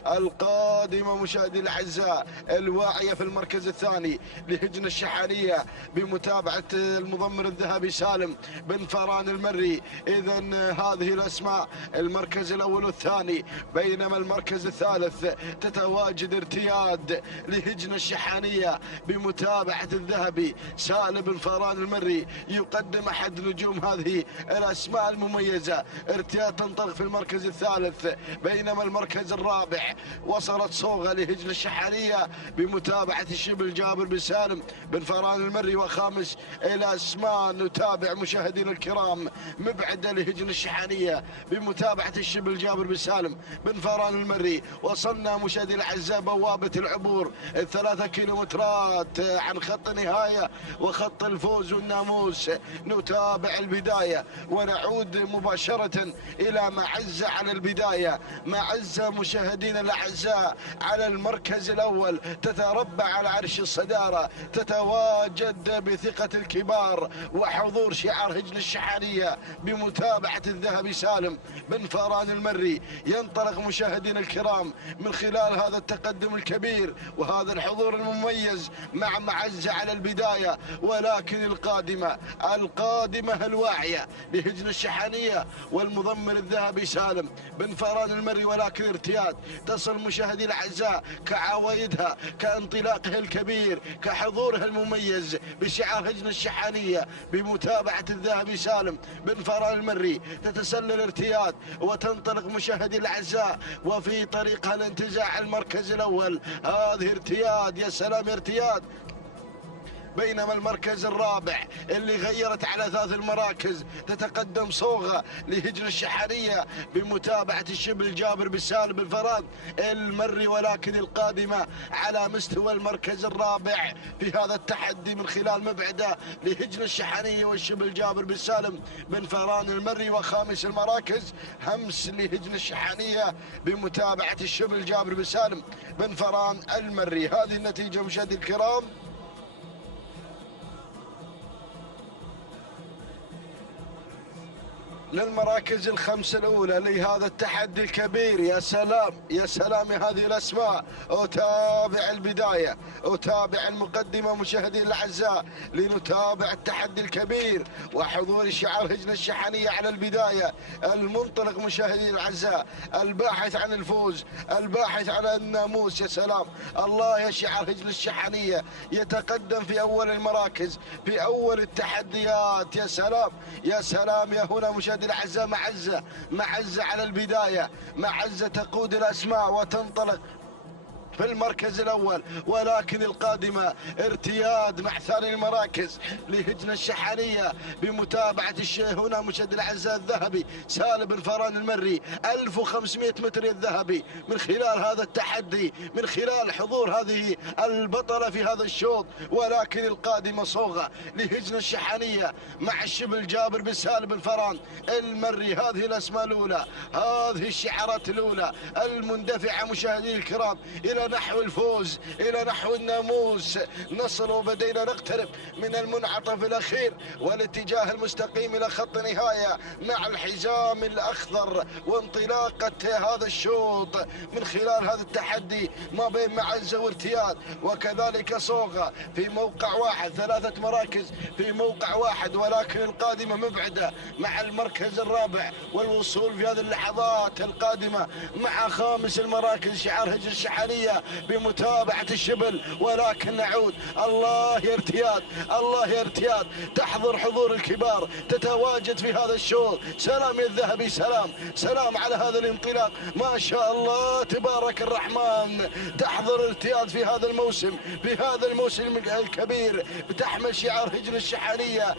القادمة مشاهدي الأعزاء الواعية في المركز الثاني لهجن الشحانية بمتابعة المضمر الذهبي سالم بن فران المري. إذن هذه الأسماء المركز الأول والثاني، بينما المركز الثالث تتواجد ارتياد لهجن الشحانية بمتابعة الذهبي سالم بن فران المري. يقدم أحد نجوم هذه الأسماء المميزة ارتياد تنطلق في المركز الثالث، بينما المركز الرابع وصلت صوغة لهجن الشحانية بمتابعة الشبل جابر بن سالم بن فران المري. وخامس الأسماء نتابع مشاهدينا الكرام مبعدة لهجن الشحانية بمتابعة الشبل جابر بن سالم بن فاران المري. وصلنا مشاهدي الاعزاء بوابه العبور 3 كيلومترات عن خط النهايه وخط الفوز والناموس. نتابع البدايه ونعود مباشره الى معزه على البدايه. معزه مشاهدينا الاعزاء على المركز الاول، تتربع على عرش الصداره، تتواجد بثقه الكبار وحضور شعار هجن الشحانيه بمتابعه الذهبي سالم بن فاران المري. ينطلق مشاهدينا الكرام من خلال هذا التقدم الكبير وهذا الحضور المميز مع معزة على البداية، ولكن القادمة الواعية لهجن الشحانية والمضمر الذهبي سالم بن فاران المري. ولكن ارتياد تصل مشاهدي الاعزاء كعوايدها، كانطلاقها الكبير، كحضورها المميز بشعار هجن الشحانية بمتابعة الذهبي سالم بن فاران المري. تتسلل ارتياد وتنطلق مشاهدي الاعزاء وفي طريقها لانتزاع المركز الاول. هذه ارتياد، يا سلام يا ارتياد. بينما المركز الرابع اللي غيرت على 3 المراكز تتقدم صوغة لهجن الشحانية بمتابعة الشبل جابر بن سالم بن فاران المري. ولكن القادمة على مستوى المركز الرابع في هذا التحدي من خلال مبعدة لهجن الشحانية والشبل جابر بن سالم بن فاران المري. وخامس المراكز همس لهجن الشحانية بمتابعة الشبل جابر بن سالم بن فاران المري. هذه النتيجة مشاهدي الكرام للمراكز ال5 الأولى لهذا التحدي الكبير. يا سلام يا سلام يا هذه الأسماء. أتابع البداية، أتابع المقدمة مشاهدين الأعزاء لنتابع التحدي الكبير وحضور شعار هجن الشحانية على البداية. المنطلق مشاهدين الأعزاء الباحث عن الفوز، الباحث عن الناموس. يا سلام الله يا شعار هجن الشحانية يتقدم في أول المراكز في أول التحديات. يا سلام يا سلام يا هنا مشاهدين الاعزاء معزة على البداية. معزة تقود الاسماء وتنطلق في المركز الاول. ولكن القادمة ارتياد مع ثاني المراكز لهجن الشحانية بمتابعة هنا مشاهدي الاعزاء الذهبي سالم بن فاران المري. 1500 متر الذهبي من خلال هذا التحدي، من خلال حضور هذه البطلة في هذا الشوط. ولكن القادمة صوغة لهجن الشحانية مع الشبل جابر بن سالم بن فاران المري. هذه الاسماء الاولى، هذه الشعارات الاولى المندفعة مشاهدي الكرام الى نحو الفوز، الى نحو الناموس. نصل وبدينا نقترب من المنعطف الاخير والاتجاه المستقيم الى خط نهاية مع الحزام الاخضر وانطلاقة هذا الشوط من خلال هذا التحدي ما بين معزة وارتياد. وكذلك صوغة في موقع واحد، 3 مراكز في موقع واحد. ولكن القادمة مبعدة مع المركز الرابع والوصول في هذه اللحظات القادمة مع خامس المراكز شعار هجن الشحانية بمتابعة الشبل. ولكن نعود، الله يا ارتياد، الله يا ارتياد، تحضر حضور الكبار، تتواجد في هذا الشوط. سلام يا الذهبي، سلام على هذا الانطلاق ما شاء الله تبارك الرحمن. تحضر ارتياد في هذا الموسم، في هذا الموسم الكبير بتحمل شعار هجن الشحانية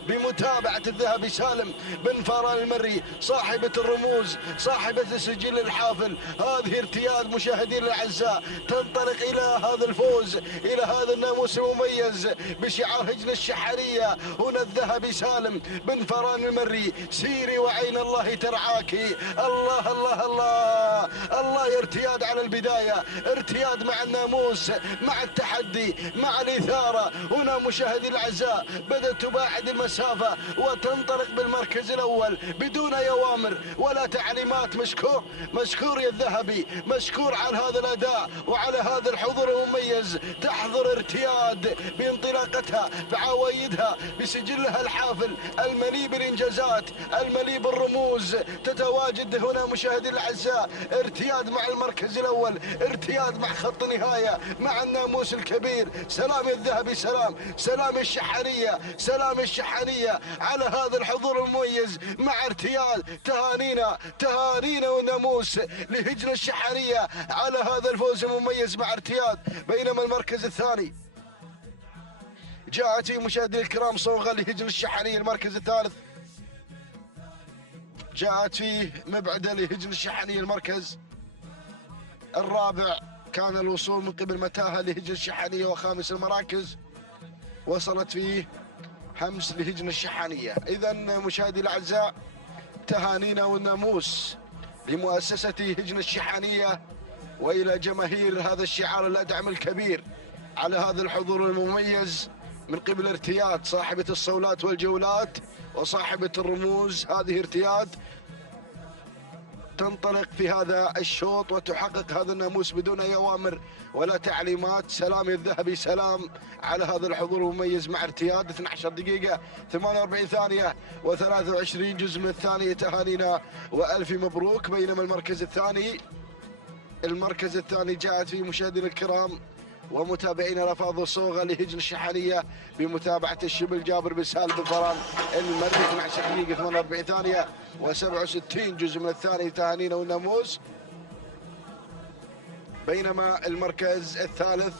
بمتابعة الذهبي سالم بن فاران المري صاحبة الرموز، صاحبة السجل الحافل. هذه ارتياد مشاهدين الأعزاء تنطلق إلى هذا الفوز، إلى هذا الناموس المميز بشعار هجن الشحانية. هنا الذهبي سالم بن فاران المري. سيري وعين الله ترعاك. الله الله الله الله يا ارتياد على البداية، ارتياد مع الناموس، مع التحدي، مع الإثارة. هنا مشاهدي الأعزاء بدأت تباعد المسافة وتنطلق بالمركز الأول بدون أوامر ولا تعليمات. مشكور يا الذهبي، مشكور على هذا الأداء وعلى هذا الحضور المميز. تحضر ارتياد بانطلاقتها، بعوايدها، بسجلها الحافل المليء بالإنجازات، المليء بالرموز. تتواجد هنا مشاهدي الأعزاء ارتياد مع المركز الأول، ارتياد مع خط نهاية، مع الناموس الكبير. سلام يا الذهبي، سلام الشحانية، سلام الشحانية على هذا الحضور المميز مع ارتياد. تهانينا والناموس لهجن الشحانية على هذا الفوز المميز مع ارتياد. بينما المركز الثاني جاءت في مشاهدي الكرام صوغة لهجن الشحانية. المركز الثالث جاءت فيه مبعدة لهجن الشحنية المركز الرابع، كان الوصول من قبل متاهة لهجن الشحنية وخامس المراكز، وصلت فيه همس لهجن الشحنية. إذا مشاهدي الأعزاء، تهانينا والناموس لمؤسسة هجن الشحنية وإلى جماهير هذا الشعار الأدعم الكبير على هذا الحضور المميز من قبل ارتياد صاحبة الصولات والجولات وصاحبة الرموز. هذه ارتياد تنطلق في هذا الشوط وتحقق هذا الناموس بدون أي أوامر ولا تعليمات. سلام الذهبي، سلام على هذا الحضور المميز مع ارتياد. 12 دقيقة 48 ثانية و23 جزء من الثانية. تهانينا وألف مبروك. بينما المركز الثاني جاءت فيه مشاهدينا الكرام ومتابعينا لفاظ صوغة لهجن الشحنية بمتابعة الشبل جابر بن سالم بن فران المري. 12 دقيقة 48 ثانية و67 جزء من الثانية. تهانينا والناموس. بينما المركز الثالث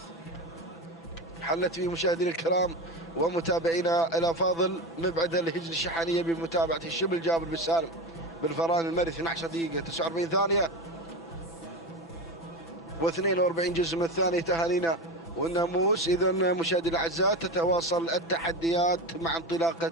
حلت فيه مشاهدينا الكرام ومتابعينا الافاضل مبعدة لهجن الشحنية بمتابعة الشبل جابر بن سالم بن فران المري. 12 دقيقة 49 ثانية و42 جزء من الثانية. تهانينا والناموس. إذا مشاهدي الأعزاء، تتواصل التحديات مع انطلاقة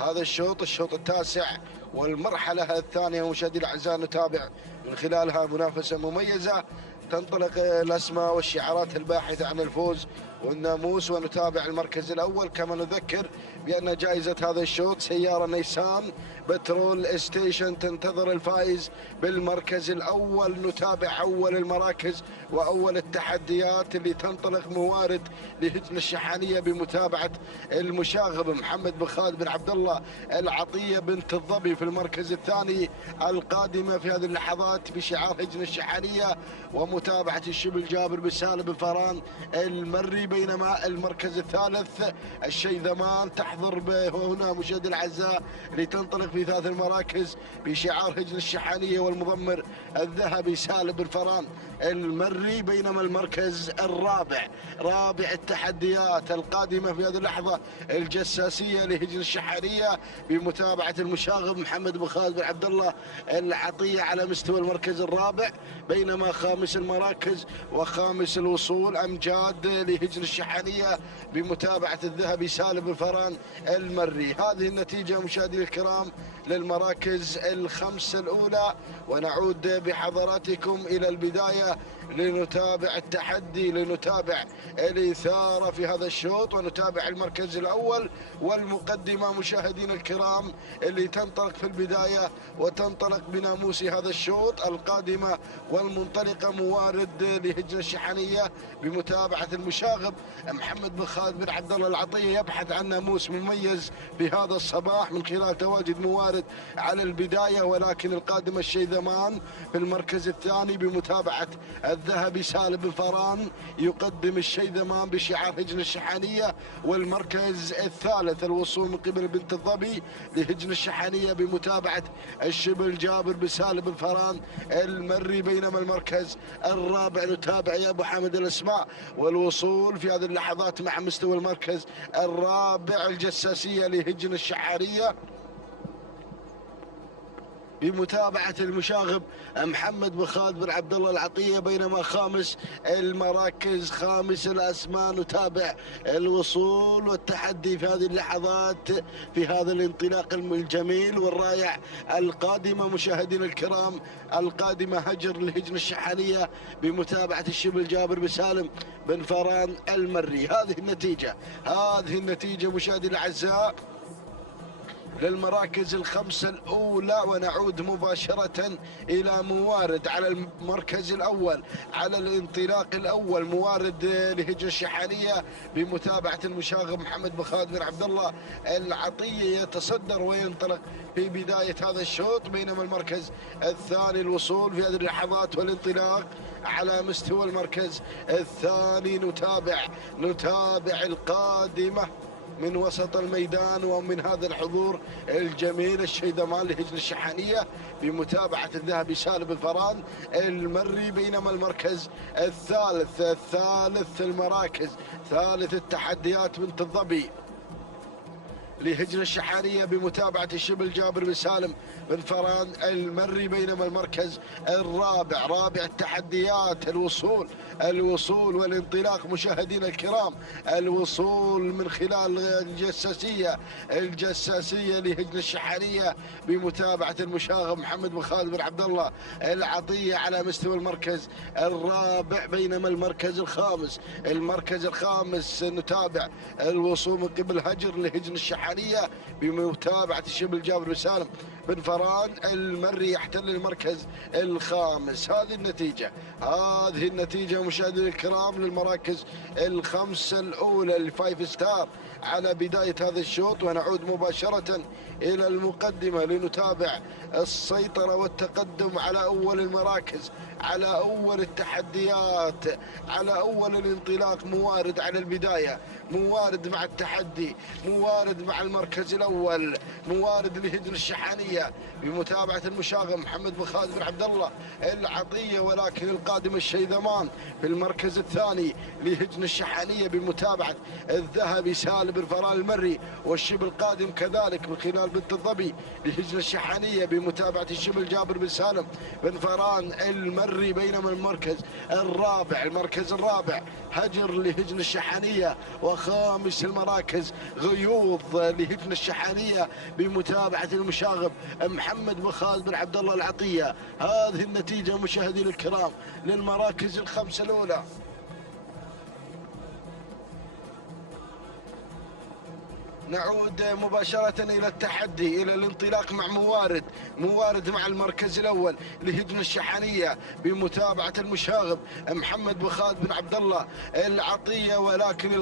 هذا الشوط التاسع والمرحلة الثانية. مشاهدي الأعزاء، نتابع من خلالها منافسة مميزة تنطلق الأسماء والشعارات الباحثة عن الفوز والناموس، ونتابع المركز الأول. كما نذكر بأن جائزة هذا الشوط سيارة نيسان بترول ستيشن تنتظر الفائز بالمركز الأول. نتابع أول المراكز وأول التحديات اللي تنطلق موارد لهجن الشحنية بمتابعة المشاغب محمد بن خالد بن عبد الله العطية بنت الظبي في المركز الثاني القادمة في هذه اللحظات بشعار هجن الشحنية، ومتابعة الشبل جابر بن سالم بن فران المري. بينما المركز الثالث الشيذمان تحضر هنا مشاهدي الأعزاء لتنطلق في ثلاث المراكز بشعار هجن الشحنية والمضمر الذهبي سالم بن فران المري. بينما المركز الرابع رابع التحديات القادمة في هذه اللحظة الجساسية لهجن الشحنية بمتابعة المشاغب محمد بن خالد بن عبد الله العطية على مستوى المركز الرابع. بينما خامس المراكز وخامس الوصول أمجاد لهجن الشحنية بمتابعة الذهبي سالم بن فران المري. هذه النتيجة مشاهدينا الكرام للمراكز الخمسة الأولى، ونعود بحضراتكم إلى البداية لنتابع التحدي، لنتابع الإثارة في هذا الشوط، ونتابع المركز الأول والمقدمة مشاهدينا الكرام اللي تنطلق في البداية وتنطلق بناموس هذا الشوط القادمة والمنطلقة موارد لهجن الشحنية بمتابعة المشاغب محمد بن خالد بن عبد الله العطية يبحث عن ناموس مميز في هذا الصباح من خلال تواجد موارد على البداية. ولكن القادم الشيذمان في المركز الثاني بمتابعة الذهبي سالم بن فران يقدم الشيذمان بشعار هجن الشحنية. والمركز الثالث الوصول من قبل بنت الظبي لهجن الشحنية بمتابعة الشبل جابر بن سالم بن فران المري. بينما المركز الرابع نتابع يا ابو حامد الاسماء والوصول في هذه اللحظات مع مستوى المركز الرابع الجساسية لهجن الشحنية بمتابعة المشاغب محمد بن خالد بن عبد الله العطية. بينما خامس المراكز خامس الأسماء نتابع الوصول والتحدي في هذه اللحظات في هذا الانطلاق الجميل والرائع القادمة مشاهدينا الكرام القادمة هجر لهجن الشحنية بمتابعة الشبل جابر بن سالم بن فران المري. هذه النتيجة مشاهدينا الأعزاء للمراكز الخمسة الأولى. ونعود مباشرة إلى موارد على المركز الأول على الانطلاق الأول موارد لهجن الشحنية بمتابعة المشاغب محمد بن خالد بن عبد الله العطية يتصدر وينطلق في بداية هذا الشوط. بينما المركز الثاني الوصول في هذه اللحظات والانطلاق على مستوى المركز الثاني نتابع القادمة من وسط الميدان ومن هذا الحضور الجميل الشيدمان لهجن الشحنية بمتابعة الذهبي سالم بن فران المري. بينما المركز الثالث المراكز ثالث التحديات بنت الظبي لهجن الشحانية بمتابعة الشبل جابر بن سالم بن فران المري، بينما المركز الرابع رابع التحديات الوصول والانطلاق مشاهدينا الكرام، الوصول من خلال الجساسية لهجن الشحانية بمتابعة المشاغب محمد بن خالد بن عبد الله العطية على مستوى المركز الرابع، بينما المركز الخامس نتابع الوصول من قبل هجر لهجن الشحانية بمتابعة الشبل جابر بن سالم بن فران المري يحتل المركز الخامس. هذه النتيجة مشاهدينا الكرام للمراكز الخمسة الأولى الفايف ستار على بداية هذا الشوط. ونعود مباشرة إلى المقدمة لنتابع السيطرة والتقدم على أول المراكز، على أول التحديات، على أول الانطلاق. موارد على البداية، موارد مع التحدي، موارد مع المركز الأول، موارد لهجن الشحانية بمتابعة المشاغب محمد بن خالد بن عبد الله العطية، ولكن القادم الشيذمان في المركز الثاني لهجن الشحانية بمتابعة الذهبي سالم بن فران المري، والشبل القادم كذلك من خلال بنت الظبي لهجن الشحانية بمتابعة الشبل جابر بن سالم بن فران المري، بينما المركز الرابع هجر لهجن الشحانية، وخامس المراكز غيوض لهجن الشحانية بمتابعة المشاغب محمد بن خالد بن عبد الله العطية. هذه النتيجة مشاهدينا الكرام للمراكز الخمسة الأولى. نعود مباشرة إلى التحدي، إلى الانطلاق مع موارد مع المركز الأول لهجن الشحانية بمتابعة المشاغب محمد بن خالد بن عبد الله العطية، ولكن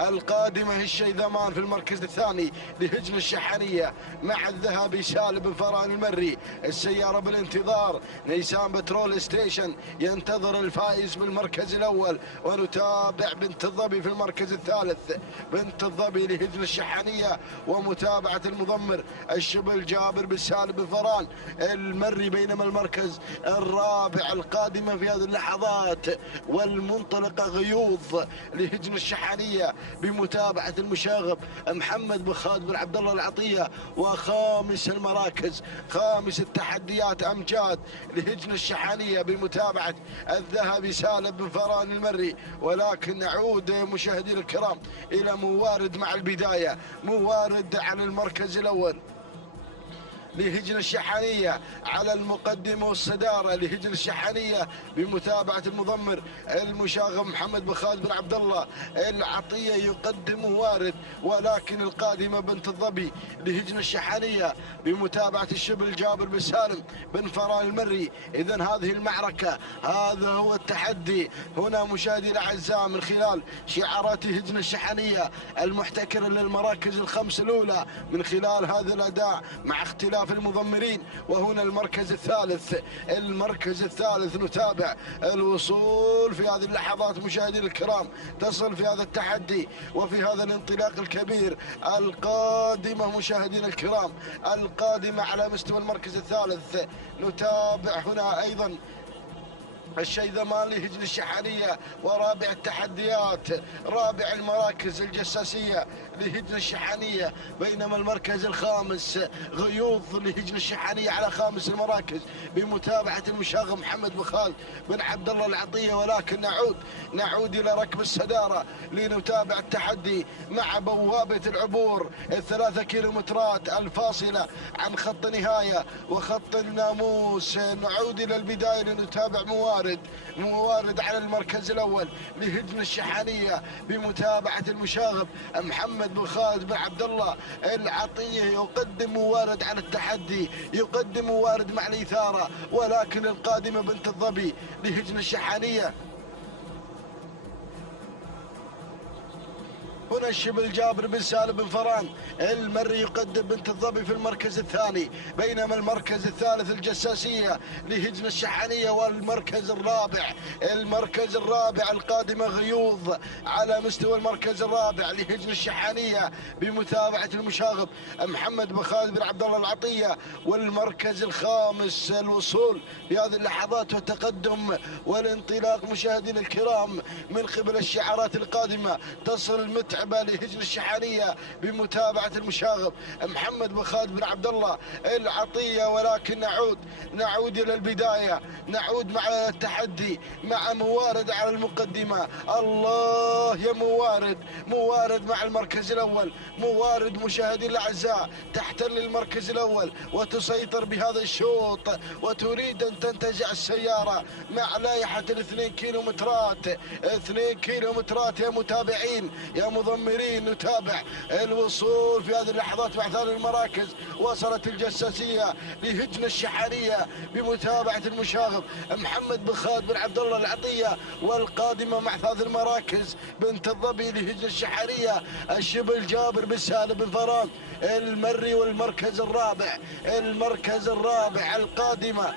القادمة الشيذمان في المركز الثاني لهجن الشحانية مع الذهبي سالم بن فران المري. السيارة بالانتظار، نيسان بترول ستيشن ينتظر الفائز بالمركز الأول، ونتابع بنت الظبي في المركز الثالث، بنت الظبي لهجن الشحانية ومتابعة المضمر الشبل جابر بن سالم بن فران المري، بينما المركز الرابع القادمة في هذه اللحظات والمنطلقة غيوض لهجن الشحانية بمتابعة المشاغب محمد بن خالد بن عبد الله العطية، وخامس المراكز خامس التحديات أمجاد لهجن الشحانية بمتابعة الذهبي سالم بن فران المري. ولكن نعود مشاهدينا الكرام إلى موارد مع البداية، موارد عن المركز الأول لهجن الشحانية على المقدمة والصدارة لهجن الشحانية بمتابعة المضمر المشاغب محمد بن خالد بن عبد الله العطية يقدم موارد، ولكن القادمة بنت الظبي لهجن الشحانية بمتابعة الشبل جابر بن سالم بن فران المري. إذن هذه المعركة، هذا هو التحدي هنا مشاهدينا الأعزاء من خلال شعارات هجن الشحانية المحتكرة للمراكز الخمس الأولى من خلال هذا الأداء مع اختلاف المضمرين. وهنا المركز الثالث نتابع الوصول في هذه اللحظات مشاهدينا الكرام، تصل في هذا التحدي وفي هذا الانطلاق الكبير القادمة مشاهدينا الكرام، القادمة على مستوى المركز الثالث. نتابع هنا أيضا الشيذمان لهجن الشحانية ورابع التحديات، رابع المراكز الجساسية لهجن الشحانية، بينما المركز الخامس غيوض لهجن الشحانية على خامس المراكز بمتابعة المشاغب محمد بن خالد بن عبد الله العطية. ولكن نعود إلى ركب الصدارة لنتابع التحدي مع بوابة العبور 3 كيلومترات الفاصلة عن خط نهاية وخط الناموس. نعود إلى البداية لنتابع موارد على المركز الأول لهجن الشحانية بمتابعة المشاغب محمد بن خالد بن عبد الله العطية، يقدم موارد على التحدي، يقدم موارد مع الإثارة، ولكن القادمة بنت الظبي لهجن الشحانية. هنا الشبل جابر بن سالم بن فران المري يقدم بنت الظبي في المركز الثاني، بينما المركز الثالث الجساسية لهجن الشحانية، والمركز الرابع القادمة غيوض على مستوى المركز الرابع لهجن الشحانية بمتابعة المشاغب محمد بن خالد بن عبد الله العطية، والمركز الخامس الوصول في هذه اللحظات والتقدم والانطلاق مشاهدينا الكرام من قبل الشعارات القادمة. تصل متعب المتعبة لهجن الشحانية بمتابعة المشاغب محمد بن خالد بن عبد الله العطية. ولكن نعود إلى البداية، نعود مع التحدي مع موارد على المقدمة. الله يا موارد مع المركز الأول. موارد مشاهدين الأعزاء تحتل المركز الأول وتسيطر بهذا الشوط وتريد أن تنتزع السيارة مع لائحة 2 كيلومترات. 2 كيلومترات يا متابعين يا مضمرين. نتابع الوصول في هذه اللحظات مع ثاني المراكز. وصلت الجساسية لهجن الشحانية بمتابعة المشاغب محمد بن خالد بن عبد الله العطية. والقادمة مع ثالث المراكز بنت الظبي لهجن الشحانية الشبل جابر بن سالم بن فران المري. والمركز الرابع القادمة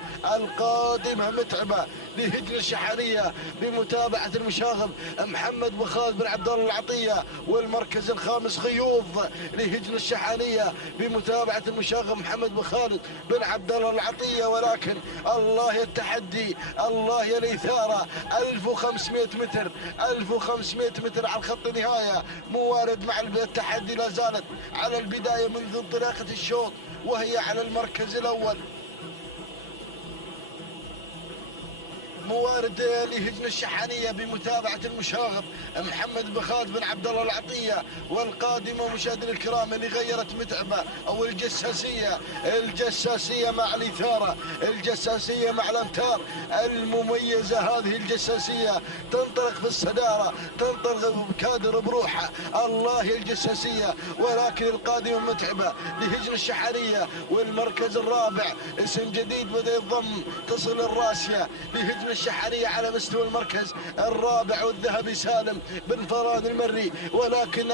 متعبة لهجن الشحانية بمتابعة المشاغب محمد بن خالد بن عبد الله العطية. والمركز الخامس غيوض لهجن الشحانية بمتابعة المشاغب محمد بن خالد بن عبد الله العطية. ولكن الله يا التحدي، الله يا الإثارة. 1500 متر على خط النهاية. موارد مع التحدي لا زالت على البداية منذ انطلاقة الشوط وهي على المركز الأول. موارد لهجن الشحانية بمتابعة المشاغب محمد بن خالد بن عبد الله العطية. والقادمة مشاهدينا الكرام اللي غيرت متعبة أو الجساسية مع الإثارة، الجساسية مع الأمتار المميزة. هذه الجساسية تنطلق في الصدارة، تنطلق بكادر بروحها. الله يا الجساسية. ولكن القادمة متعبة لهجن الشحانية. والمركز الرابع اسم جديد بدأ ينضم، تصل الراسية لهجن الشحانية على مستوى المركز الرابع والذهبي سالم بن فران المري. ولكن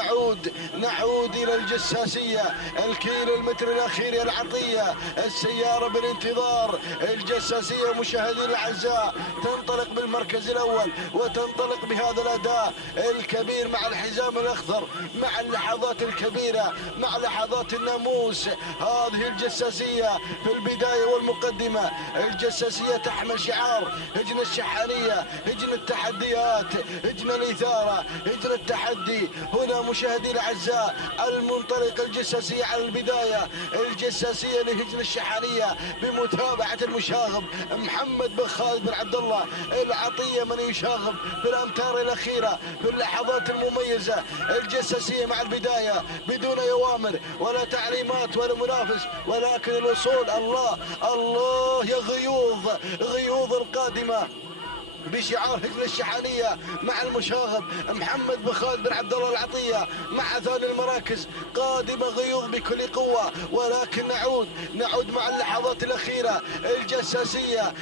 نعود إلى الجساسية. الكيلومتر الأخير يا العطية، السيارة بالانتظار. الجساسية مشاهدين الأعزاء تنطلق بالمركز الأول وتنطلق بهذا الأداء الكبير مع الحزام الأخضر، مع اللحظات الكبيرة، مع لحظات الناموس. هذه الجساسية في البداية والمقدمة. الجساسية تحمل شعار هجن الشحانية، هجن التحديات، هجن الإثارة، هجن التحدي. هنا مشاهدي الأعزاء المنطلق الجساسية على البداية. الجساسية لهجن الشحانية بمتابعة المشاغب محمد بن خالد بن عبد الله العطية من يشاغب في الأمتار الأخيرة في اللحظات المميزة. الجساسية مع البداية بدون أوامر ولا تعليمات ولا منافس، ولكن الوصول. الله يا غيوض القادمة بشعار هجن الشحانية مع المشاغب محمد بن خالد بن عبد الله العطية مع ثاني المراكز. قادمة غيوض بكل قوة. ولكن نعود مع اللحظات الأخيرة. الجساسية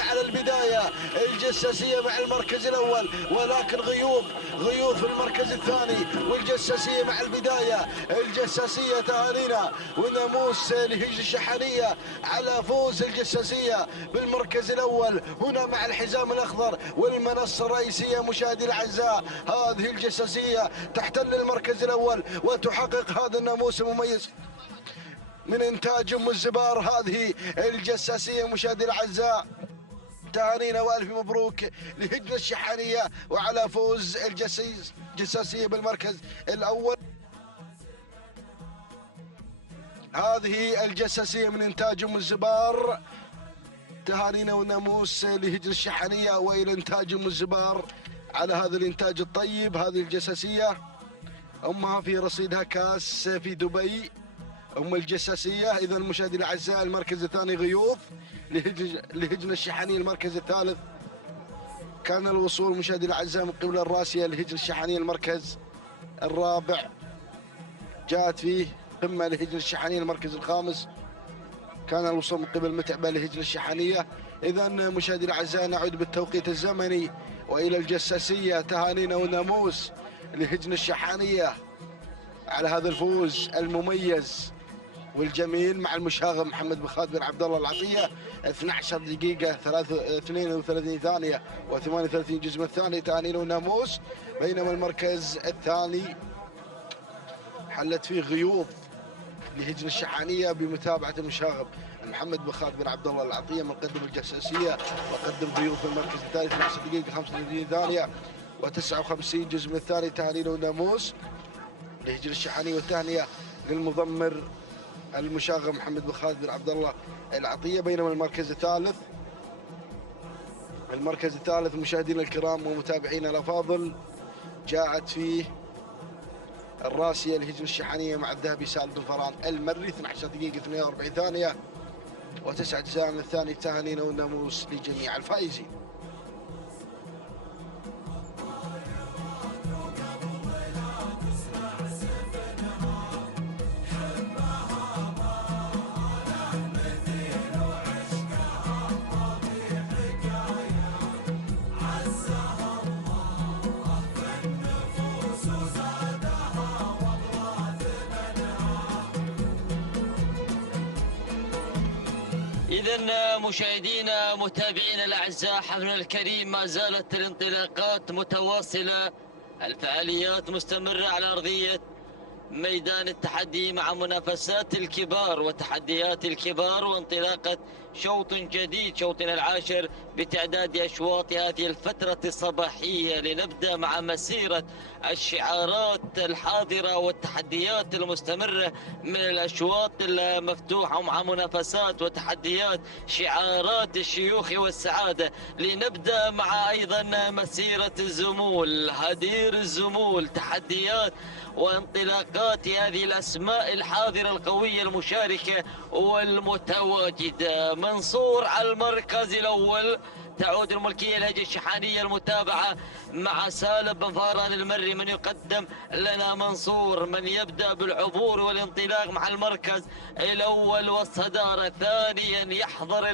على البداية. الجساسية مع المركز الأول. ولكن غيوض في المركز الثاني. والجساسية مع البداية. الجساسية تهانينا وناموس لهجن الشحانية على فوز الجساسية بالمركز الأول هنا مع الحزام الأخضر والمنصة الرئيسية. مشاهدي الأعزاء هذه الجساسية تحتل المركز الأول وتحقق هذا الناموس المميز من إنتاج أم الزبار. هذه الجساسية مشاهدي الأعزاء تهانينا وألف مبروك لهجن الشحانية وعلى فوز الجساسية بالمركز الأول. هذه الجساسية من إنتاج أم الزبار. تهانينا وناموس لهجن الشحانية وإلى إنتاج أم الزبار على هذا الإنتاج الطيب. هذه الجساسية أمها في رصيدها كاس في دبي أم الجساسية. إذا المشاهدين الأعزاء المركز الثاني غيوض لهجن الشحانية. المركز الثالث كان الوصول مشاهدين الأعزاء من قبل الراسية لهجن الشحانية. المركز الرابع جاءت فيه قمة لهجن الشحانية. المركز الخامس كان الوصول من قبل متعبة لهجن الشحانية. إذا مشاهدينا الأعزاء نعود بالتوقيت الزمني وإلى الجساسية. تهانينا وناموس لهجن الشحانية على هذا الفوز المميز والجميل مع المشاغب محمد بن خالد بن عبد الله العطية. 12 دقيقة 32 ثانية و38 جزء من الثانية. تهانينا وناموس. بينما المركز الثاني حلت فيه غيوض لهجن الشحانية بمتابعة المشاغب محمد بن خالد بن عبد الله العطية. مقدم الجساسية وقدم ضيوف المركز الثالث 12 دقيقة 35 ثانية و59 جزء من الثاني. تهانينا وناموس لهجر الشحانية، والتهنئة للمضمر المشاغب محمد بن خالد بن عبد الله العطية. بينما المركز الثالث مشاهدينا الكرام ومتابعينا الأفاضل جاءت فيه الراسية لهجر الشحانية مع الذهبي سالم بن فران المري 12 دقيقة 42 ثانية و9 أجزاء من الثاني. تهانينا والناموس لجميع الفائزين. إذا مشاهدينا متابعينا الأعزاء، حفلنا الكريم ما زالت الانطلاقات متواصلة، الفعاليات مستمرة على أرضية ميدان التحدي مع منافسات الكبار وتحديات الكبار وانطلاقة شوط جديد، شوطنا العاشر بتعداد أشواط هذه الفترة الصباحية. لنبدأ مع مسيرة الشعارات الحاضرة والتحديات المستمرة من الأشواط المفتوحة مع منافسات وتحديات شعارات الشيوخ والسعادة. لنبدأ مع أيضا مسيرة الزمول، هدير الزمول، تحديات وانطلاقات هذه الأسماء الحاضرة القوية المشاركة والمتواجدة. منصور على المركز الأول، تعود الملكية لهجر الشحانية المتابعة مع سالم بن فاران المري. من يقدم لنا منصور، من يبدأ بالعبور والانطلاق مع المركز الأول والصدارة. ثانيا يحضر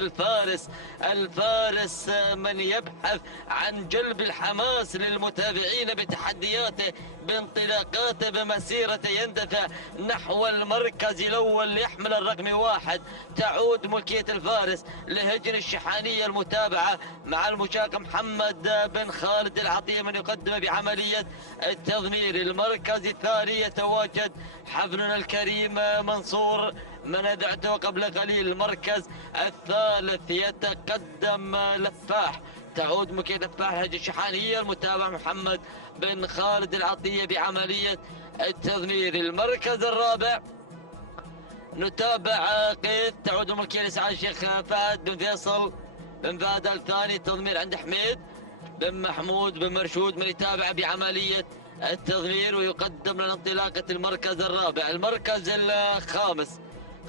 الفارس من يبحث عن جلب الحماس للمتابعين بتحدياته بانطلاقاته بمسيرته، يندفع نحو المركز الأول ليحمل الرقم 1. تعود ملكية الفارس لهجر الشحانية المتابعة مع المشاق محمد بن خالد العطية من يقدم بعملية التضمير. المركز الثاني يتواجد حفلنا الكريم منصور من أذعته قبل قليل. المركز الثالث يتقدم لفاح، تعود ملكية لفاح هجر الشحانية المتابع محمد بن خالد العطية بعملية التضمير. المركز الرابع نتابع قيد، تعود الملكية لسعاد الشيخ فهد بن فيصل بن فهد الثاني. التضمير عند حميد بن محمود بن مرشود من يتابع بعملية التضمير ويقدم لنا انطلاقة المركز الرابع. المركز الخامس،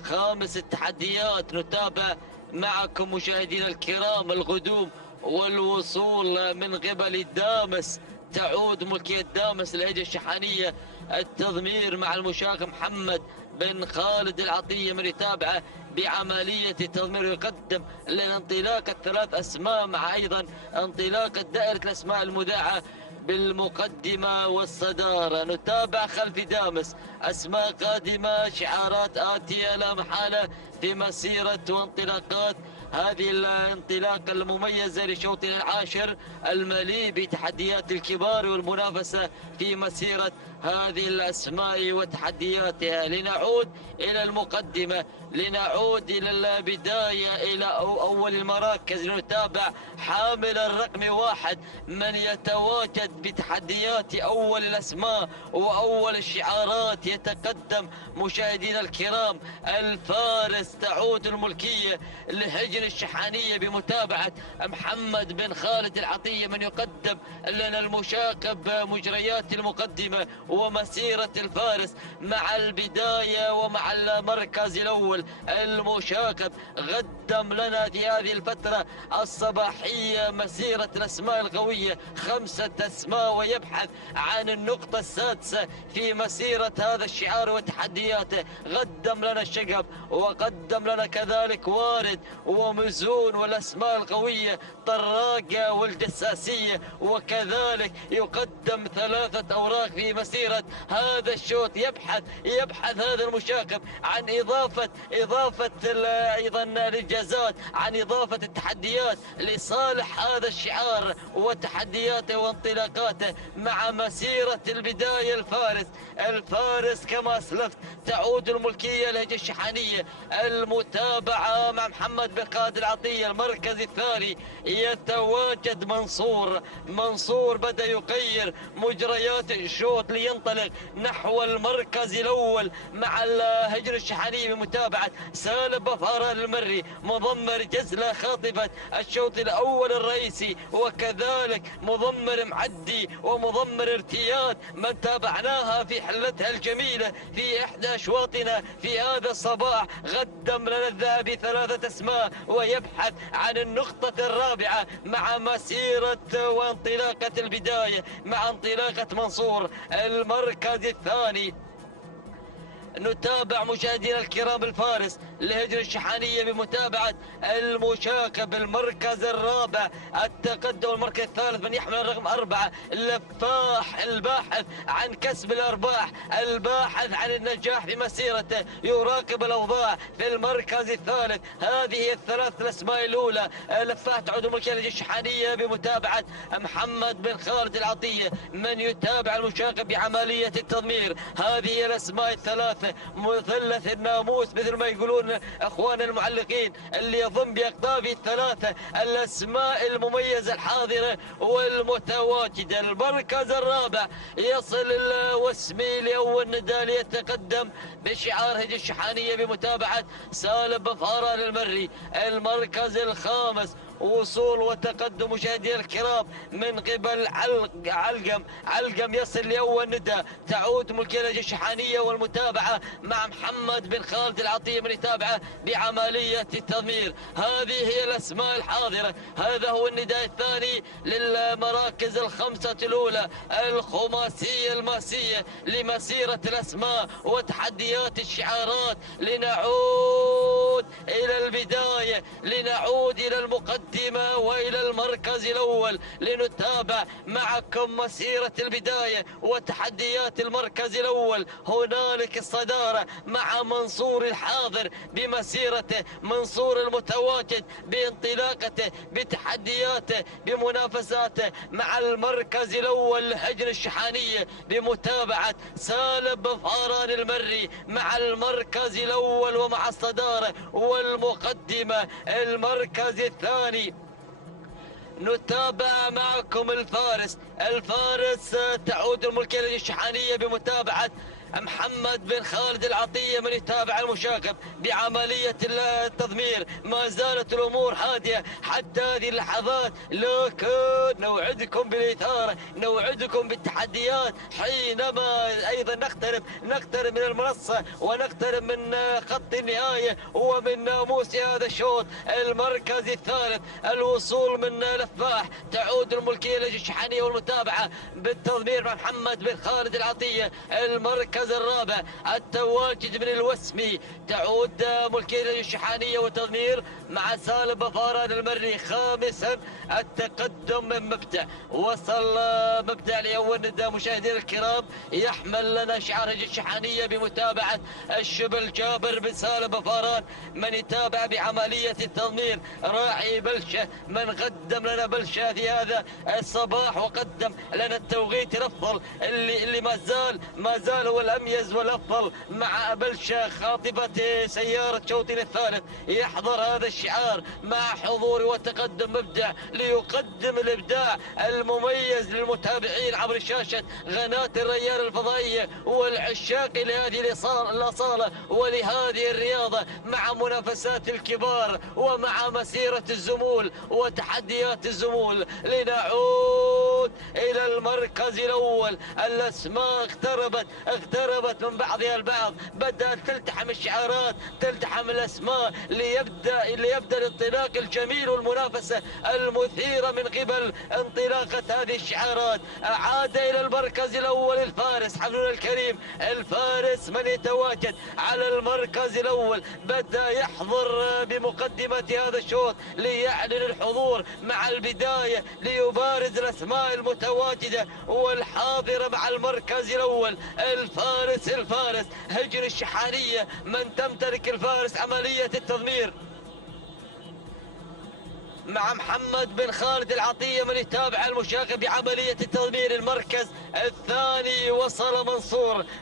خامس التحديات، نتابع معكم مشاهدينا الكرام الغدوم والوصول من قبل دامس. تعود ملكية دامس لهجر الشحانية التضمير مع المشاق محمد بن خالد العطية من يتابعه بعملية تضمير. يقدم لنا انطلاقة 3 أسماء مع أيضا انطلاقة دائرة الأسماء المذاعة بالمقدمة والصدارة. نتابع خلف دامس أسماء قادمة، شعارات آتية لا محالة في مسيرة وانطلاقات هذه الانطلاقة المميزة لشوطنا العاشر المليء بتحديات الكبار والمنافسة في مسيرة هذه الأسماء وتحدياتها. لنعود إلى المقدمة، لنعود إلى البداية، إلى أول المراكز. نتابع حامل الرقم 1 من يتواجد بتحديات أول الأسماء وأول الشعارات. يتقدم مشاهدينا الكرام الفارس، تعود الملكية لهجر الشحانية بمتابعة محمد بن خالد العطية من يقدم لنا المشاقب مجريات المقدمة ومسيرة الفارس مع البداية ومع المركز الأول. المشاقب قدم لنا في هذه الفترة الصباحية مسيرة الأسماء القوية، 5 أسماء، ويبحث عن النقطة السادسة في مسيرة هذا الشعار وتحدياته. قدم لنا الشقب وقدم لنا كذلك وارد ومزون والأسماء القوية طراقة والجساسية، وكذلك يقدم 3 أوراق في مسيرة هذا الشوط. يبحث هذا المشاقب عن إضافة أيضا الإنجازات، عن إضافة التحديات لصالح هذا الشعار وتحدياته وانطلاقاته مع مسيرة البداية. الفارس كما أسلفت تعود الملكية لهجة الشحانية. المتابعة مع محمد بن خالد العطية. المركز الثاني يتواجد منصور بدأ يغير مجريات الشوط لينطلق نحو المركز الأول مع الهجر الشحانية بمتابعة سالم بفاران المري. مضمر جزلة خاطفة الشوط الأول الرئيسي، وكذلك مضمر معدي ومضمر ارتياد من تابعناها في حلتها الجميلة في إحدى أشواطنا في هذا الصباح. قدم لنا الذهبي 3 أسماء ويبحث عن النقطة الرابعة مع مسيرة وانطلاقة البداية مع انطلاقة منصور. المركز الثاني نتابع مشاهدينا الكرام الفارس لهجر الشحانية بمتابعة المشاكب. المركز الرابع التقدم. المركز الثالث من يحمل الرقم 4 لفاح الباحث عن كسب الأرباح، الباحث عن النجاح في مسيرته، يراقب الأوضاع في المركز الثالث. هذه هي الثلاث الأسماء الأولى. لفاح تعود الملكية لهجر الشحانية بمتابعة محمد بن خالد العطية من يتابع المشاكب بعملية التضمير. هذه هي الأسماء الثلاث مثلث الناموس مثل ما يقولون اخوان المعلقين، اللي يضم باقطابه الثلاثه الاسماء المميزه الحاضره والمتواجده. المركز الرابع يصل الوسمي لاول نداء ليتقدم بشعار هجر الشحانيه بمتابعه سالم بفاران المري. المركز الخامس وصول وتقدم مشاهدينا الكرام من قبل علقم يصل لأول نداء. تعود ملكية لهجر الشحانية والمتابعة مع محمد بن خالد العطية من يتابعه بعملية التضمير. هذه هي الأسماء الحاضرة. هذا هو النداء الثاني للمراكز الخمسة الأولى الخماسية الماسية لمسيرة الأسماء وتحديات الشعارات. لنعود إلى البداية، لنعود إلى المقدمة وإلى المركز الأول لنتابع معكم مسيرة البداية وتحديات المركز الأول. هنالك الصدارة مع منصور الحاضر بمسيرته، منصور المتواجد بانطلاقته بتحدياته بمنافساته مع المركز الأول هجر الشحانية بمتابعة سالم بفاران المري مع المركز الأول ومع الصدارة والمقدمة. المركز الثاني نتابع معكم الفارس تعود الملكية لهجر الشحانية بمتابعة محمد بن خالد العطية من يتابع المشاكب بعملية التضمير. ما زالت الأمور هادئة حتى هذه اللحظات، لكن نوعدكم بالإثارة، نوعدكم بالتحديات حينما أيضا نقترب من المنصة ونقترب من خط النهاية ومن ناموس هذا الشوط. المركز الثالث الوصول من لفاح. تعود الملكية لهجر الشحانية والمتابعة بالتضمير مع محمد بن خالد العطية. المركز الرابع التواجد من الوسمي. تعود ملكية لهجر الشحانية والتضمير مع سالم بفاران المري. خامسا التقدم من مبدع. وصل مبدع لأول نداء مشاهدينا الكرام يحمل لنا شعار هجر الشحانية بمتابعة الشبل جابر بن سالم بفاران من يتابع بعملية التضمير. راعي بلشة من قدم لنا بلشة في هذا الصباح وقدم لنا التوقيت الأفضل اللي ما زال هو الأميز والأفضل مع بلشة خاطفة سيارة شوطين الثالث. يحضر هذا الشعار مع حضور وتقدم مبدع ليقدم الإبداع المميز للمتابعين عبر شاشة قناة الريان الفضائية والعشاق لهذه الأصالة ولهذه الرياضة مع منافسات الكبار ومع مسيرة الزمول وتحديات الزمول. لنعود إلى المركز الأول. الأسماء اقتربت من بعضها البعض، بدأت تلتحم الشعارات، تلتحم الأسماء ليبدأ الانطلاق الجميل والمنافسة المثيرة من قبل انطلاقة هذه الشعارات. عاد إلى المركز الأول الفارس حفلنا الكريم. الفارس من يتواجد على المركز الأول بدأ يحضر بمقدمة هذا الشوط ليعلن الحضور مع البداية ليبارز الأسماء المتواجدة والحاضرة مع المركز الأول. الفارس هجر الشحانية من تمتلك الفارس عملية التضمير. مع محمد بن خالد العطية من يتابع المشاغب بعملية تدمير المركز الثاني. وصل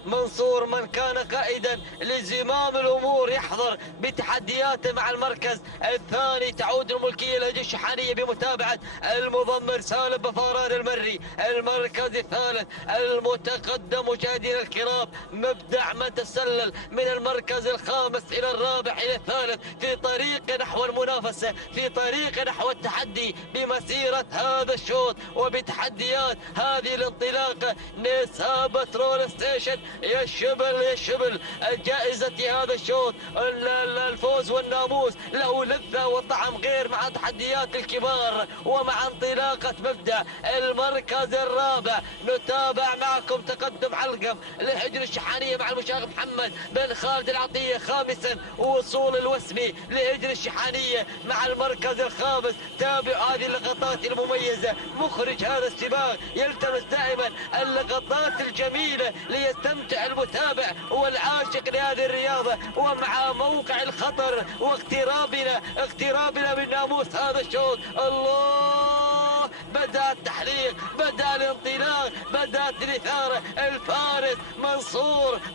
منصور من كان قائدا لزمام الأمور يحضر بتحدياته مع المركز الثاني. تعود الملكية لهجة الشحانية بمتابعة المضمر سالم بفاران المري. المركز الثالث المتقدم مشاهدينا الكرام مبدع من تسلل من المركز الخامس إلى الرابع إلى الثالث في طريق نحو المنافسة، في طريق نحو التحدي بمسيرة هذا الشوط وبتحديات هذه الانطلاقة. نسا بترول ستيشن يا الشبل جائزة هذا الشوط الفوز والناموس له لذة وطعم غير مع تحديات الكبار ومع انطلاقة مبدأ المركز الرابع. نتابع معكم تقدم حلقة لهجن الشحانية مع المشاغب محمد بن خالد العطية خامسا، ووصول الوسمي لهجن الشحانية مع المركز الخامس. تابعوا هذه اللقطات المميزة. مخرج هذا السباق يلتمس دائما اللقطات الجميلة ليستمتع المتابع والعاشق لهذه الرياضة ومع موقع الخطر واقترابنا من ناموس هذا الشوط. الله، بدأ التحليق، بدأ الانطلاق، بدأت الإثارة. الفارس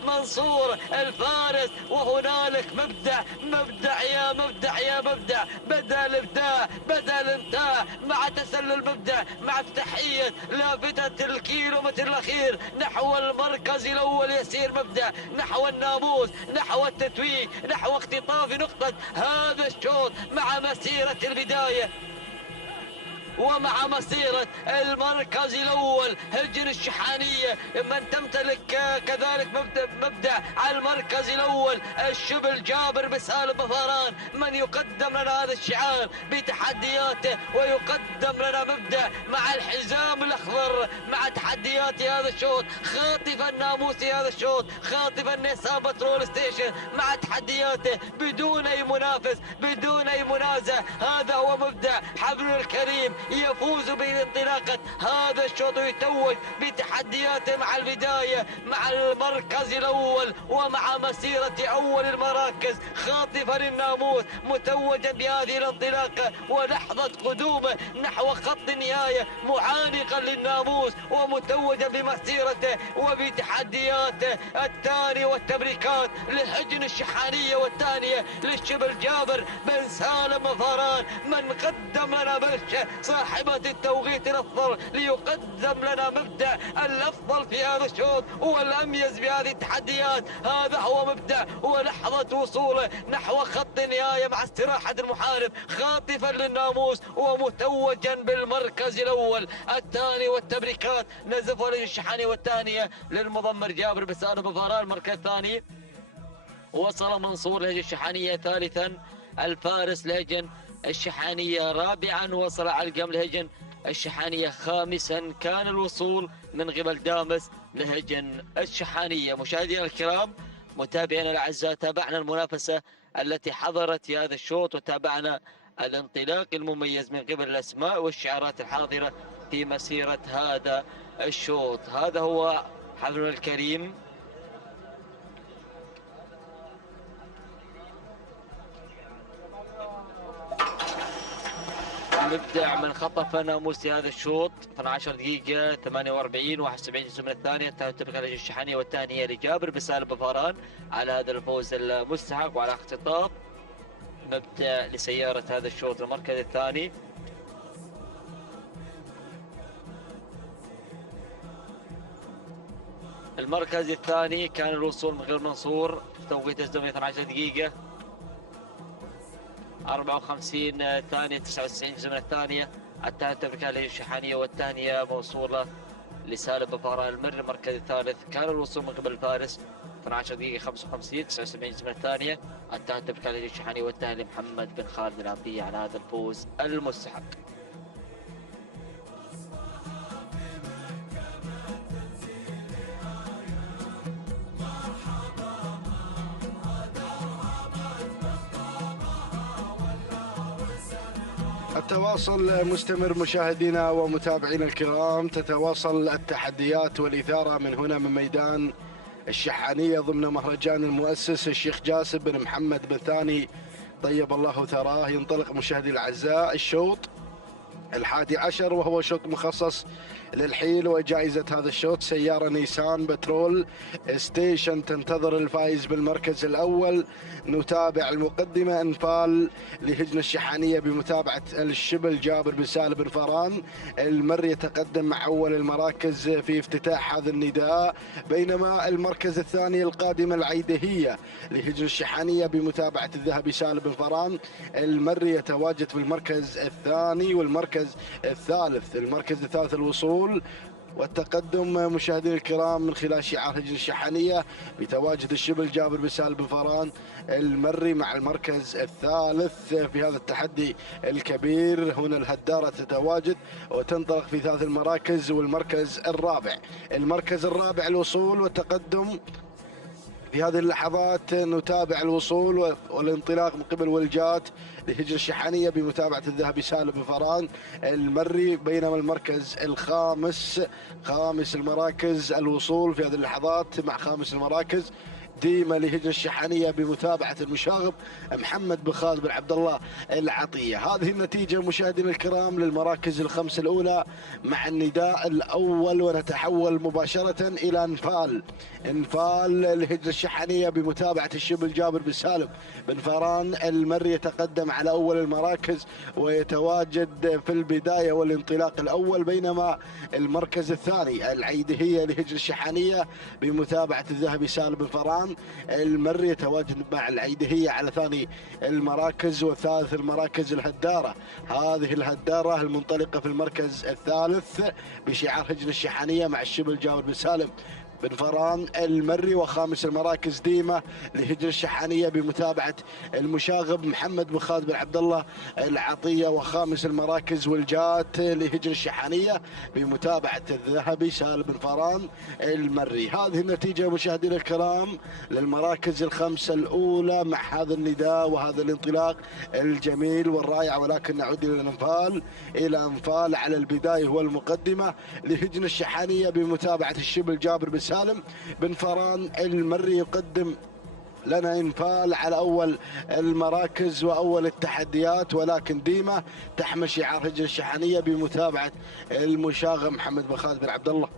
منصور الفارس، وهنالك مبدع يا مبدع. بدأ الإبداع، بدأ الامتاع مع تسلل مبدع مع افتتاحية لافتة الكيلومتر الأخير نحو المركز الأول. يسير مبدع نحو الناموس، نحو التتويج، نحو اختطاف نقطة هذا الشوط مع مسيرة البداية ومع مسيرة المركز الأول. هجن الشحانية من تمتلك كذلك مبدأ على المركز الأول. الشبل جابر بسالم بفاران من يقدم لنا هذا الشعار بتحدياته ويقدم لنا مبدأ مع الحزام الأخضر مع تحديات هذا الشوط. خاطفا ناموسي هذا الشوط، خاطفا نسا بترول ستيشن مع تحدياته بدون أي منافس، بدون أي منازع. هذا هو مبدأ حبل الكريم يفوز بانطلاقة هذا الشوط ويتوج بتحدياته مع البداية مع المركز الأول ومع مسيرة أول المراكز. خاطفا الناموس متوجا بهذه الانطلاقة ولحظة قدومه نحو خط النهاية معانقا للناموس ومتوجا بمسيرته وبتحدياته. الثاني والتبريكات للهجن الشحانية والثانية للشبل جابر بن سالم بفاران من قدم لنا بلشة صاحبة التوقيت الأفضل ليقدم لنا مبدأ الأفضل في هذا الشوط والأميز بهذه التحديات. هذا هو مبدأ ولحظة وصوله نحو خط النهاية مع استراحة المحارب خاطفا للناموس ومتوجا بالمركز الأول. الثاني والتبريكات نزف ولي الشحاني والثانية للمضمر جابر بن سالم بفاران. المركز الثاني وصل منصور لهجن الشحانية ثالثا. الفارس لهجن الشحانية رابعا. وصل علقم لهجن الشحانية خامسا. كان الوصول من قبل دامس لهجن الشحانية. مشاهدينا الكرام متابعينا الاعزاء، تابعنا المنافسة التي حضرت في هذا الشوط وتابعنا الانطلاق المميز من قبل الاسماء والشعارات الحاضرة في مسيرة هذا الشوط. هذا هو حفلنا الكريم. مبدع من خطف ناموسي هذا الشوط 12 دقيقة 48 71 جزء من الثانية. انتهت تبقى لهجن الشحانية والثانية لجابر بن سالم بفاران على هذا الفوز المستحق وعلى اختطاف مبدع لسيارة هذا الشوط. المركز الثاني كان الوصول من غير منصور في توقيت الزمني 12 دقيقة 54 ثانية 99 جزء من الثانية. انتهت تبريكات لهجن الشحانية والثانية موصولة لسالم بفاران المري. المركز الثالث كان الوصول من قبل الفارس 12 دقيقة 55 79 جزء من الثانية. انتهت تبريكات لهجن الشحانية والثانية لمحمد بن خالد العطية على هذا الفوز المستحق. التواصل مستمر مشاهدينا ومتابعينا الكرام. تتواصل التحديات والإثارة من هنا من ميدان الشحانية ضمن مهرجان المؤسس الشيخ جاسم بن محمد بن ثاني طيب الله ثراه. ينطلق مشاهدي الأعزاء الشوط 11 وهو شوط مخصص للحيل، وجائزة هذا الشوط سيارة نيسان بترول ستيشن تنتظر الفائز بالمركز الأول. نتابع المقدمة انفال لهجنة الشحانية بمتابعة الشبل جابر بن سالم بن فران. المر يتقدم مع أول المراكز في افتتاح هذا النداء، بينما المركز الثاني القادمة العيدهية لهجنة الشحانية بمتابعة الذهبي سالم بن فران. المر يتواجد في المركز الثاني والمركز الثالث. المركز الثالث الوصول والتقدم مشاهدينا الكرام من خلال شعار هجنة الشحانية بتواجد الشبل جابر بن سالم بن فران المري مع المركز الثالث في هذا التحدي الكبير. هنا الهدارة تتواجد وتنطلق في ثلاث المراكز، والمركز الرابع الوصول والتقدم. في هذه اللحظات نتابع الوصول والانطلاق من قبل ولجات لهجنة الشحانية بمتابعة الذهبي سالم بن فران المري، بينما المركز خامس المراكز الوصول في هذه اللحظات مع خامس المراكز ديما لهجنة الشحانية بمتابعة المشاغب محمد بن خالد بن عبد الله العطية. هذه النتيجة مشاهدينا الكرام للمراكز الخمس الأولى مع النداء الأول، ونتحول مباشرة إلى انفال لهجنة الشحانية بمتابعة الشبل جابر بن سالم بن فران المري يتقدم على أول المراكز ويتواجد في البداية والانطلاق الأول، بينما المركز الثاني العيدهية لهجنة الشحانية بمتابعة الذهبي سالم بن فران المري يتواجد مع العيدهية على ثاني المراكز، وثالث المراكز الهدارة. هذه الهدارة المنطلقة في المركز الثالث بشعار هجنة الشحانية مع الشبل جابر بن سالم بن فران المري، وخامس المراكز ديمة لهجنة الشحانية بمتابعة المشاغب محمد بن خالد بن عبد الله العطية، وخامس المراكز ولجات لهجنة الشحانية بمتابعة الذهبي سالم بن فران المري. هذه النتيجة مشاهدينا الكرام للمراكز الخمسة الأولى مع هذا النداء وهذا الانطلاق الجميل والرائع. ولكن نعود إلى انفال على البداية والمقدمة لهجنة الشحانية بمتابعة الشبل جابر بن سالم بن فران المري يقدم لنا انفال على اول المراكز واول التحديات، ولكن ديما تحمل شعار هجنة الشحانية بمتابعة المشاغب محمد بن خالد بن عبد الله.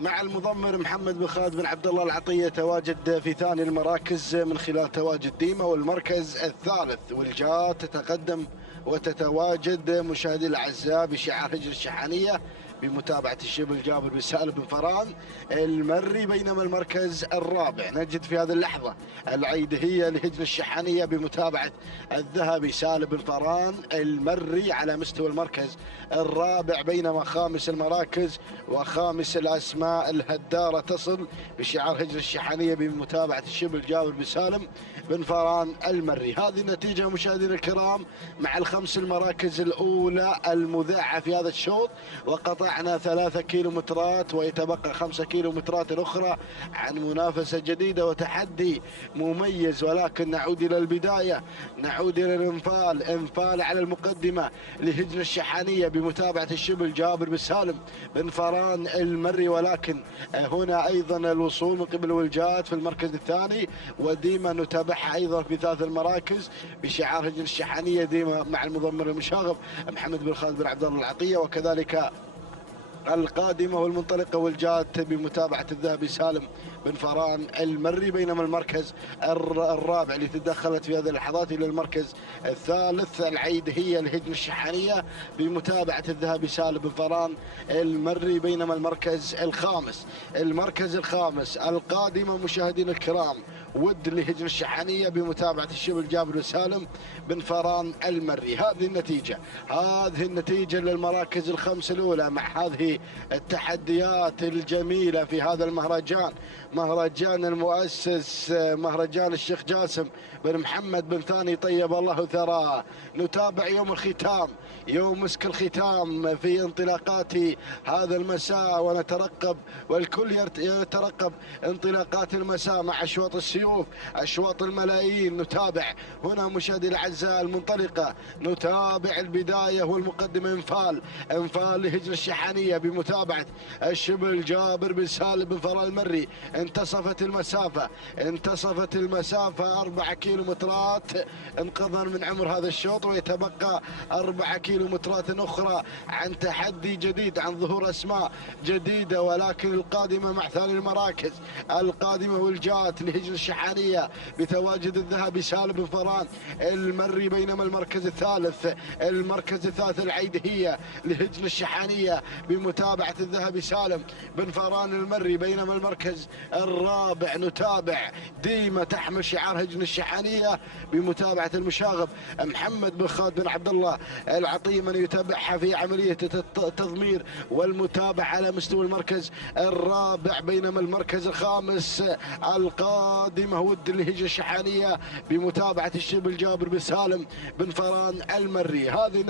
مع المضمر محمد بن خالد بن عبد الله العطية تواجد في ثاني المراكز من خلال تواجد ديما، والمركز الثالث ولجات تتقدم وتتواجد مشاهدي الأعزاء بشعار هجنة الشحانية بمتابعة الشبل جابر بن سالم بن فران المري، بينما المركز الرابع نجد في هذه اللحظة العيدهية لهجنة الشحانية بمتابعة الذهبي سالم بن فران المري على مستوى المركز الرابع، بينما خامس المراكز وخامس الأسماء الهدارة تصل بشعار هجنة الشحانية بمتابعة الشبل جابر بن سالم بن فران المري. هذه النتيجة مشاهدينا الكرام مع الخمس المراكز الأولى المذاعة في هذا الشوط، وقطعنا 3 كيلومترات ويتبقى 5 كيلومترات أخرى عن منافسة جديدة وتحدي مميز. ولكن نعود إلى البداية، نعود إلى انفال على المقدمة لهجنة الشحانية بمتابعة الشبل جابر بن سالم بن فران المري، ولكن هنا أيضا الوصول من قبل ولجات في المركز الثاني، وديما نتابعها أيضا في 3 المراكز بشعار هجنة الشحانية ديما مع المضمر المشاغب محمد بن خالد بن عبد الله العطية، وكذلك القادمة والمنطلقة ولجات بمتابعة الذهبي سالم بن فران المري، بينما المركز الرابع اللي تدخلت في هذه اللحظات إلى المركز الثالث العيدهية لهجنة الشحانية بمتابعة الذهبي سالم بن فران المري، بينما المركز الخامس القادمة مشاهدينا الكرام ود لهجنة الشحانية بمتابعة الشبل جابر بن سالم بن فران المري. هذه النتيجة للمراكز الخمس الأولى مع هذه التحديات الجميلة في هذا مهرجان المؤسس مهرجان الشيخ جاسم بن محمد بن ثاني طيب الله ثراه. نتابع يوم الختام يوم مسك الختام في انطلاقات هذا المساء، ونترقب والكل يترقب انطلاقات المساء مع أشواط السيوف، أشواط الملايين. نتابع هنا مشاهدي الأعزاء المنطلقة، نتابع البداية والمقدمة. انفال لهجن الشحانية بمتابعة الشبل جابر بن سالم بن فران المري. انتصفت المسافة 4 كيلومترات انقضى من عمر هذا الشوط، ويتبقى 4 كيلومترات أخرى عن تحدي جديد، عن ظهور أسماء جديدة، ولكن القادمة مع ثاني المراكز القادمة والجات لهجن الشحانية بتواجد الذهبي سالم بن فران المري، بينما المركز الثالث العيدهية لهجن الشحانية بمتابعة الذهبي سالم بن فران المري، بينما المركز الرابع نتابع ديما تحمل شعار هجن الشحانية بمتابعة المشاغب محمد بن خالد بن عبد الله العطية، من يتابعها في عملية التضمير والمتابعة على مستوى المركز الرابع، بينما المركز الخامس القادمة ود لهجن الشحانية بمتابعة الشبل جابر بن سالم بن فران المري. هذه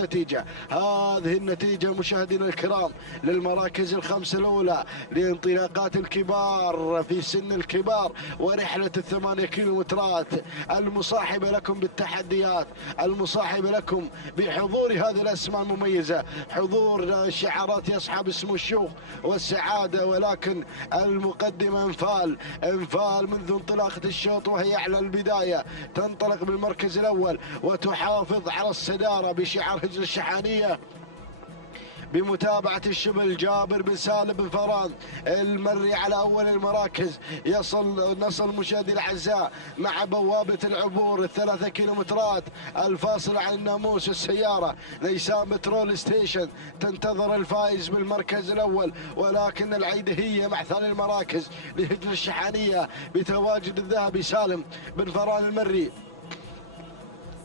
النتيجة مشاهدينا الكرام للمراكز الخمس الأولى لانطلاقات الكبار في سن الكبار ورحلة 8 كيلومترات المصاحبة لكم بالتحديات، المصاحبة لكم بحضور هذه الأسماء المميزة، حضور شعارات يصحب اسم الشوق والسعادة، ولكن المقدمة انفال منذ انطلاقة الشوط وهي على البداية، تنطلق بالمركز الأول وتحافظ على الصدارة بشعار هجن الشحانية بمتابعة الشبل جابر بن سالم بن فران المري على أول المراكز. نصل مشاهدي الأعزاء مع بوابة العبور 3 كيلومترات الفاصلة عن الناموس. السيارة ليسان بترول ستيشن تنتظر الفائز بالمركز الأول، ولكن العيدهية مع ثاني المراكز لهجن الشحانية بتواجد الذهبي سالم بن فران المري،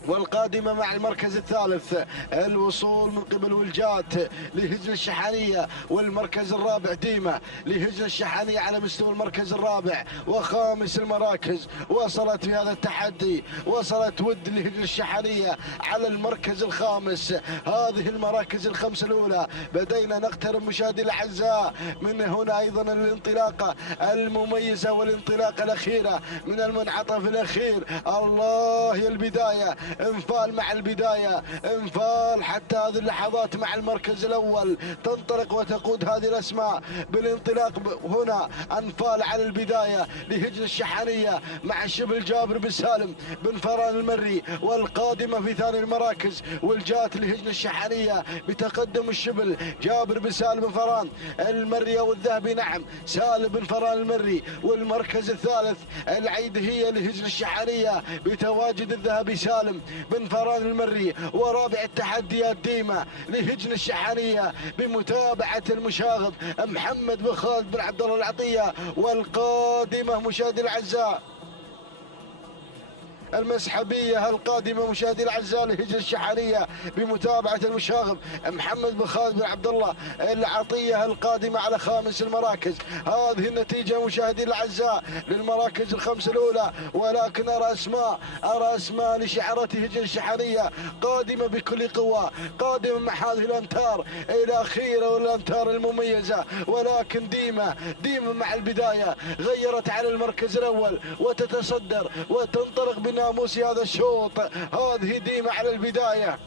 والقادمة مع المركز الثالث الوصول من قبل ولجات لهجن الشحانية، والمركز الرابع ديما لهجن الشحانية على مستوى المركز الرابع وخامس المراكز. وصلت في هذا التحدي، وصلت ود لهجن الشحانية على المركز الخامس. هذه المراكز الخمس الأولى بدينا نقترب مشاهدي الأعزاء من هنا أيضا الانطلاقة المميزة والانطلاقة الأخيرة من المنعطف الأخير. الله يا البداية، انفال مع البداية، انفال حتى هذه اللحظات مع المركز الأول، تنطلق وتقود هذه الأسماء بالانطلاق هنا. انفال على البداية لهجن الشحانية مع شبل جابر بن سالم بن فران المري، والقادمة في ثاني المراكز والجات لهجن الشحانية بتقدم الشبل جابر بن سالم بن فران المري والذهبي نعم سالم بن فران المري، والمركز الثالث العيدهية لهجن الشحانية بتواجد الذهبي سالم بن فران المري، ورابع التحديات ديما لهجن الشحانية بمتابعة المشاغب محمد بن خالد بن عبد الله العطية، والقادمة مشاهدي الأعزاء المسحبية القادمة مشاهدي الأعزاء لهجن الشحانية بمتابعة المشاغب محمد بن خالد بن عبد الله العطية القادمة على خامس المراكز. هذه النتيجة مشاهدي الأعزاء للمراكز الخمس الأولى، ولكن أرى أسماء لشعارات هجن الشحانية قادمة بكل قوة، قادمة مع هذه الأمتار الأخيرة والأمتار المميزة، ولكن ديما مع البداية غيرت على المركز الأول وتتصدر وتنطلق بناموس هذا الشوط. هذه ديما على البداية،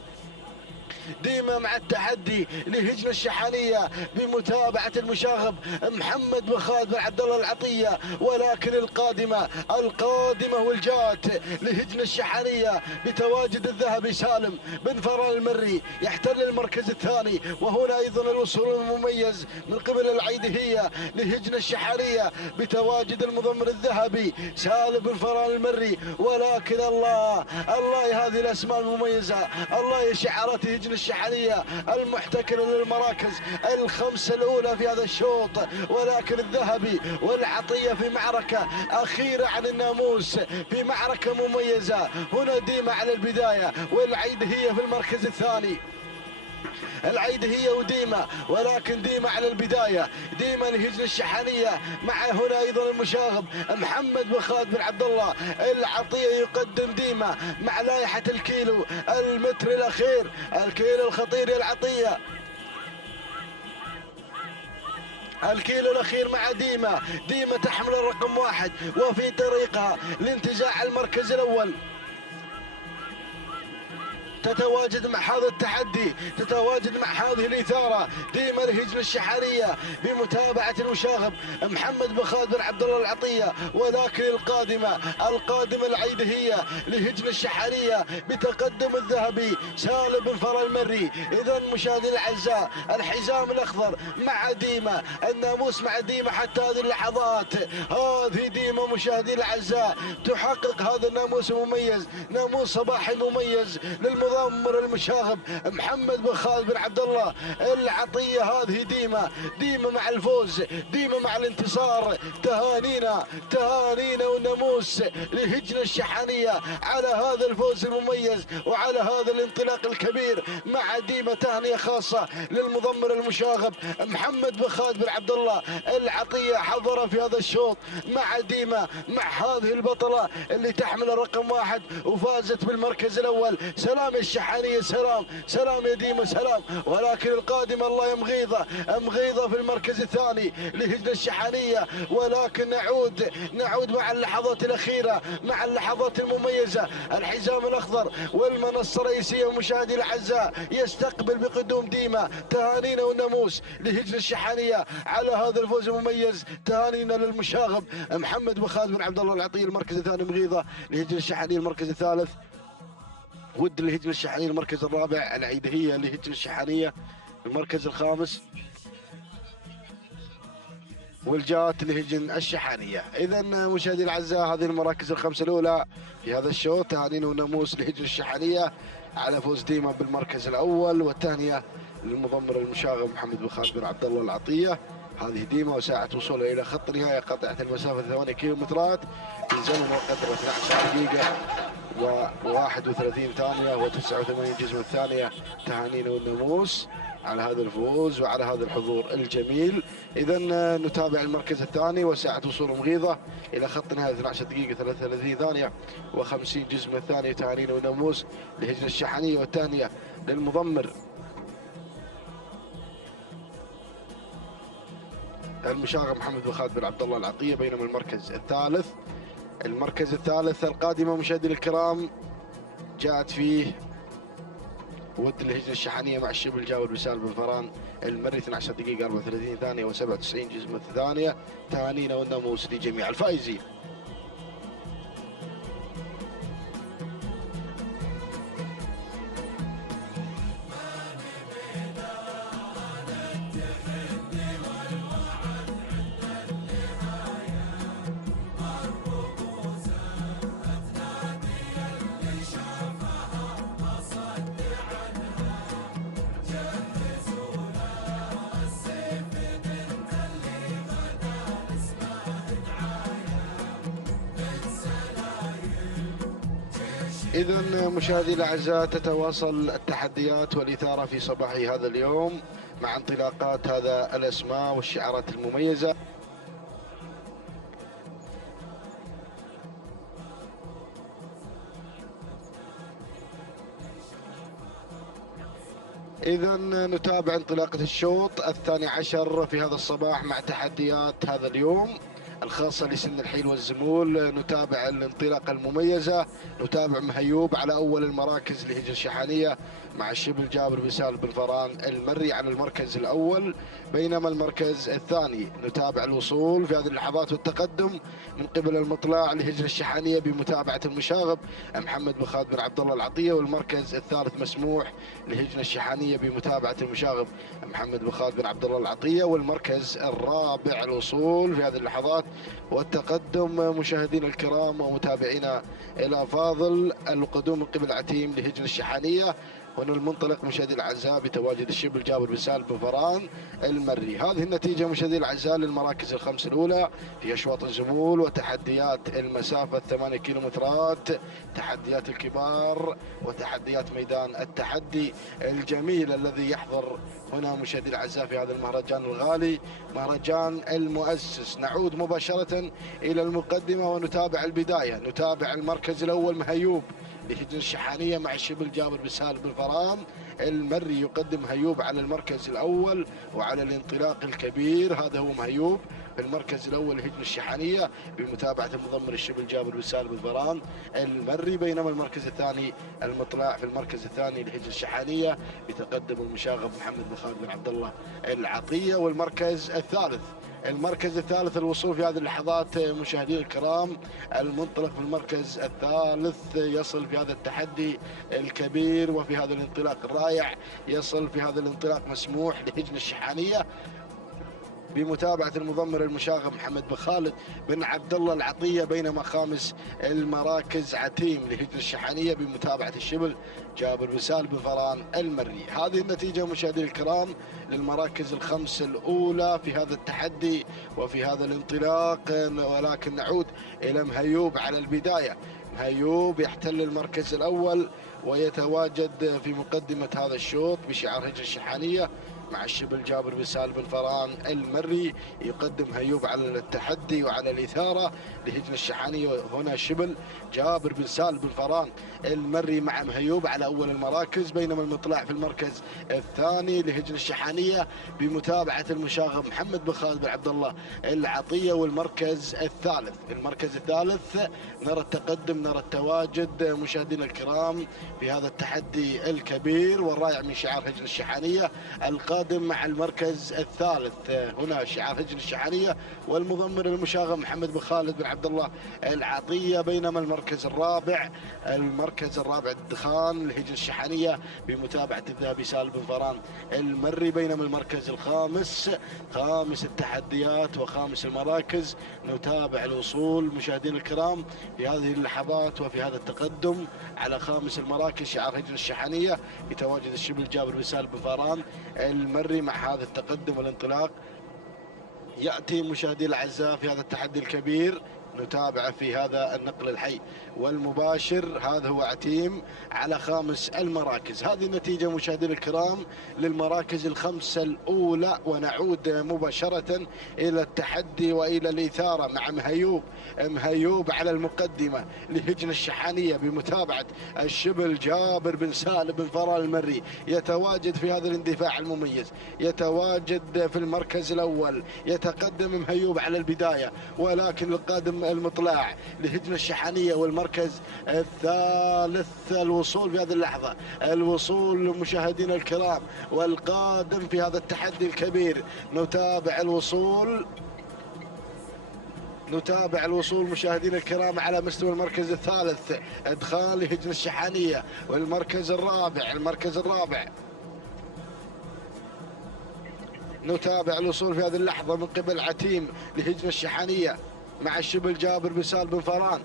ديما مع التحدي لهجن الشحانية بمتابعة المشاغب محمد بن خالد بن عبد الله العطية، ولكن القادمة والجات لهجن الشحانية بتواجد الذهبي سالم بن فران المري يحتل المركز الثاني، وهنا أيضا الوصول المميز من قبل العيدهية لهجن الشحانية بتواجد المضمر الذهبي سالم بن فران المري، ولكن الله يا هذه الأسماء المميزة، الله يا شعارات هجن الشحانية المحتكرة للمراكز الخمسة الأولى في هذا الشوط، ولكن الذهبي والعطية في معركة أخيرة عن الناموس، في معركة مميزة. هنا ديما على البداية والعيدهية في المركز الثاني، العيدهية وديما، ولكن ديما على البداية، ديما لهجن الشحانية. مع هنا أيضا المشاغب محمد بن خالد بن عبد الله العطية يقدم ديما مع لائحة الكيلو، المتر الأخير، الكيلو الخطير يا العطية، الكيلو الأخير مع ديما. ديما تحمل الرقم 1 وفي طريقها لانتزاع المركز الأول، تتواجد مع هذا التحدي، تتواجد مع هذه الإثارة ديما لهجن الشحانية بمتابعة المشاغب محمد بن خالد بن عبد الله العطية. ولكن القادمة العيدهية لهجن الشحانية بتقدم الذهبي سالم بن فرا المري. إذا مشاهدينا الأعزاء الحزام الأخضر مع ديما، الناموس مع ديما حتى هذه اللحظات. هذه ديما مشاهدينا الأعزاء تحقق هذا الناموس المميز، ناموس صباحي مميز للمضمر المشاغب محمد بن خالد بن عبد الله العطية. هذه ديما مع الفوز، ديما مع الانتصار. تهانينا والناموس لهجن الشحانية على هذا الفوز المميز وعلى هذا الانطلاق الكبير. مع ديما تهنئة خاصة للمضمر المشاغب محمد بن خالد بن عبد الله العطية، حضر في هذا الشوط مع ديما، مع هذه البطلة اللي تحمل الرقم 1 وفازت بالمركز الأول. سلام الشحانية، سلام يا ديما، سلام. ولكن القادمة الله مغيظة في المركز الثاني لهجن الشحانية. ولكن نعود مع اللحظات الأخيرة، مع اللحظات المميزة. الحزام الأخضر والمنصة الرئيسية مشاهدي الأعزاء يستقبل بقدوم ديما تهانينا والناموس لهجن الشحانية على هذا الفوز المميز. تهانينا للمشاغب محمد بن خالد بن عبد الله العطية المركز الثاني، مغيظة لهجن الشحانية المركز الثالث، ود لهجن الشحانية المركز الرابع، العيدهية لهجن الشحانية المركز الخامس، والجات لهجن الشحانية. إذا مشاهدي الأعزاء هذه المراكز الخمسة الأولى في هذا الشوط. تهانينا وناموس لهجن الشحانية على فوز ديما بالمركز الأول، والتهنئة للمضمر المشاغب محمد بن خالد بن عبد الله العطية. هذه ديما وساعة وصولها إلى خط نهاية قطعة المسافة 8 كيلومترات في زمن وقدر 12 دقيقة و31 ثانية و89 جزء من الثانية. تهانينا والناموس على هذا الفوز وعلى هذا الحضور الجميل. إذا نتابع المركز الثاني وساعة وصول مغيظة إلى خط نهاية 12 دقيقة 33 ثانية و50 جزء من الثانية. تهانينا والناموس لهجن الشحانية، والثانية للمضمر المشاغب محمد بن خالد بن عبد الله العطية. بينما المركز الثالث القادمة مشاهدينا الكرام جاءت فيه ود الهجن الشحانية مع الشبل الجاور بسال بن فران المري 12 دقيقة 34 ثانية و97 جزء من الثانية. تهانينا والناموس لجميع الفائزين. إذا مشاهدي الأعزاء تتواصل التحديات والإثارة في صباح هذا اليوم مع انطلاقات هذا الأسماء والشعارات المميزة. إذا نتابع انطلاقة الشوط 12 في هذا الصباح مع تحديات هذا اليوم الخاصة لسن الحيل والزمول. نتابع الانطلاقة المميزة، نتابع مهيوب على أول المراكز لهجن الشحانية مع الشبل جابر بن سالم بن فران المري على المركز الأول. بينما المركز الثاني نتابع الوصول في هذه اللحظات والتقدم من قبل المطلع لهجن الشحانية بمتابعة المشاغب محمد بن خالد بن عبد الله العطية. والمركز الثالث مسموح لهجن الشحانية بمتابعة المشاغب محمد بن خالد بن عبد الله العطية. والمركز الرابع الوصول في هذه اللحظات والتقدم مشاهدينا الكرام ومتابعينا الافاضل القدوم من قبل عتيم لهجن الشحانية هنا المنطلق مشاهدي الاعزاء بتواجد الشبل جابر بن سالم بن فران المري. هذه النتيجه مشاهدي الاعزاء للمراكز الخمس الاولى في اشواط الزمول وتحديات المسافه 8 كيلومترات، تحديات الكبار وتحديات ميدان التحدي الجميل الذي يحضر هنا مشاهدي الاعزاء في هذا المهرجان الغالي، مهرجان المؤسس. نعود مباشره الى المقدمه ونتابع البدايه. نتابع المركز الاول مهيوب لهجن الشحانيه مع الشبل جابر بن سالم بن فران المري. يقدم هيوب على المركز الاول وعلى الانطلاق الكبير. هذا هو مهيوب في المركز الاول لهجن الشحانيه بمتابعه المضمر الشبل جابر بن سالم بن فران المري. بينما المركز الثاني المطلع في المركز الثاني لهجن الشحانيه بتقدم المشاغب محمد بن خالد بن عبد الله العطيه. والمركز الثالث الوصول في هذه اللحظات مشاهدينا الكرام، المنطلق في المركز الثالث يصل في هذا التحدي الكبير وفي هذا الانطلاق الرائع، يصل في هذا الانطلاق مسموح لهجن الشحانيه بمتابعة المضمر المشاغب محمد بن خالد بن عبد الله العطية. بينما خامس المراكز عتيم لهجن الشحانية بمتابعة الشبل جابر بن سالم بن فران المري. هذه النتيجة مشاهدينا الكرام للمراكز الخمس الأولى في هذا التحدي وفي هذا الانطلاق. ولكن نعود إلى مهيوب على البداية. مهيوب يحتل المركز الأول ويتواجد في مقدمة هذا الشوط بشعار هجن الشحانية مع الشبل جابر بن سالم بن فران المري. يقدم هيوب على التحدي وعلى الإثارة لهجن الشحانية. هنا الشبل جابر بن سالم بن فران المري مع مهيوب على أول المراكز. بينما المطلع في المركز الثاني لهجن الشحانية بمتابعة المشاغب محمد بن خالد بن عبد الله العطية. والمركز الثالث نرى التقدم، نرى التواجد مشاهدينا الكرام في هذا التحدي الكبير والرائع من شعار هجن الشحانية القادم مع المركز الثالث. هنا شعار هجن الشحانية والمضمر المشاغب محمد بن خالد بن عبد الله العطية. بينما المركز الرابع الدخان لهجن الشحانية بمتابعة الذهبي سالم بن فران المري. بينما المركز خامس التحديات وخامس المراكز. نتابع الوصول مشاهدينا الكرام في هذه اللحظات وفي هذا التقدم على خامس المراكز شعار هجن الشحانية يتواجد الشبل جابر بن سالم بن فران المري. مع هذا التقدم والانطلاق يأتي مشاهدي الأعزاء في هذا التحدي الكبير. نتابع في هذا النقل الحي والمباشر. هذا هو عتيم على خامس المراكز. هذه النتيجة مشاهدينا الكرام للمراكز الخمسة الأولى. ونعود مباشرة إلى التحدي وإلى الإثارة مع مهيوب على المقدمة لهجن الشحانية بمتابعة الشبل جابر بن سالم بن فران المري. يتواجد في هذا الاندفاع المميز، يتواجد في المركز الأول، يتقدم مهيوب على البداية. ولكن القادم المطلع لهجن الشحانية والمركز الثالث الوصول في هذه اللحظة، الوصول مشاهدينا الكرام والقادم في هذا التحدي الكبير. نتابع الوصول مشاهدينا الكرام على مستوى المركز الثالث ادخال لهجن الشحانية. والمركز الرابع نتابع الوصول في هذه اللحظة من قبل عتيم لهجن الشحانية مع الشبل جابر بن سالم بن فران.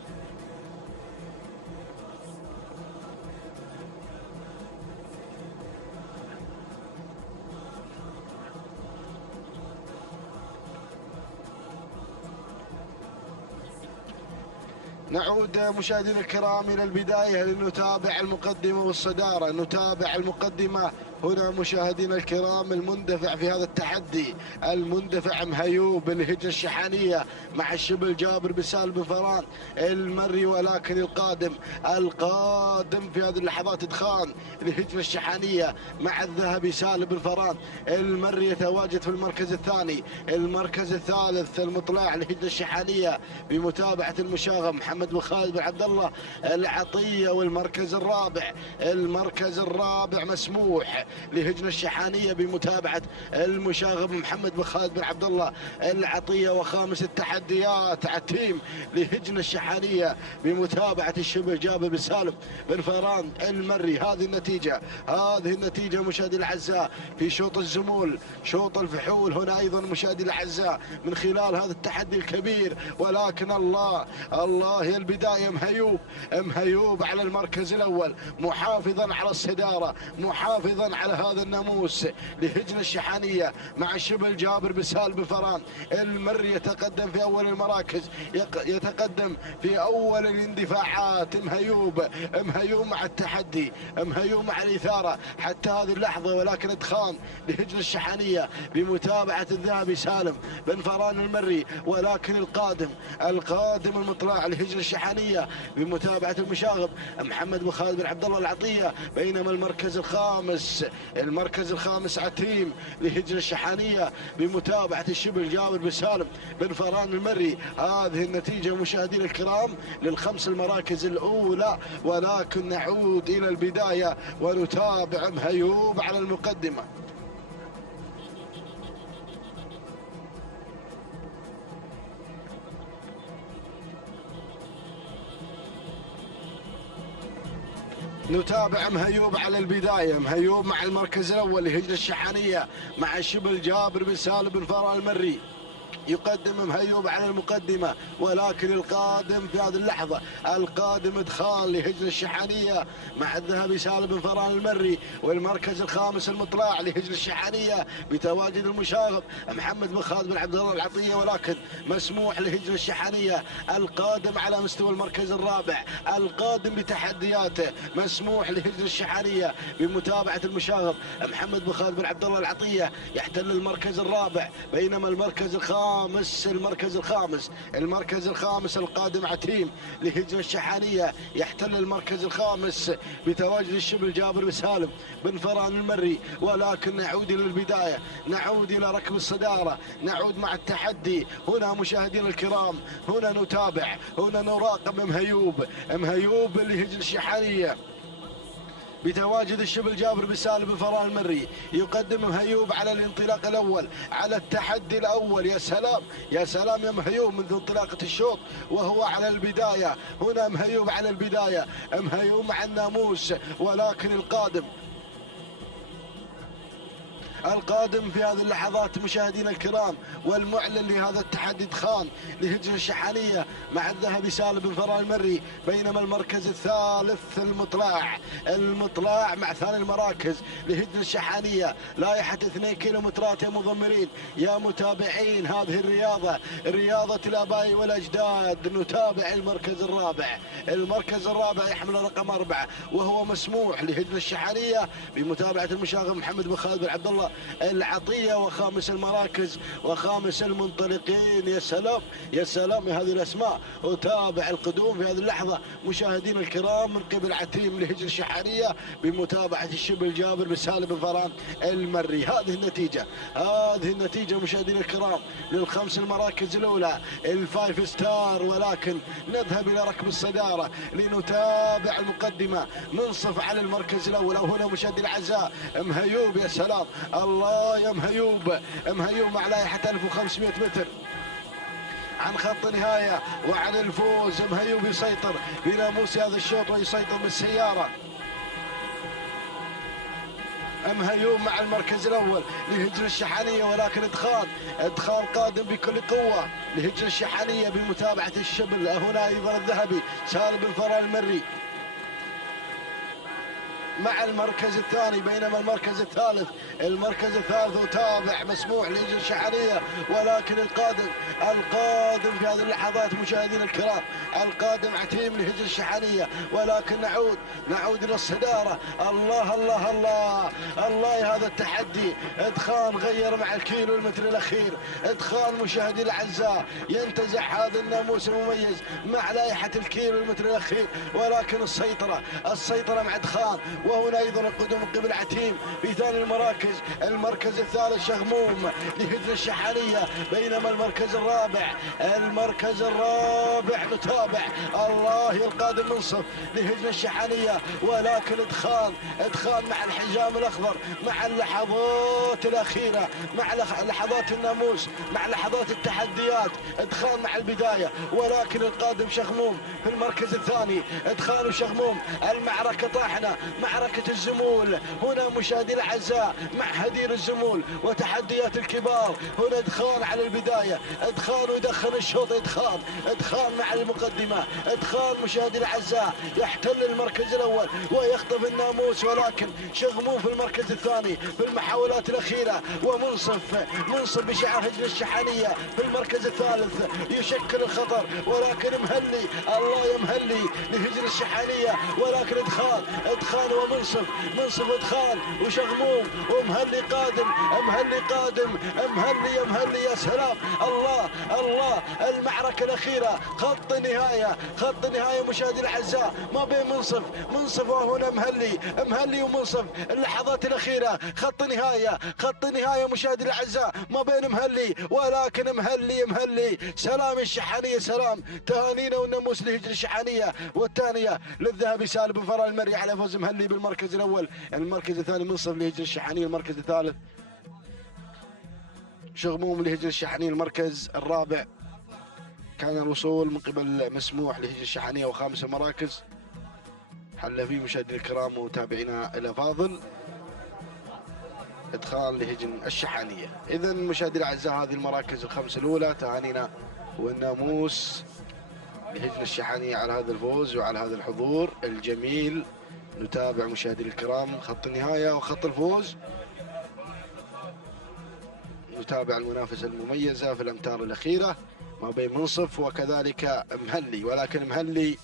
نعود مشاهدينا الكرام إلى البداية لنتابع المقدمة والصدارة. نتابع المقدمة هنا مشاهدينا الكرام. المندفع في هذا التحدي المندفع مهيوب لهجن الشحانية مع الشبل جابر بن سالم بن فران المري. ولكن القادم في هذه اللحظات ادخان لهجن الشحانية مع الذهبي سالم بن فران المري. يتواجد في المركز الثاني. المركز الثالث المطلع لهجن الشحانية بمتابعة المشاغب محمد بن خالد بن عبد الله العطية. والمركز الرابع مسموح لهجن الشحانية بمتابعة المشاغب محمد بن خالد بن عبد الله العطية. وخامس التحديات عتيم لهجن الشحانية بمتابعة الشبل جابر بن سالم بن فران المري. هذه النتيجة مشاهدي الأعزاء في شوط الزمول، شوط الفحول هنا أيضا مشاهدي الأعزاء من خلال هذا التحدي الكبير. ولكن الله هي البداية. مهيوب على المركز الأول محافظا على الصدارة، محافظا على هذا الناموس لهجن الشحانية مع الشبل جابر بن سالم بن فران المري. يتقدم في أول المراكز، يتقدم في أول الاندفاعات. مهيوب مع التحدي، مهيوب مع الإثارة حتى هذه اللحظة. ولكن إدخان لهجن الشحانية بمتابعة الذهبي سالم بن فران المري. ولكن القادم المطلع لهجن الشحانية بمتابعة المشاغب محمد بن خالد بن عبد الله العطية. بينما المركز الخامس عتيم لهجن الشحانية بمتابعة الشبل جابر بن سالم بن فران المري. هذه النتيجة مشاهدينا الكرام للخمس المراكز الأولى. ولكن نعود إلى البداية ونتابع مهيوب على المقدمة. نتابع مهيوب على البداية. مهيوب مع المركز الأول لهجن الشحانية مع الشبل جابر بن سالم بن فران المري. يقدم مهيوب على المقدمة. ولكن القادم في هذه اللحظة، القادم إدخال لهجن الشحانية مع الذهبي سالم بن فران المري. والمركز الخامس المطلع لهجن الشحانية بتواجد المشاغب محمد بن خالد بن عبد الله العطية. ولكن مسموح لهجن الشحانية القادم على مستوى المركز الرابع، القادم بتحدياته. مسموح لهجن الشحانية بمتابعة المشاغب محمد بن خالد بن عبد الله العطية يحتل المركز الرابع. بينما المركز الخامس القادم عتيم لهجن الشحانية يحتل المركز الخامس بتواجد الشبل جابر بن سالم بن فران المري. ولكن نعود إلى البداية، نعود إلى ركب الصدارة، نعود مع التحدي. هنا مشاهدينا الكرام، هنا نتابع، هنا نراقب مهيوب لهجن الشحانية بتواجد الشبل جابر بن سالم بن فران المري. يقدم مهيوب على الانطلاق الأول، على التحدي الأول. يا سلام يا مهيوب منذ انطلاقة الشوط وهو على البداية. هنا مهيوب على البداية، مهيوب مع الناموس. ولكن القادم في هذه اللحظات مشاهدينا الكرام والمعلن لهذا التحدي إدخان لهجن الشحانية مع الذهبي سالم بن فران المري. بينما المركز الثالث المطلع مع ثاني المراكز لهجن الشحانية. لائحة 2 كيلومترات يا مضمرين يا متابعين هذه رياضة الآباء والأجداد. نتابع المركز الرابع يحمل رقم 4 وهو مسموح لهجن الشحانية بمتابعة المشاغب محمد بن خالد بن عبد الله العطية. وخامس المراكز وخامس المنطلقين. يا سلام هذه الأسماء. أتابع القدوم في هذه اللحظة مشاهدين الكرام من قبل عتيم لهجن الشحانية بمتابعة الشبل جابر بن سالم بن فران المري. هذه النتيجة مشاهدين الكرام للخمس المراكز الأولى الفايف ستار. ولكن نذهب إلى ركب الصدارة لنتابع المقدمة منصف على المركز الأول. هنا مشاهدي الأعزاء مهيوب. يا سلام الله يا مهيوب مع لائحة 1500 متر عن خط نهاية وعن الفوز. مهيوب يسيطر بناموس هذا الشوط ويسيطر بالسيارة. مهيوب مع المركز الأول لهجن الشحانية. ولكن إدخال قادم بكل قوة لهجن الشحانية بمتابعة الشبل. هنا أيضا الذهبي سالم بن فران المري مع المركز الثاني. بينما المركز الثالث أتابع مسموح لهجن الشحانية. ولكن القادم في هذه اللحظات مشاهدينا الكرام القادم عتيم لهجن الشحانية. ولكن نعود إلى الصدارة. الله هذا التحدي. إدخان غير مع الكيلو المتر الأخير. إدخان مشاهدي الأعزاء ينتزع هذا الناموس المميز مع لائحة الكيلو المتر الأخير. ولكن السيطرة مع إدخان. وهنا أيضا القدوم من قبل عتيم في ثاني المراكز. المركز الثالث شغموم لهجن الشحانية، بينما المركز الرابع نتابع الله القادم منصف لهجن الشحانية، ولكن ادخال مع الحزام الأخضر، مع اللحظات الأخيرة، مع لحظات الناموس، مع لحظات التحديات، ادخال مع البداية، ولكن القادم شغموم في المركز الثاني. ادخال شغموم، المعركة طاحنة، معركة الزمول هنا مشاهدي الأعزاء، مع هدير الزمول وتحديات الكبار. هنا ادخال على البداية، ادخال ويدخل الشوط، ادخال مع المقدمة، ادخال مشاهدي الأعزاء يحتل المركز الأول ويخطف الناموس، ولكن شغموم في المركز الثاني في المحاولات الأخيرة، ومنصف بشعار هجن الشحانية في المركز الثالث يشكل الخطر، ولكن مهلي الله يا مهلي لهجن الشحانية، ولكن ادخال ومنصف ادخال وشغموم ومهلي قادم، مهلي يا سلام، الله المعركة الأخيرة، خط النهاية مشاهدي الأعزاء ما بين منصف وهنا مهلي ومنصف. اللحظات الأخيرة خط نهاية مشاهدي الأعزاء ما بين مهلي، ولكن مهلي سلام الشحانية، سلام تهانينا والناموس لهجن الشحانية، والثانية للذهبي سالم بن فران المري على فوز مهلي بالمركز الأول. المركز الثاني منصف لهجن الشحانية، المركز الثالث شغموم لهجن الشحانية، المركز الرابع كان الوصول من قبل مسموح لهجن الشحانية، وخامس المراكز حل فيه مشاهدينا الكرام ومتابعينا الأفاضل ادخال لهجن الشحانية. إذا مشاهدينا الأعزاء هذه المراكز الخمس الأولى، تهانينا والناموس لهجن الشحانية على هذا الفوز وعلى هذا الحضور الجميل. نتابع مشاهدينا الكرام خط النهاية وخط الفوز، نتابع المنافسة المميزة في الأمتار الأخيرة ما بين منصف وكذلك مهلي، ولكن مهلي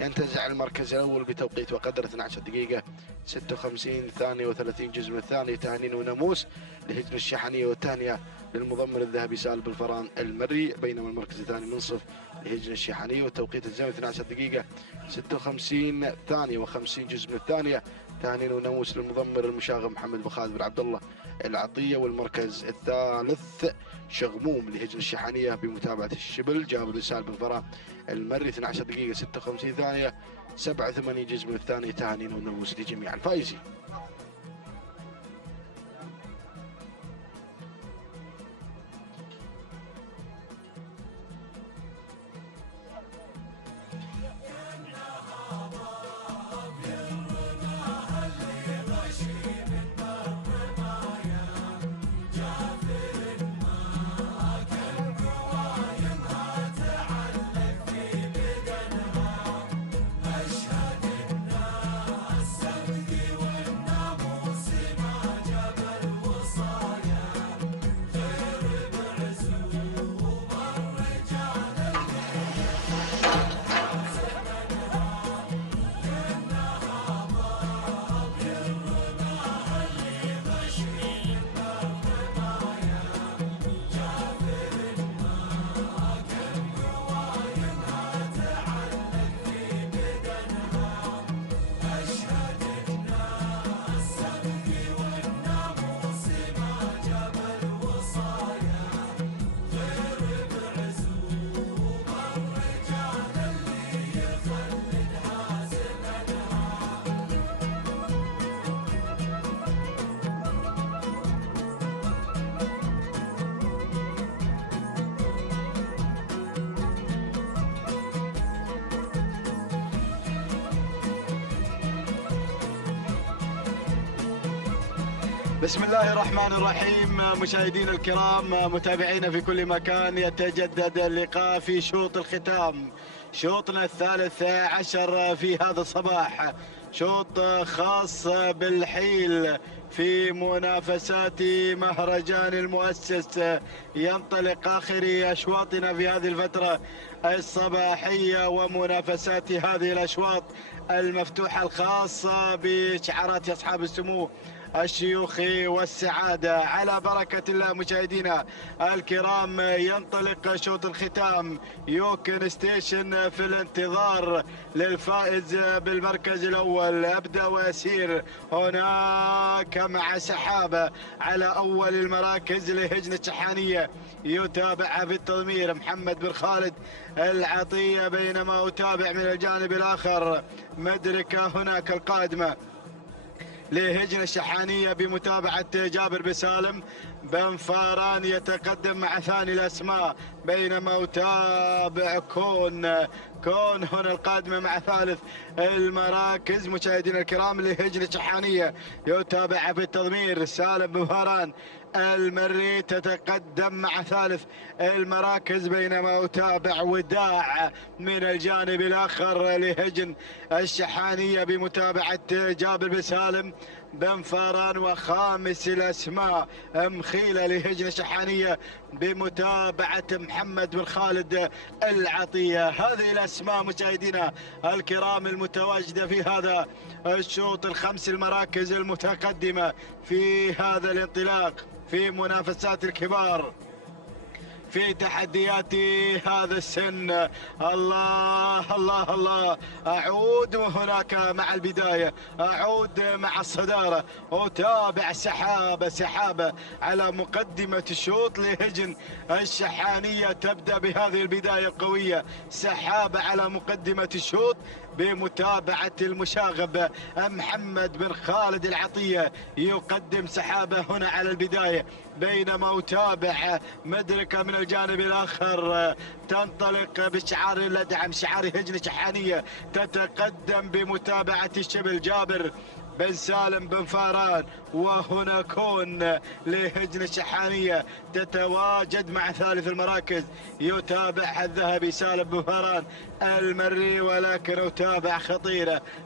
ينتزع المركز الأول بتوقيت وقدر 12 دقيقة 56 ثانية و30 جزء من الثانية. تهانينا وناموس لهجن الشحانية، والثانية للمضمر الذهبي سالم بن فران المري، بينما المركز الثاني منصف لهجن الشحانية، والتوقيت الزمني 12 دقيقة 56 ثانية و50 جزء من الثانية. تهانينا وناموس للمضمر المشاغب محمد بن خالد بن عبد الله العطية، والمركز الثالث شغموم لهجن الشحانية بمتابعة الشبل جابر بن سالم بن فران المري 12 دقيقة 56 ثانية 87 جزء من الثانية. تهانينا وناموس لجميع الفائزين. بسم الله الرحمن الرحيم. مشاهدينا الكرام متابعينا في كل مكان، يتجدد اللقاء في شوط الختام، شوطنا الثالث عشر في هذا الصباح، شوط خاص بالحيل في منافسات مهرجان المؤسس. ينطلق آخر أشواطنا في هذه الفترة الصباحية ومنافسات هذه الأشواط المفتوحة الخاصة بشعارات أصحاب السمو الشيوخ والسعادة. على بركة الله مشاهدينا الكرام، ينطلق شوط الختام. يوكن ستيشن في الانتظار للفائز بالمركز الأول. أبدأ وأسير هناك مع سحابة على أول المراكز لهجنة شحانية، يتابع بالتضمير محمد بن خالد العطية، بينما أتابع من الجانب الآخر مدركة هناك القادمة لهجنة الشحانية بمتابعة جابر بن سالم. بن فاران يتقدم مع ثاني الأسماء، بينما أتابع كون هنا القادمة مع ثالث المراكز مشاهدينا الكرام لهجنة الشحانية، يتابع بالتضمير سالم بن فاران المري تتقدم مع ثالث المراكز، بينما أتابع وداع من الجانب الآخر لهجن الشحانية بمتابعة جابر بن سالم بن فاران، وخامس الأسماء مخيلة لهجن الشحانية بمتابعة محمد بن خالد العطية. هذه الأسماء مشاهدينا الكرام المتواجدة في هذا الشوط الخمس المراكز المتقدمة في هذا الانطلاق في منافسات الكبار في تحديات هذا السن. الله الله الله، أعود هناك مع البداية، أعود مع الصدارة، أتابع سحابة على مقدمة الشوط لهجن الشحانية. تبدأ بهذه البداية القوية، سحابة على مقدمة الشوط بمتابعة المشاغب محمد بن خالد العطية، يقدم سحابة هنا على البداية، بينما أتابع مدركة من الجانب الآخر تنطلق بشعار الأدعم، شعار هجنة شحانية، تتقدم بمتابعة الشبل جابر بن سالم بن فاران. وهنا كون لهجنة الشحانية تتواجد مع ثالث المراكز، يتابع الذهبي سالم بن فاران المري، ولكن أتابع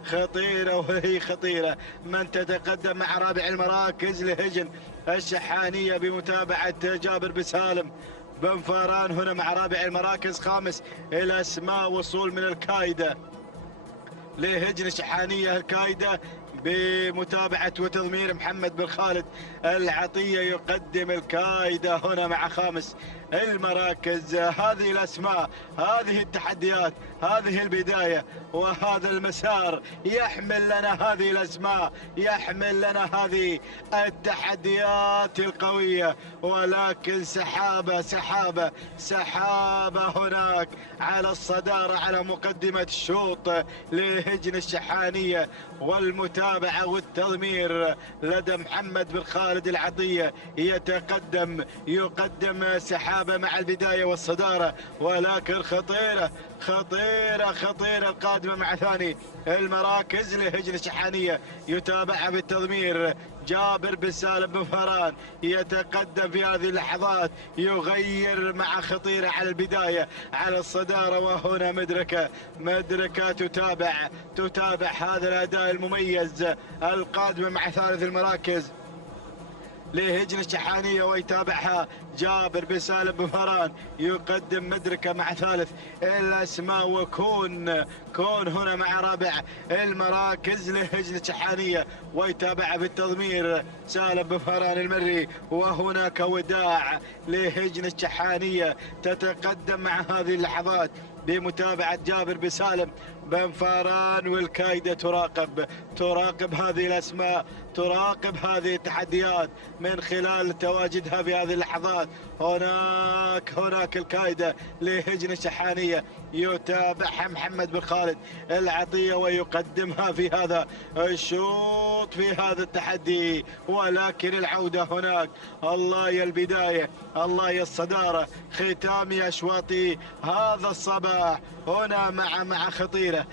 خطيرة وهي خطيرة من تتقدم مع رابع المراكز لهجن الشحانية بمتابعة جابر بن سالم بن فاران هنا مع رابع المراكز. خامس الأسماء وصول من الكايدة لهجن الشحانية، الكايدة بمتابعة وتضمير محمد بن خالد العطية، يقدم الكايدة هنا مع خامس المراكز. هذه الأسماء، هذه التحديات، هذه البداية وهذا المسار يحمل لنا هذه الأسماء، يحمل لنا هذه التحديات القوية، ولكن سحابة هناك على الصدارة على مقدمة الشوط لهجن الشحانية، والمتابعة والتضمير لدى محمد بن خالد العطية، يقدم سحابة مع البداية والصدارة، ولكن خطيرة القادمة مع ثاني المراكز لهجن الشحانية، يتابع بالتضمير جابر بن سالم بن فاران، يتقدم في هذه اللحظات، يغير مع خطيرة على البداية على الصدارة. وهنا مدركة تتابع هذا الأداء المميز القادم مع ثالث المراكز لهجن الشحانية، ويتابعها جابر بن سالم بن فاران، يقدم مدركة مع ثالث الأسماء، وكون هنا مع رابع المراكز لهجن الشحانية، ويتابع بالتضمير سالم بن فاران المري. وهناك وداع لهجن الشحانية تتقدم مع هذه اللحظات بمتابعة جابر بن سالم بن فاران، والكايدة تراقب هذه الأسماء، تراقب هذه التحديات من خلال تواجدها في هذه اللحظات. هناك الكايدة لهجن الشحانية، يتابعها محمد بن خالد العطية، ويقدمها في هذا الشوط في هذا التحدي. ولكن العودة هناك، الله يا البداية، الله يا الصدارة، ختام أشواط هذا الصباح هنا مع خطيرة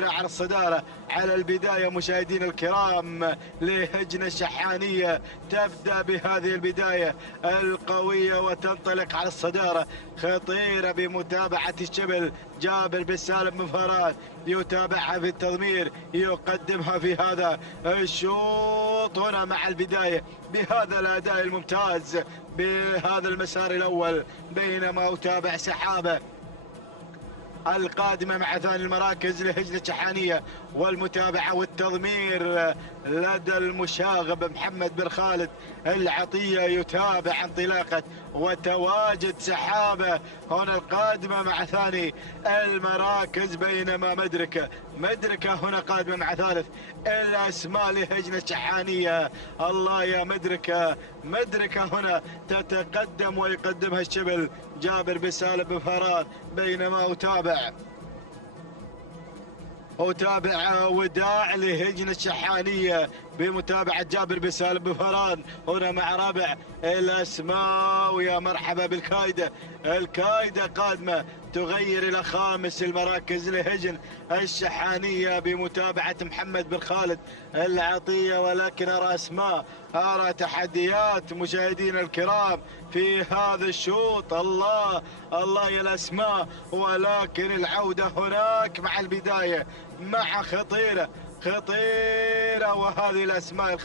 على الصدارة على البداية مشاهدين الكرام لهجن الشحانية. تبدأ بهذه البداية القوية وتنطلق على الصدارة، خطيرة بمتابعة الشبل جابر بن سالم بن فاران، يتابعها في التضمير، يقدمها في هذا الشوط هنا مع البداية بهذا الأداء الممتاز بهذا المسار الأول، بينما أتابع القادمة مع ثاني المراكز لهجنة الشحانية، والمتابعة والتضمير لدى المشاغب محمد بن خالد العطية. يتابع انطلاقة وتواجد سحابة هنا القادمة مع ثاني المراكز، بينما مدركة هنا قادمة مع ثالث الأسماء لهجنة الشحانية. الله يا مدركة هنا تتقدم ويقدمها الشبل جابر بن سالم بن فاران، بينما أتابع وداع لهجنة الشحانية بمتابعة جابر بن سالم بن فاران هنا مع رابع الأسماء. ويا مرحبا بالكايدة، الكايدة قادمة تغير إلى خامس المراكز لهجن الشحانية بمتابعة محمد بن خالد العطية. ولكن أرى تحديات مشاهدينا الكرام في هذا الشوط. الله يا الأسماء، ولكن العودة هناك مع البداية مع خطيرة، وهذه الأسماء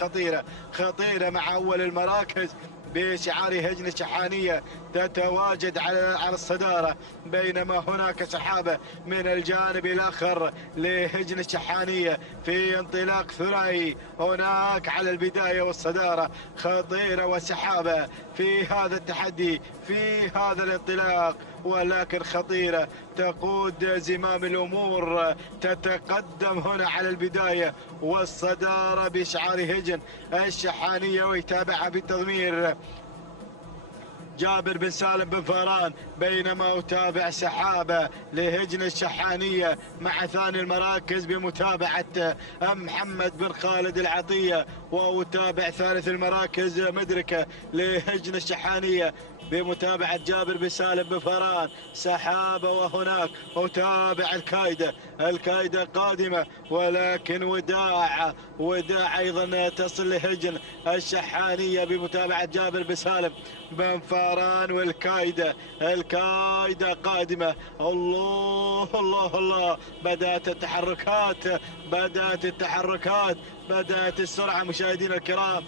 خطيرة مع أول المراكز بشعار هجنة الشحانية تتواجد على الصدارة، بينما هناك سحابة من الجانب الآخر لهجنة الشحانية في انطلاق ثنائي هناك على البداية والصدارة. خطيرة وسحابة في هذا التحدي في هذا الانطلاق، ولكن خطيرة تقود زمام الأمور، تتقدم هنا على البداية والصدارة بشعار هجن الشحانية. ويتابعها بالتضمير جابر بن سالم بن فاران، بينما أتابع سحابة لهجن الشحانية مع ثاني المراكز بمتابعة محمد بن خالد العطية. وأتابع ثالث المراكز مدركة لهجن الشحانية بمتابعة جابر بن سالم بن فاران. سحابة وهناك أتابع الكايدة قادمة، ولكن وداع أيضا تصل لهجن الشحانية بمتابعة جابر بن سالم بن فاران. والكايدة قادمة. الله بدأت التحركات، بدأت السرعة مشاهدينا الكرام.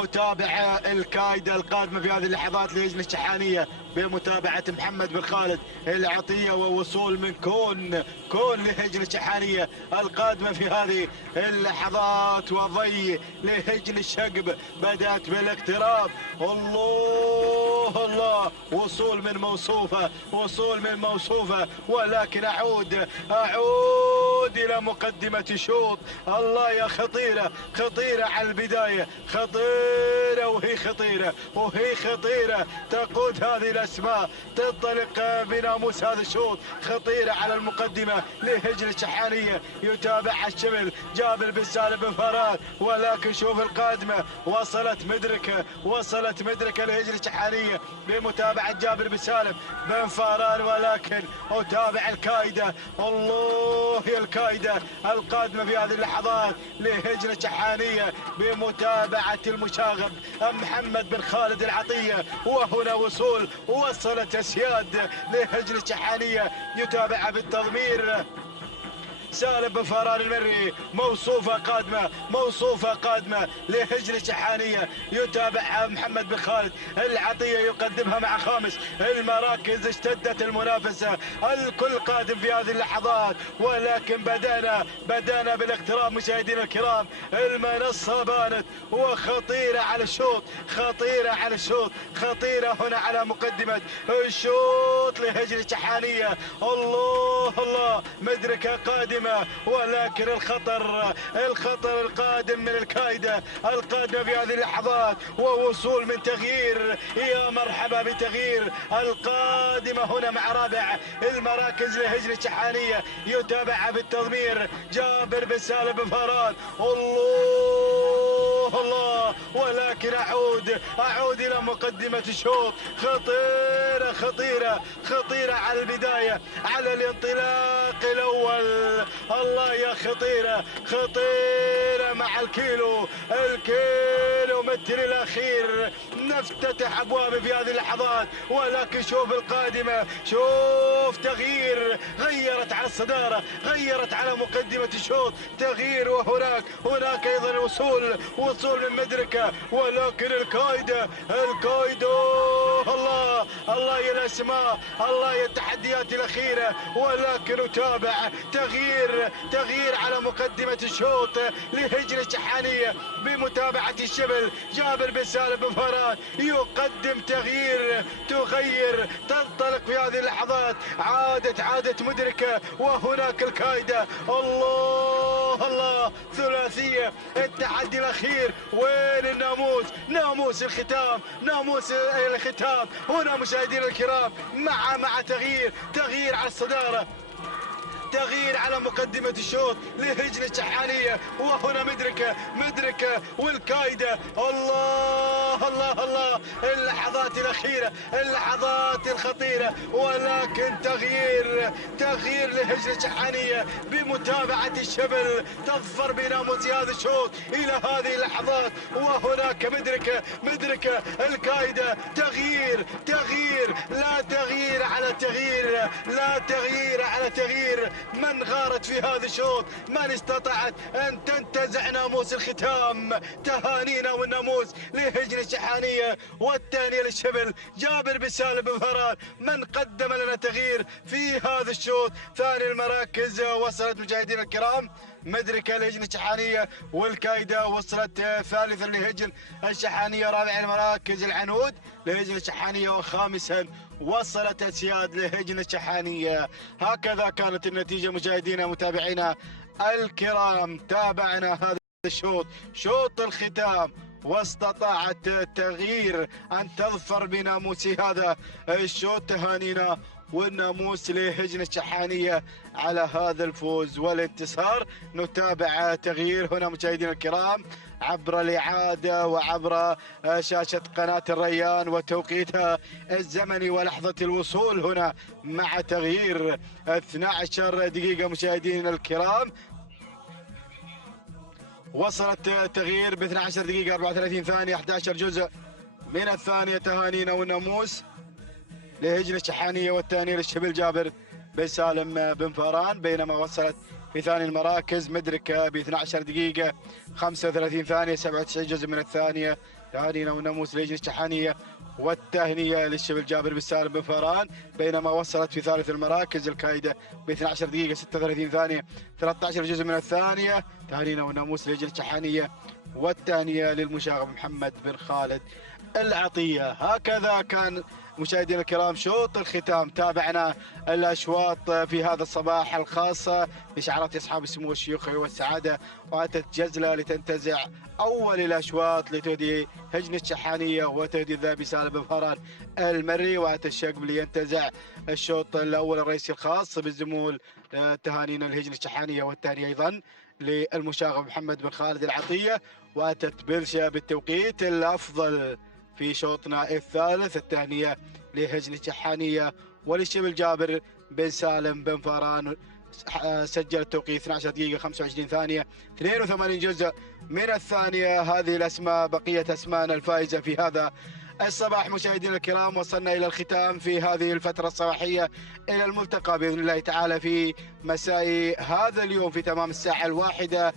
أتابع الكايدة القادمة في هذه اللحظات لهجنة الشحانية بمتابعة محمد بن خالد العطية، ووصول من كون لهجنة الشحانية القادمة في هذه اللحظات. وضي لهجن الشقب بدأت بالاقتراب. الله وصول من موصوفة، ولكن أعود إلى مقدمة الشوط. الله يا خطيرة على البداية، وهي خطيرة تقود هذه الأسماء، تنطلق بناموس هذا الشوط. خطيرة على المقدمة لهجن الشحانية، يتابعها الشبل جابر بن سالم بن فاران. ولكن شوف القادمة، وصلت مدركة لهجن الشحانية بمتابعة جابر بن سالم بن فاران. ولكن أتابع الكايدة. الله يا الكايدة القادمة في هذه اللحظات لهجن الشحانية بمتابعة المشاغب محمد بن خالد العطية. وهنا وصلت أسياد لهجن الشحانية، يتابعها بالتضمير سالم بن فاران المري. موصوفة قادمة لهجن الشحانية، يتابعها محمد بن خالد العطية، يقدمها مع خامس المراكز. اشتدت المنافسة، الكل قادم في هذه اللحظات، ولكن بدأنا بالاقتراب مشاهدينا الكرام. المنصة بانت وخطيرة على الشوط، خطيرة هنا على مقدمة الشوط لهجن الشحانية. الله مدركة قادمة، ولكن الخطر القادم من الكايدة القادمة في هذه اللحظات، ووصول من تغيير. يا مرحبا بتغيير القادمة هنا مع رابع المراكز لهجن الشحانية، يتابعها بالتضمير جابر بن سالم بن فاران. الله ولكن أعود إلى مقدمة الشوط. خطيرة على البداية، على الانطلاق الأول. الله يا خطيرة مع الكيلو متر الأخير. نفتتح أبواب في هذه اللحظات، ولكن شوف القادمة، شوف تغيير، غيرت على الصدارة، غيرت على مقدمة الشوط، تغيير. وهناك أيضا وصول من مدركة، ولكن الكايدة. الله يا الاسماء، الله يا التحديات الاخيره، ولكن نتابع تغيير على مقدمه الشوط لهجن الشحانيه بمتابعه الشبل. جابر بن سالم بن فاران يقدم تغيير، تغير، تنطلق في هذه اللحظات. عادت مدركه، وهناك الكايده. الله ثلاثيه التحدي الاخير. وين الناموس؟ ناموس الختام هنا مشاهدينا الكرام، مع تغيير على الصداره، تغيير على مقدمة الشوط لهجن الشحانية. وهنا مدركة والكايدة. الله اللحظات الأخيرة، اللحظات الخطيرة، ولكن تغيير لهجن الشحانية بمتابعة الشبل تظفر بناموس هذا الشوط إلى هذه اللحظات. وهناك مدركة الكايدة. تغيير، لا تغيير على تغيير. من غارت في هذا الشوط، من استطاعت أن تنتزع ناموس الختام. تهانينا والناموس لهجن الشحانية، والثانية للشبل جابر بن سالم بن فاران، من قدم لنا تغيير في هذا الشوط. ثاني المراكز وصلت مشاهدينا الكرام مدركة لهجن الشحانية، والكايدة وصلت ثالثا لهجن الشحانية. رابع المراكز العنود لهجن الشحانية، وخامسا وصلت اسياد لهجن الشحانية. هكذا كانت النتيجة مشاهدينا متابعينا الكرام. تابعنا هذا الشوط، شوط الختام، واستطاعت تغيير أن تظفر بناموس هذا الشوط. تهانينا والناموس لهجن الشحانية على هذا الفوز والانتصار. نتابع تغيير هنا مشاهدينا الكرام عبر الإعادة وعبر شاشة قناة الريان وتوقيتها الزمني ولحظة الوصول هنا مع تغيير 12 دقيقة مشاهدينا الكرام. وصلت التغيير ب 12 دقيقة 34 ثانية 11 جزء من الثانية. تهانينا والناموس لهجن الشحانية، والثانية للشبل جابر بن سالم بن فاران. بينما وصلت في ثاني المراكز مدركة ب 12 دقيقة 35 ثانية 97 جزء من الثانية. تهانينا والناموس لهجن الشحانية، والتهنئة للشبل جابر بن سالم بن فاران. بينما وصلت في ثالث المراكز الكايدة ب 12 دقيقة 36 ثانية 13 جزء من الثانية. تهانينا والناموس لهجن الشحانية، والتهنئة للمشاغب محمد بن خالد العطية. هكذا كان مشاهدينا الكرام شوط الختام. تابعنا الاشواط في هذا الصباح الخاصه بشعارات اصحاب السمو والشيوخ والسعاده، واتت جزله لتنتزع اول الاشواط لتهدي هجن الشحانيه وتهدي الذهبي سالم بن فاران المري، واتى الشقب لينتزع الشوط الاول الرئيسي الخاص بالزمول. تهانينا لهجن الشحانيه، والثاني ايضا للمشاغب محمد بن خالد العطيه. واتت بلشة بالتوقيت الافضل في شوطنا الثالث. الثانية لهجن الشحانية وللشبل جابر بن سالم بن فاران، سجل التوقيت 12 دقيقة 25 ثانية 82 جزء من الثانية. هذه الأسماء بقية أسماءنا الفائزة في هذا الصباح. مشاهدينا الكرام وصلنا إلى الختام في هذه الفترة الصباحية، إلى الملتقى بإذن الله تعالى في مساء هذا اليوم في تمام الساعة 1